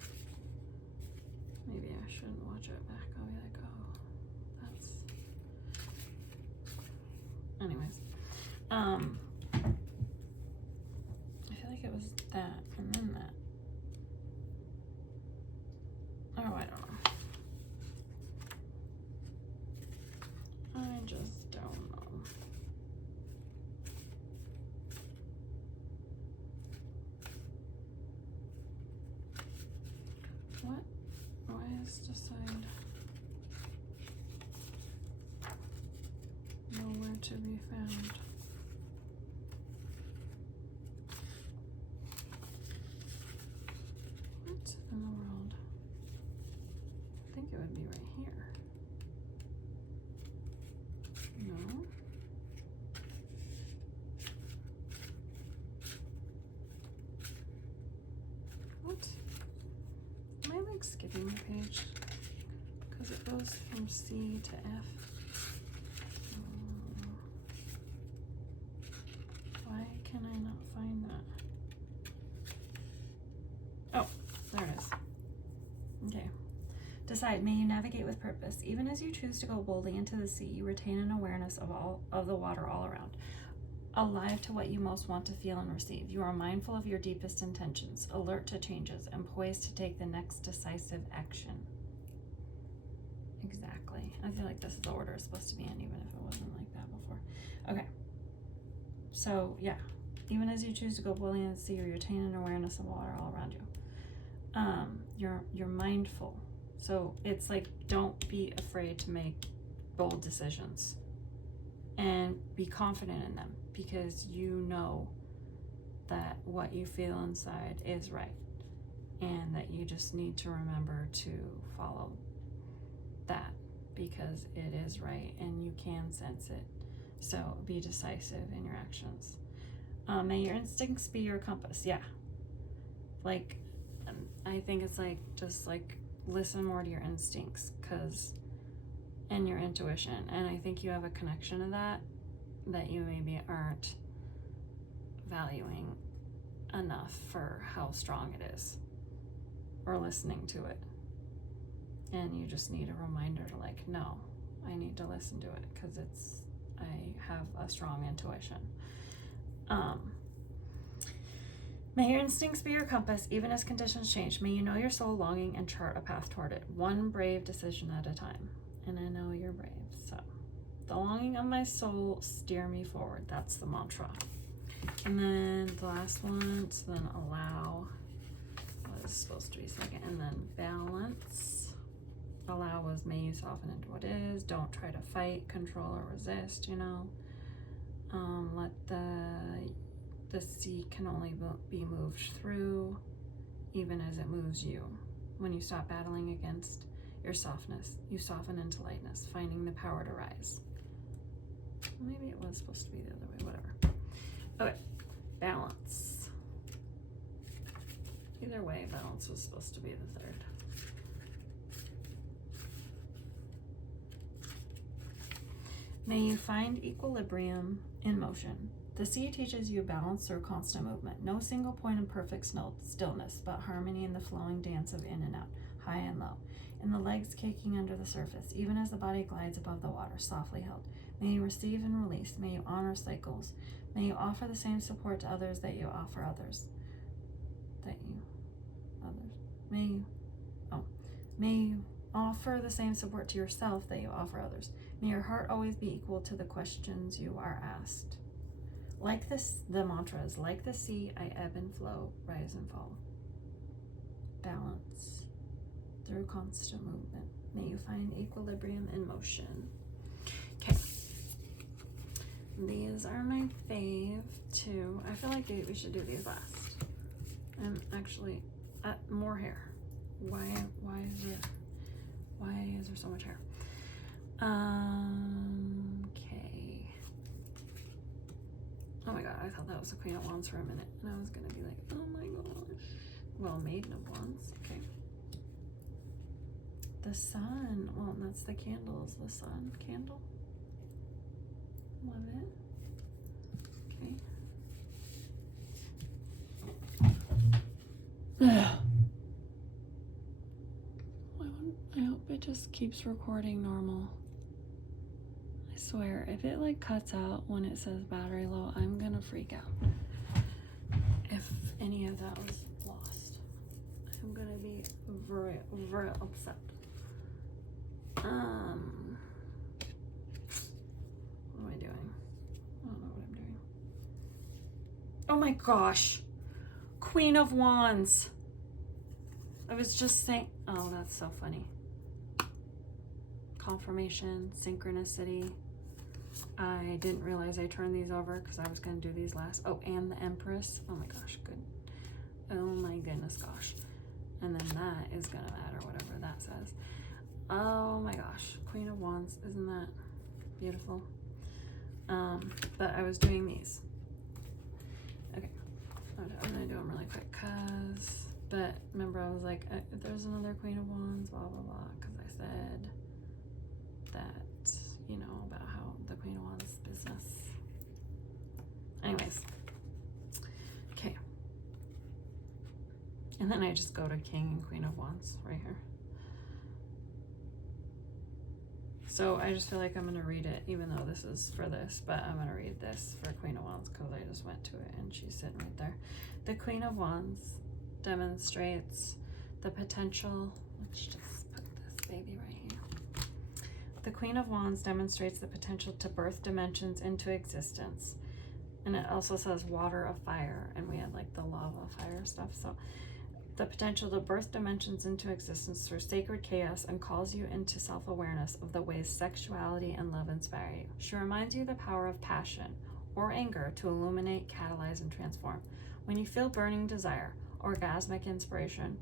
Maybe I shouldn't watch it back. I'll be like, oh, that's... Anyways. I feel like it was that and then that. Oh, I don't know. I just don't know. What? Why is decide? to be found. What in the world? I think it would be right here. No. What? Am I like skipping the page? Because it goes from C to F. Why can I not find that? Oh, there it is. Okay. Decide, may you navigate with purpose. Even as you choose to go boldly into the sea, you retain an awareness of the water all around. Alive to what you most want to feel and receive. You are mindful of your deepest intentions, alert to changes, and poised to take the next decisive action. Exactly. I feel like this is the order it's supposed to be in, even if it wasn't like that before. Okay. So, yeah. Even as you choose to go boldly into the sea, you retain an awareness of water all around you. You're mindful. So it's like, don't be afraid to make bold decisions and be confident in them, because you know that what you feel inside is right, and that you just need to remember to follow that because it is right and you can sense it. So be decisive in your actions. May your instincts be your compass. Yeah. Like, I think it's like, just like, listen more to your instincts and your intuition. And I think you have a connection to that you maybe aren't valuing enough for how strong it is, or listening to it. And you just need a reminder to, like, no, I need to listen to it because I have a strong intuition. May your instincts be your compass, even as conditions change. May you know your soul longing and chart a path toward it, one brave decision at a time. And I know you're brave, so. The longing of my soul, steer me forward. That's the mantra. And then the last one, so then allow, was supposed to be second, and then balance. Allow was, may you soften into what is. Don't try to fight, control, or resist, you know. Let the sea can only be moved through, even as it moves you. When you stop battling against your softness, you soften into lightness, finding the power to rise. Maybe it was supposed to be the other way, whatever. Okay, balance. Either way, balance was supposed to be the third. May you find equilibrium in motion. The sea teaches you balance through constant movement. No single point of perfect stillness, but harmony in the flowing dance of in and out, high and low. In the legs caking under the surface, even as the body glides above the water, softly held. May you receive and release. May you honor cycles. May you offer the same support to others that you offer others. May you offer the same support to yourself that you offer others. May your heart always be equal to the questions you are asked. Like this, the mantra is, like the sea, I ebb and flow, rise and fall. Balance through constant movement. May you find equilibrium in motion. Okay. These are my fave too. I feel like we should do these last. And actually, more hair. Why is there so much hair? Okay. Oh my god, I thought that was the Queen of Wands for a minute, and I was gonna be like, oh my gosh. Well, Maiden of Wands. Okay. The sun. Well, that's the candles. The sun candle. Love it. Okay. I hope it just keeps recording normal. I swear, if it like cuts out when it says battery low, I'm gonna freak out. If any of that was lost, I'm gonna be very, very upset. What am I doing? I don't know what I'm doing. Oh my gosh. Queen of Wands. I was just saying, oh, that's so funny. Confirmation, synchronicity. I didn't realize I turned these over because I was going to do these last. Oh, and the Empress. Oh my gosh, good. Oh my goodness gosh. And then that is going to matter, whatever that says. Oh my gosh, Queen of Wands. Isn't that beautiful? But I was doing these. Okay, I'm going to do them really quick but remember I was like, if there's another Queen of Wands, blah, blah, blah, because I said that, you know, about how the Queen of Wands business. Anyways. Okay. And then I just go to King and Queen of Wands right here. So I just feel like I'm going to read it, even though this is for this, but I'm going to read this for Queen of Wands because I just went to it and she's sitting right there. The Queen of Wands demonstrates the potential. Let's just put this baby right here. The Queen of Wands demonstrates the potential to birth dimensions into existence. And it also says water of fire, and we had like the lava fire stuff. So the potential to birth dimensions into existence through sacred chaos and calls you into self-awareness of the ways sexuality and love inspire you. She reminds you of the power of passion or anger to illuminate, catalyze, and transform. When you feel burning desire, orgasmic inspiration,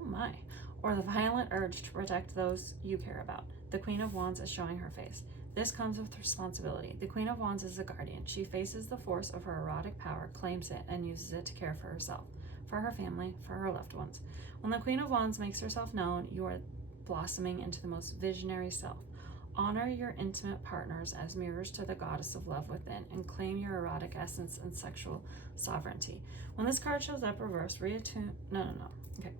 oh my, or the violent urge to protect those you care about, the Queen of Wands is showing her face. This comes with responsibility. The Queen of Wands is a guardian. She faces the force of her erotic power, claims it, and uses it to care for herself, for her family, for her loved ones. When the Queen of Wands makes herself known, you are blossoming into the most visionary self. Honor your intimate partners as mirrors to the goddess of love within, and claim your erotic essence and sexual sovereignty. When this card shows up reversed, reattune. No. Okay.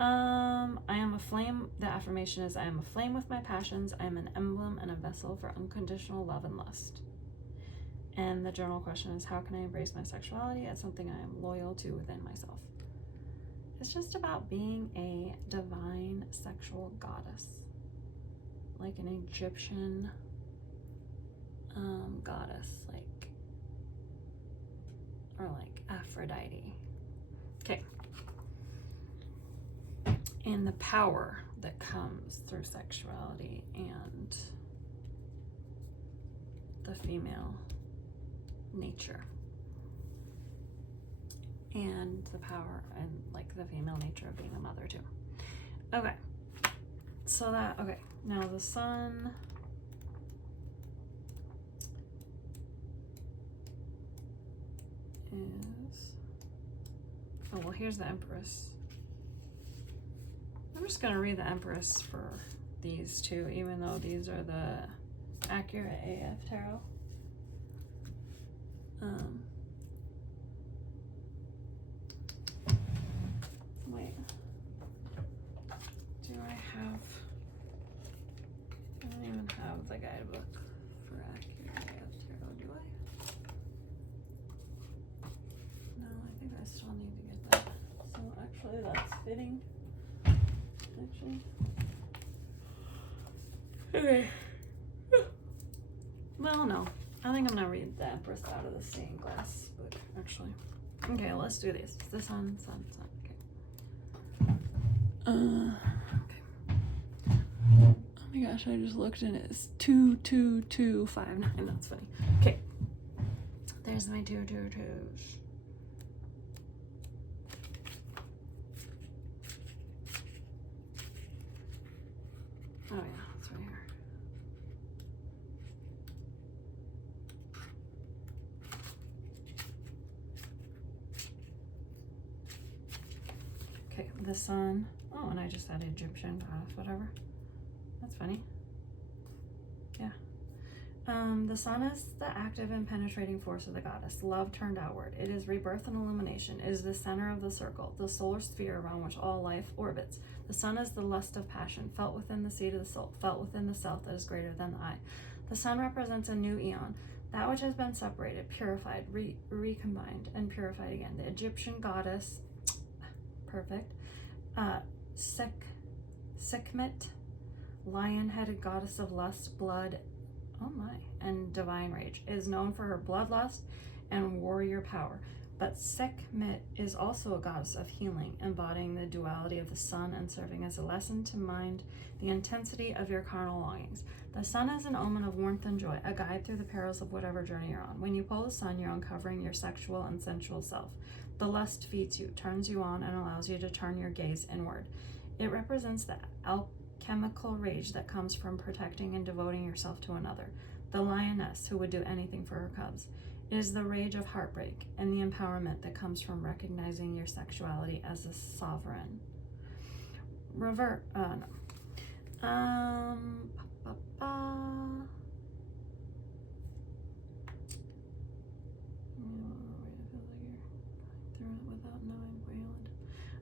I am a flame. The affirmation is, I am a flame with my passions. I am an emblem and a vessel for unconditional love and lust. And the journal question is, how can I embrace my sexuality as something I am loyal to within myself? It's just about being a divine sexual goddess, like an Egyptian goddess, or like Aphrodite. Okay. And the power that comes through sexuality and the female nature, and the power and like the female nature of being a mother too. Okay, so that, okay, now the sun is, oh well, here's the Empress. I'm just gonna read the Empress for these two, even though these are the accurate AF tarot. Wait, do I have, I don't even have the guidebook for accurate AF tarot, do I? No, I think I still need to get that. So actually that's fitting. Actually. Okay. Well, no. I think I'm gonna read the Empress out of the stained glass book, actually. Okay, let's do this. The sun. Okay. Okay. Oh my gosh, I just looked and it's 22259. That's funny. Okay. There's my 222s. Oh yeah, it's right here. Okay, the sun. Oh, and I just had Egyptian goddess, whatever. That's funny. Yeah. The sun is the active and penetrating force of the goddess, love turned outward. It is rebirth and illumination. It is the center of the circle, the solar sphere around which all life orbits. The sun is the lust of passion, felt within the seat of the soul, felt within the self that is greater than the I. The sun represents a new eon, that which has been separated, purified, recombined, and purified again. The Egyptian goddess, perfect, Sekhmet, lion-headed goddess of lust, blood, oh my, and divine rage, is known for her bloodlust and warrior power. But Sekhmet is also a goddess of healing, embodying the duality of the sun and serving as a lesson to mind the intensity of your carnal longings. The sun is an omen of warmth and joy, a guide through the perils of whatever journey you're on. When you pull the sun, you're uncovering your sexual and sensual self. The lust feeds you, turns you on, and allows you to turn your gaze inward. It represents the alchemical rage that comes from protecting and devoting yourself to another, the lioness who would do anything for her cubs. It is the rage of heartbreak and the empowerment that comes from recognizing your sexuality as a sovereign. No. Ba, ba, ba.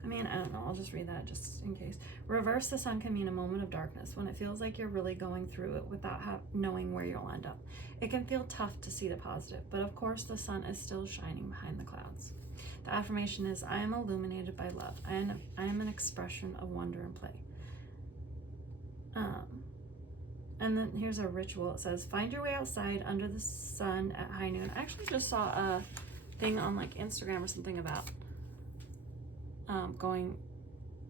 I don't know, I'll just read that just in case. Reverse the sun can mean a moment of darkness when it feels like you're really going through it without knowing where you'll end up. It can feel tough to see the positive, but of course the sun is still shining behind the clouds. The affirmation is, I am illuminated by love. I am an expression of wonder and play. And then here's a ritual. It says, find your way outside under the sun at high noon. I actually just saw a thing on like Instagram or something about going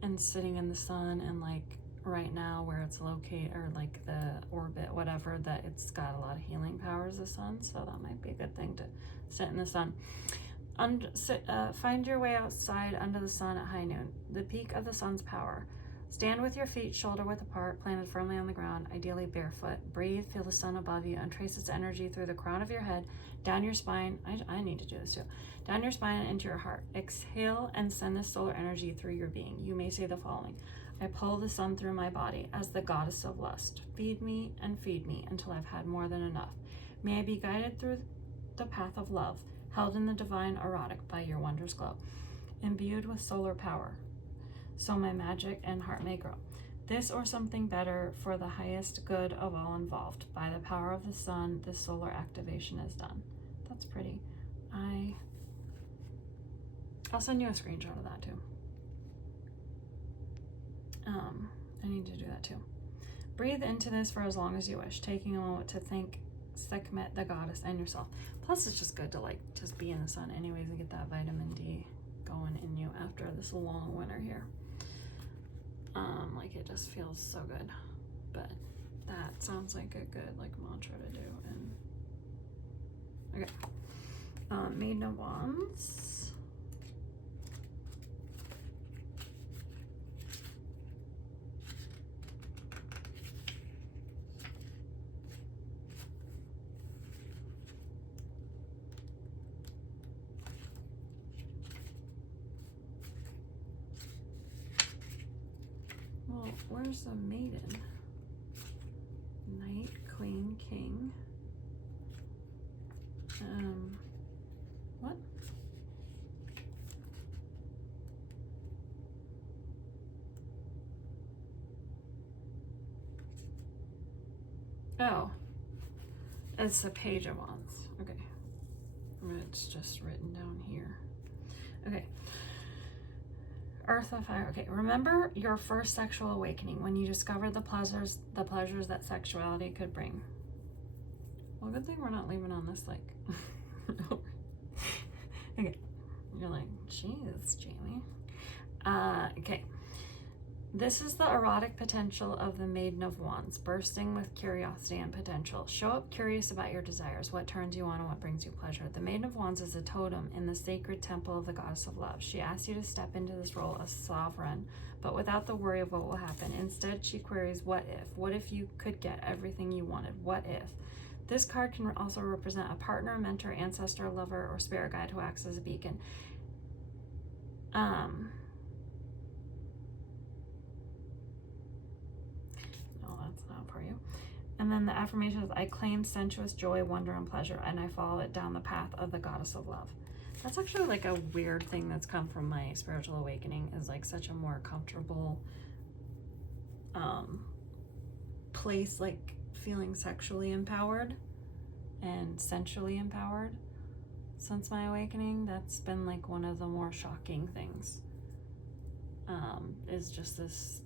and sitting in the sun, and like right now where it's located, or like the orbit, whatever, that it's got a lot of healing powers, the sun, so that might be a good thing to sit in the sun. Find your way outside under the sun at high noon, the peak of the sun's power. Stand with your feet shoulder width apart, planted firmly on the ground, ideally barefoot. Breathe, feel the sun above you, and trace its energy through the crown of your head, down your spine. I need to do this too. Down your spine and into your heart. Exhale and send this solar energy through your being. You may say the following. I pull the sun through my body as the goddess of lust. Feed me and feed me until I've had more than enough. May I be guided through the path of love, held in the divine erotic by your wondrous glow, imbued with solar power, so my magic and heart may grow. This or something better for the highest good of all involved. By the power of the sun, this solar activation is done. That's pretty. I'll send you a screenshot of that too. I need to do that too. Breathe into this for as long as you wish, taking a moment to thank Sekhmet, the goddess, and yourself. Plus, it's just good to like just be in the sun anyways and get that vitamin D going in you after this long winter here. Like it just feels so good. But that sounds like a good like mantra to do. And okay, Maiden of Wands. Well, where's the maiden? Knight, Queen, King. What? Oh, it's the Page of Wands. Okay, it's just written down here. Okay. Earth of Fire. Okay, remember your first sexual awakening when you discovered the pleasures that sexuality could bring. Well, good thing we're not leaving on this like. Okay, you're like, jeez, Jamie. Okay. This is the erotic potential of the Maiden of Wands, bursting with curiosity and potential. Show up curious about your desires, what turns you on and what brings you pleasure. The Maiden of Wands is a totem in the sacred temple of the goddess of love. She asks you to step into this role as sovereign, but without the worry of what will happen. Instead, she queries, what if? What if you could get everything you wanted? What if? This card can also represent a partner, mentor, ancestor, lover, or spirit guide who acts as a beacon. For you. And then the affirmation is, I claim sensuous joy, wonder, and pleasure, and I follow it down the path of the goddess of love. That's actually like a weird thing that's come from my spiritual awakening, is like such a more comfortable place, like feeling sexually empowered and sensually empowered since my awakening. That's been like one of the more shocking things, is just this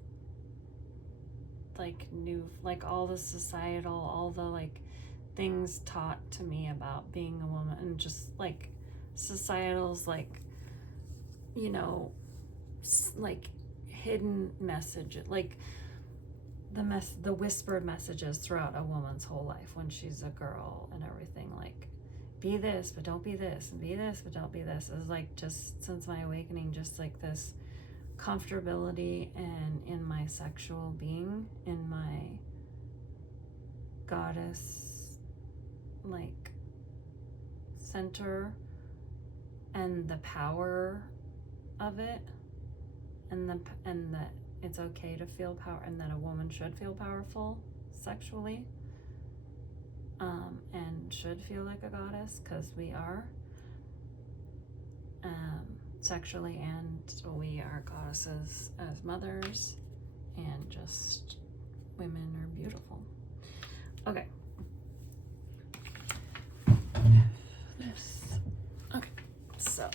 like new, like all the societal, all the like things taught to me about being a woman, and just like societal's like, you know, like hidden message, like the whispered messages throughout a woman's whole life when she's a girl and everything, like be this but don't be this, and be this but don't be this, is like, just since my awakening, just like this comfortability and in my sexual being, in my goddess like center, and the power of it, and the it's okay to feel power, and that a woman should feel powerful sexually, and should feel like a goddess, because we are, sexually, and we are goddesses as mothers, and just women are beautiful. Okay. Okay, so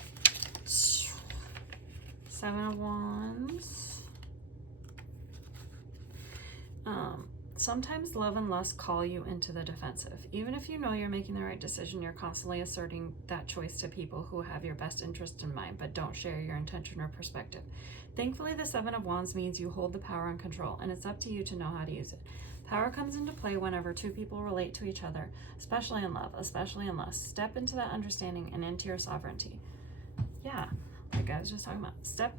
7 of Wands. Sometimes love and lust call you into the defensive. Even if you know you're making the right decision, you're constantly asserting that choice to people who have your best interest in mind but don't share your intention or perspective. Thankfully, the 7 of Wands means you hold the power and control, and it's up to you to know how to use it. Power comes into play whenever two people relate to each other, especially in love, especially in lust. Step into that understanding and into your sovereignty. Yeah, like I was just talking about. Step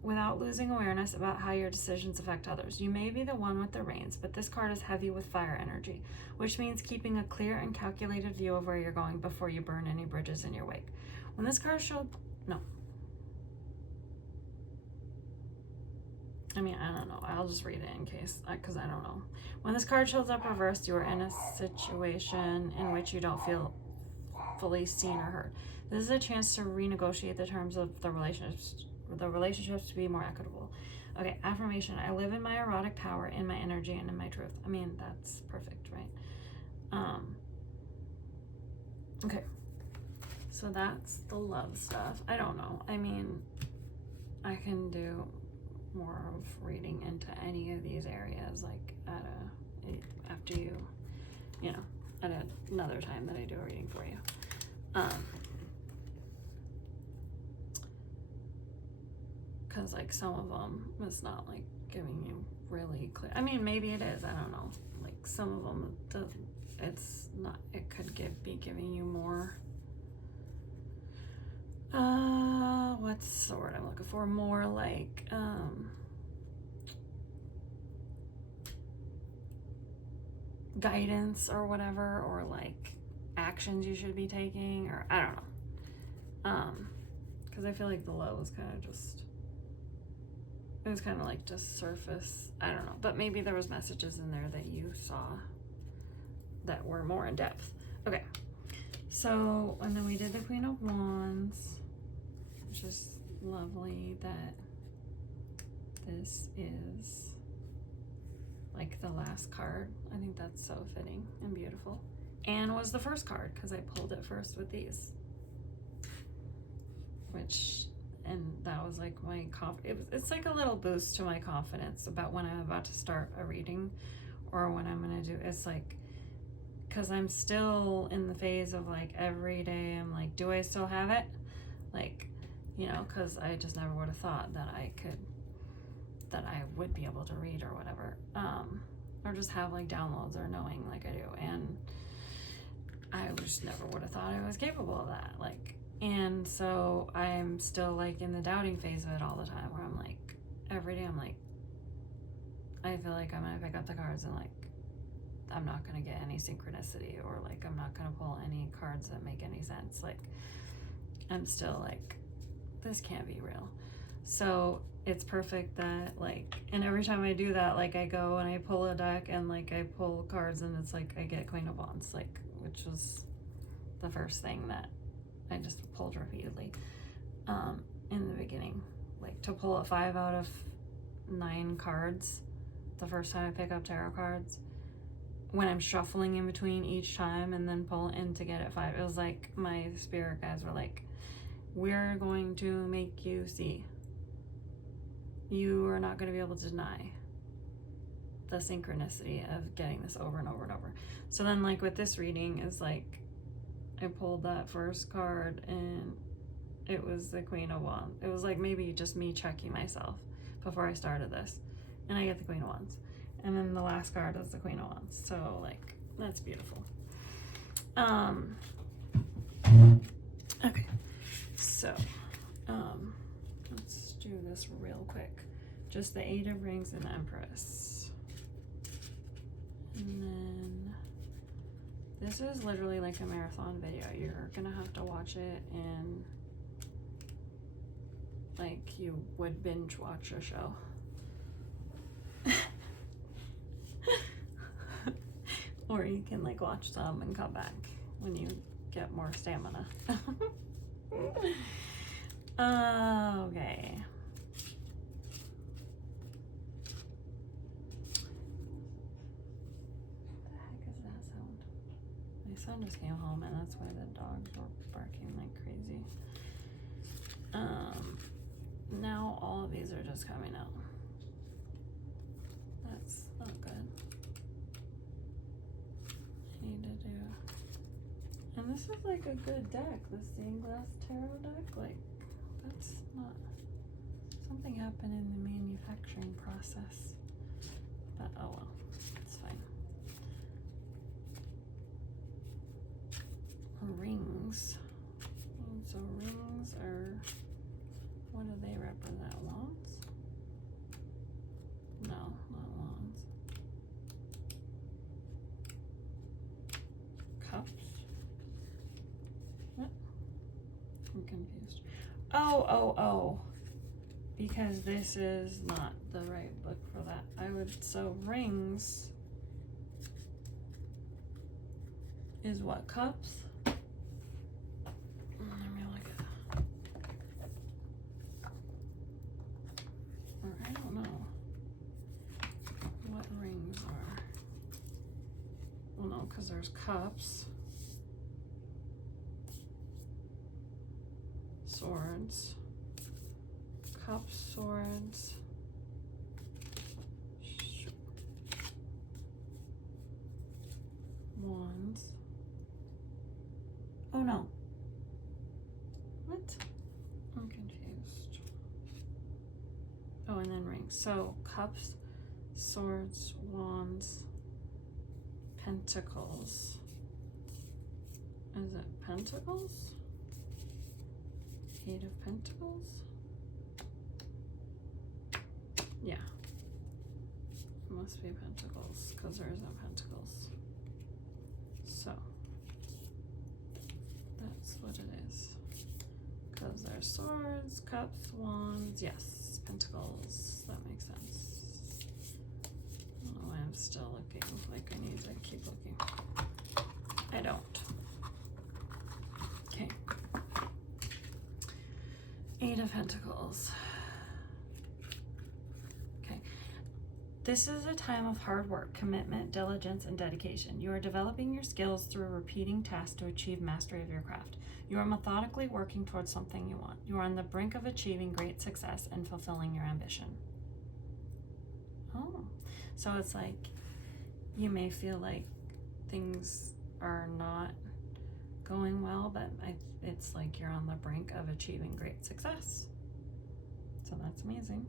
without losing awareness about how your decisions affect others. You may be the one with the reins, but this card is heavy with fire energy, which means keeping a clear and calculated view of where you're going before you burn any bridges in your wake. When this card showed, I don't know. I'll just read it in case, because I don't know. When this card shows up reversed, you are in a situation in which you don't feel fully seen or heard. This is a chance to renegotiate the terms of the relationships to be more equitable. Okay, affirmation. I live in my erotic power, in my energy, and in my truth. That's perfect, right? Okay. So that's the love stuff. I don't know. I can do more of reading into any of these areas, like after at another time that I do a reading for you. Because like some of them, it's not like giving you really clear. Maybe it is. I don't know. Like some of them, it's not. It could be giving you more. What's the word I'm looking for? More like guidance or whatever, or like actions you should be taking, or I don't know. Because I feel like the low was kind of just. It was kind of like just surface. I don't know. But maybe there was messages in there that you saw that were more in depth. Okay. So, and then we did the Queen of Wands, which is lovely that this is like the last card. I think that's so fitting and beautiful. And was the first card because I pulled it first with these. And that was like my it's like a little boost to my confidence about when I'm about to start a reading or when I'm going to do. It's like, because I'm still in the phase of like every day I'm like, do I still have it? Like, because I just never would have thought that I would be able to read or whatever. Or just have like downloads or knowing like I do. And I just never would have thought I was capable of that. Like, and so I'm still like in the doubting phase of it all the time, where I'm like, every day I'm like, I feel like I'm gonna pick up the cards and like, I'm not gonna get any synchronicity, or like I'm not gonna pull any cards that make any sense. Like, I'm still like, this can't be real. So it's perfect that like, and every time I do that, like I go and I pull a deck and like I pull cards and it's like I get Queen of Wands, like, which was the first thing that I just pulled repeatedly in the beginning. Like to pull a 5 out of 9 cards the first time I pick up tarot cards, when I'm shuffling in between each time and then pull in to get it 5, it was like my spirit guys were like, we're going to make you see. You are not going to be able to deny the synchronicity of getting this over and over and over. So then like with this reading is like, I pulled that first card and it was the Queen of Wands. It was like maybe just me checking myself before I started this. And I get the Queen of Wands. And then the last card is the Queen of Wands. So like, that's beautiful. Okay. So, let's do this real quick. Just the 8 of Rings and the Empress. And then this is literally like a marathon video. You're gonna have to watch it in like you would binge watch a show. Or you can like watch some and come back when you get more stamina. Okay. My son just came home and that's why the dogs were barking like crazy. Now all of these are just coming out. That's not good. I need to do, and this is like a good deck, the stained glass tarot deck. Like, that's not, something happened in the manufacturing process, but oh well, it's fine. Rings. So rings are, what do they represent? Wands? No, not wands. Cups? What? I'm confused. Oh. Because this is not the right book for that. So rings is what? Cups? Let me look at, or I don't know what rings are. Well, no, because there's cups, swords, cups, swords, wands. Oh no. What? I'm confused. Oh, and then rings. So cups, swords, wands, pentacles. Is it pentacles? 8 of Pentacles? Yeah. It must be pentacles because there isn't pentacles. So that's what it is. Because there's swords, cups, wands, yes, pentacles. That makes sense. I don't know why I'm still looking like I need to keep looking. I don't. Okay. 8 of Pentacles. Okay. This is a time of hard work, commitment, diligence, and dedication. You are developing your skills through repeating tasks to achieve mastery of your craft. You are methodically working towards something you want. You are on the brink of achieving great success and fulfilling your ambition. Oh, so it's like you may feel like things are not going well, but it's like you're on the brink of achieving great success. So that's amazing.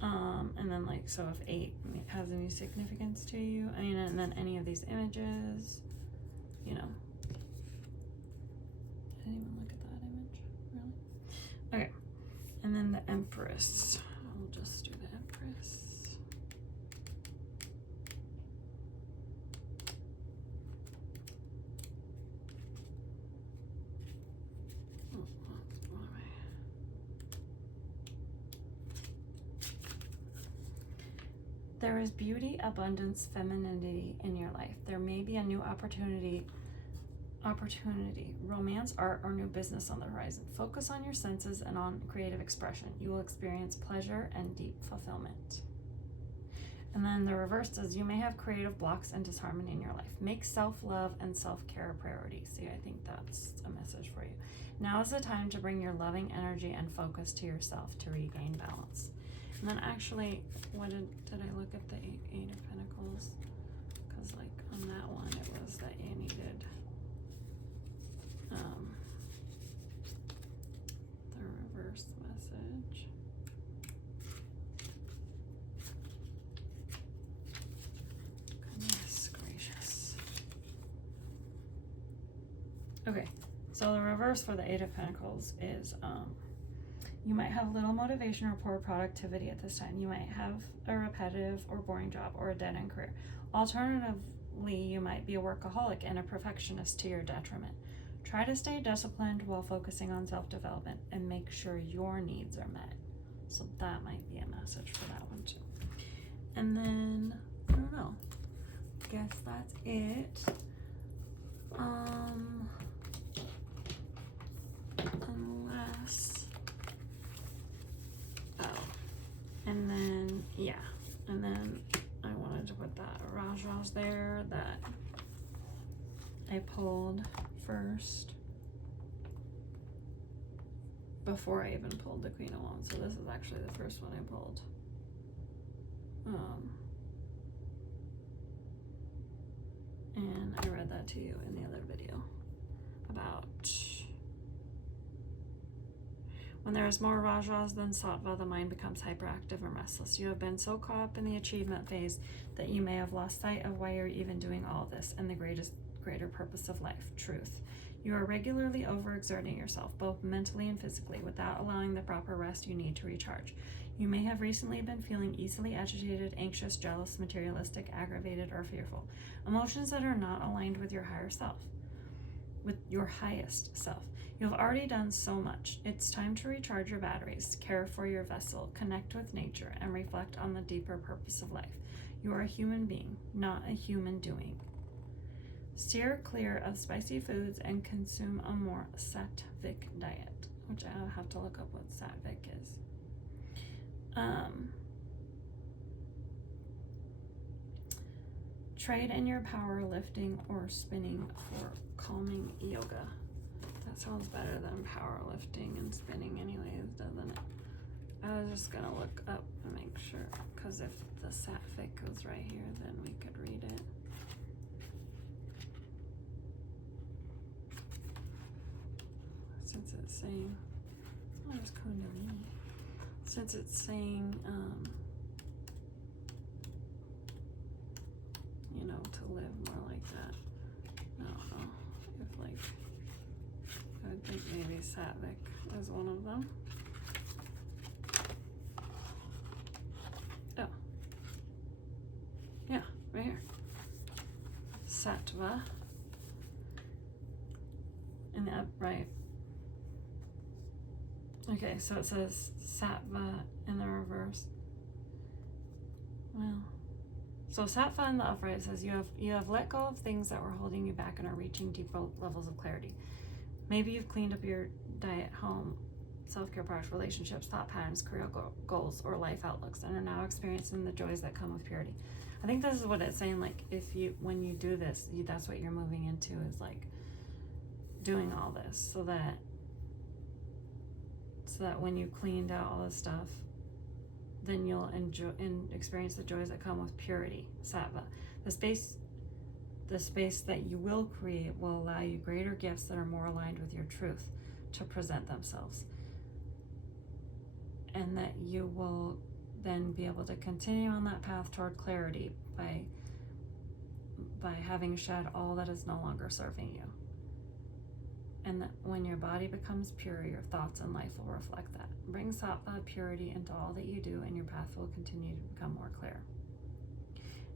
And then like, so if 8 has any significance to you, I mean, and then any of these images, you know. I didn't even look at that image, really. Okay, and then the Empress. I'll just do the Empress. There is beauty, abundance, femininity in your life. There may be a new opportunity, romance, art, or new business on the horizon. Focus on your senses and on creative expression. You will experience pleasure and deep fulfillment. And then the reverse is you may have creative blocks and disharmony in your life. Make self-love and self-care a priority. See, I think that's a message for you. Now is the time to bring your loving energy and focus to yourself to regain balance. And then actually, what did I look at the 8 of Pentacles? Because like on that one, it was that you needed Okay, so the reverse for the Eight of Pentacles is you might have little motivation or poor productivity at this time. You might have a repetitive or boring job or a dead-end career. Alternatively, you might be a workaholic and a perfectionist to your detriment. Try to stay disciplined while focusing on self-development and make sure your needs are met. So that might be a message for that one too. And then, I don't know. Guess that's it. Unless, and then, yeah, and then I wanted to put that Rajas there that I pulled first before I even pulled the Queen of Wands. So this is actually the first one I pulled. And I read that to you in the other video about when there is more Rajas than Sattva, the mind becomes hyperactive and restless. You have been so caught up in the achievement phase that you may have lost sight of why you're even doing all this and the greater purpose of life, truth. You are regularly overexerting yourself, both mentally and physically, without allowing the proper rest you need to recharge. You may have recently been feeling easily agitated, anxious, jealous, materialistic, aggravated, or fearful. Emotions that are not aligned with your higher self, with your highest self. You have already done so much. It's time to recharge your batteries, care for your vessel, connect with nature, and reflect on the deeper purpose of life. You are a human being, not a human doing. Steer clear of spicy foods and consume a more sattvic diet, which I'll have to look up what sattvic is. Trade in your powerlifting or spinning for calming yoga. That sounds better than powerlifting and spinning anyways, doesn't it? I was just gonna look up and make sure, because if the sattvic goes right here, then we could read it. Since it's saying, oh, there's Kundalini. Since it's saying, you know, to live more like that. I don't know if, like, I would think maybe sattvic is one of them. Oh. Yeah, right here. Sattva. In the upright. Okay, so it says sattva in the reverse. Well, so sattva in the upright says you have let go of things that were holding you back and are reaching deeper levels of clarity. Maybe you've cleaned up your diet, home, self-care products, relationships, thought patterns, career goals, or life outlooks, and are now experiencing the joys that come with purity. I think this is what it's saying. Like, when you do this, that's what you're moving into, is like doing all this, so that when you cleaned out all this stuff, then you'll enjoy and experience the joys that come with purity, sattva. The space that you will create will allow you greater gifts that are more aligned with your truth to present themselves. And that you will then be able to continue on that path toward clarity by having shed all that is no longer serving you. And that when your body becomes pure, your thoughts and life will reflect that. Bring sattva purity into all that you do, and your path will continue to become more clear.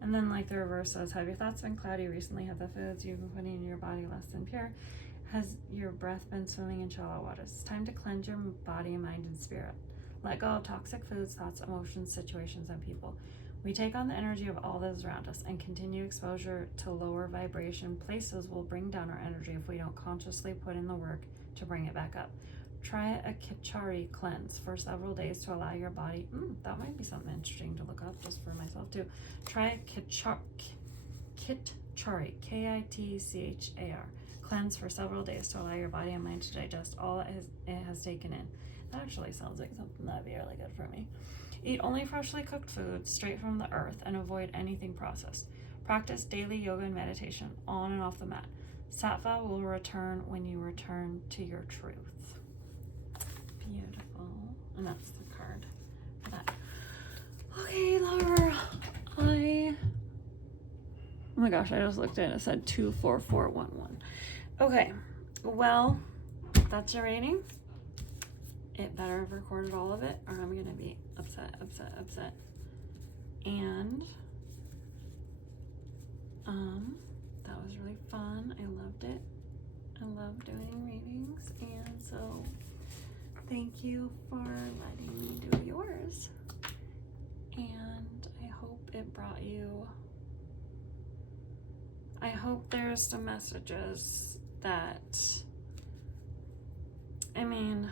And then, like the reverse says, have your thoughts been cloudy recently? Have the foods you've been putting in your body less than pure? Has your breath been swimming in shallow waters? It's time to cleanse your body, mind, and spirit. Let go of toxic foods, thoughts, emotions, situations, and people. We take on the energy of all that is around us, and continued exposure to lower vibration places will bring down our energy if we don't consciously put in the work to bring it back up. Try a Kitchari cleanse for several days to allow your body, that might be something interesting to look up just for myself too. Try a Kitchari, K-I-T-C-H-A-R, cleanse for several days to allow your body and mind to digest all it has taken in. That actually sounds like something that'd be really good for me. Eat only freshly cooked food straight from the earth and avoid anything processed. Practice daily yoga and meditation on and off the mat. Sattva will return when you return to your truth. Beautiful. And that's the card for that. Okay, lover. Oh my gosh, I just looked at it. It said 24411. Okay. Well, that's your rating. It better have recorded all of it, or I'm gonna be upset. And that was really fun. I loved it. I love doing readings, and so thank you for letting me do yours. And I hope it brought you, I hope there's some messages that, I mean,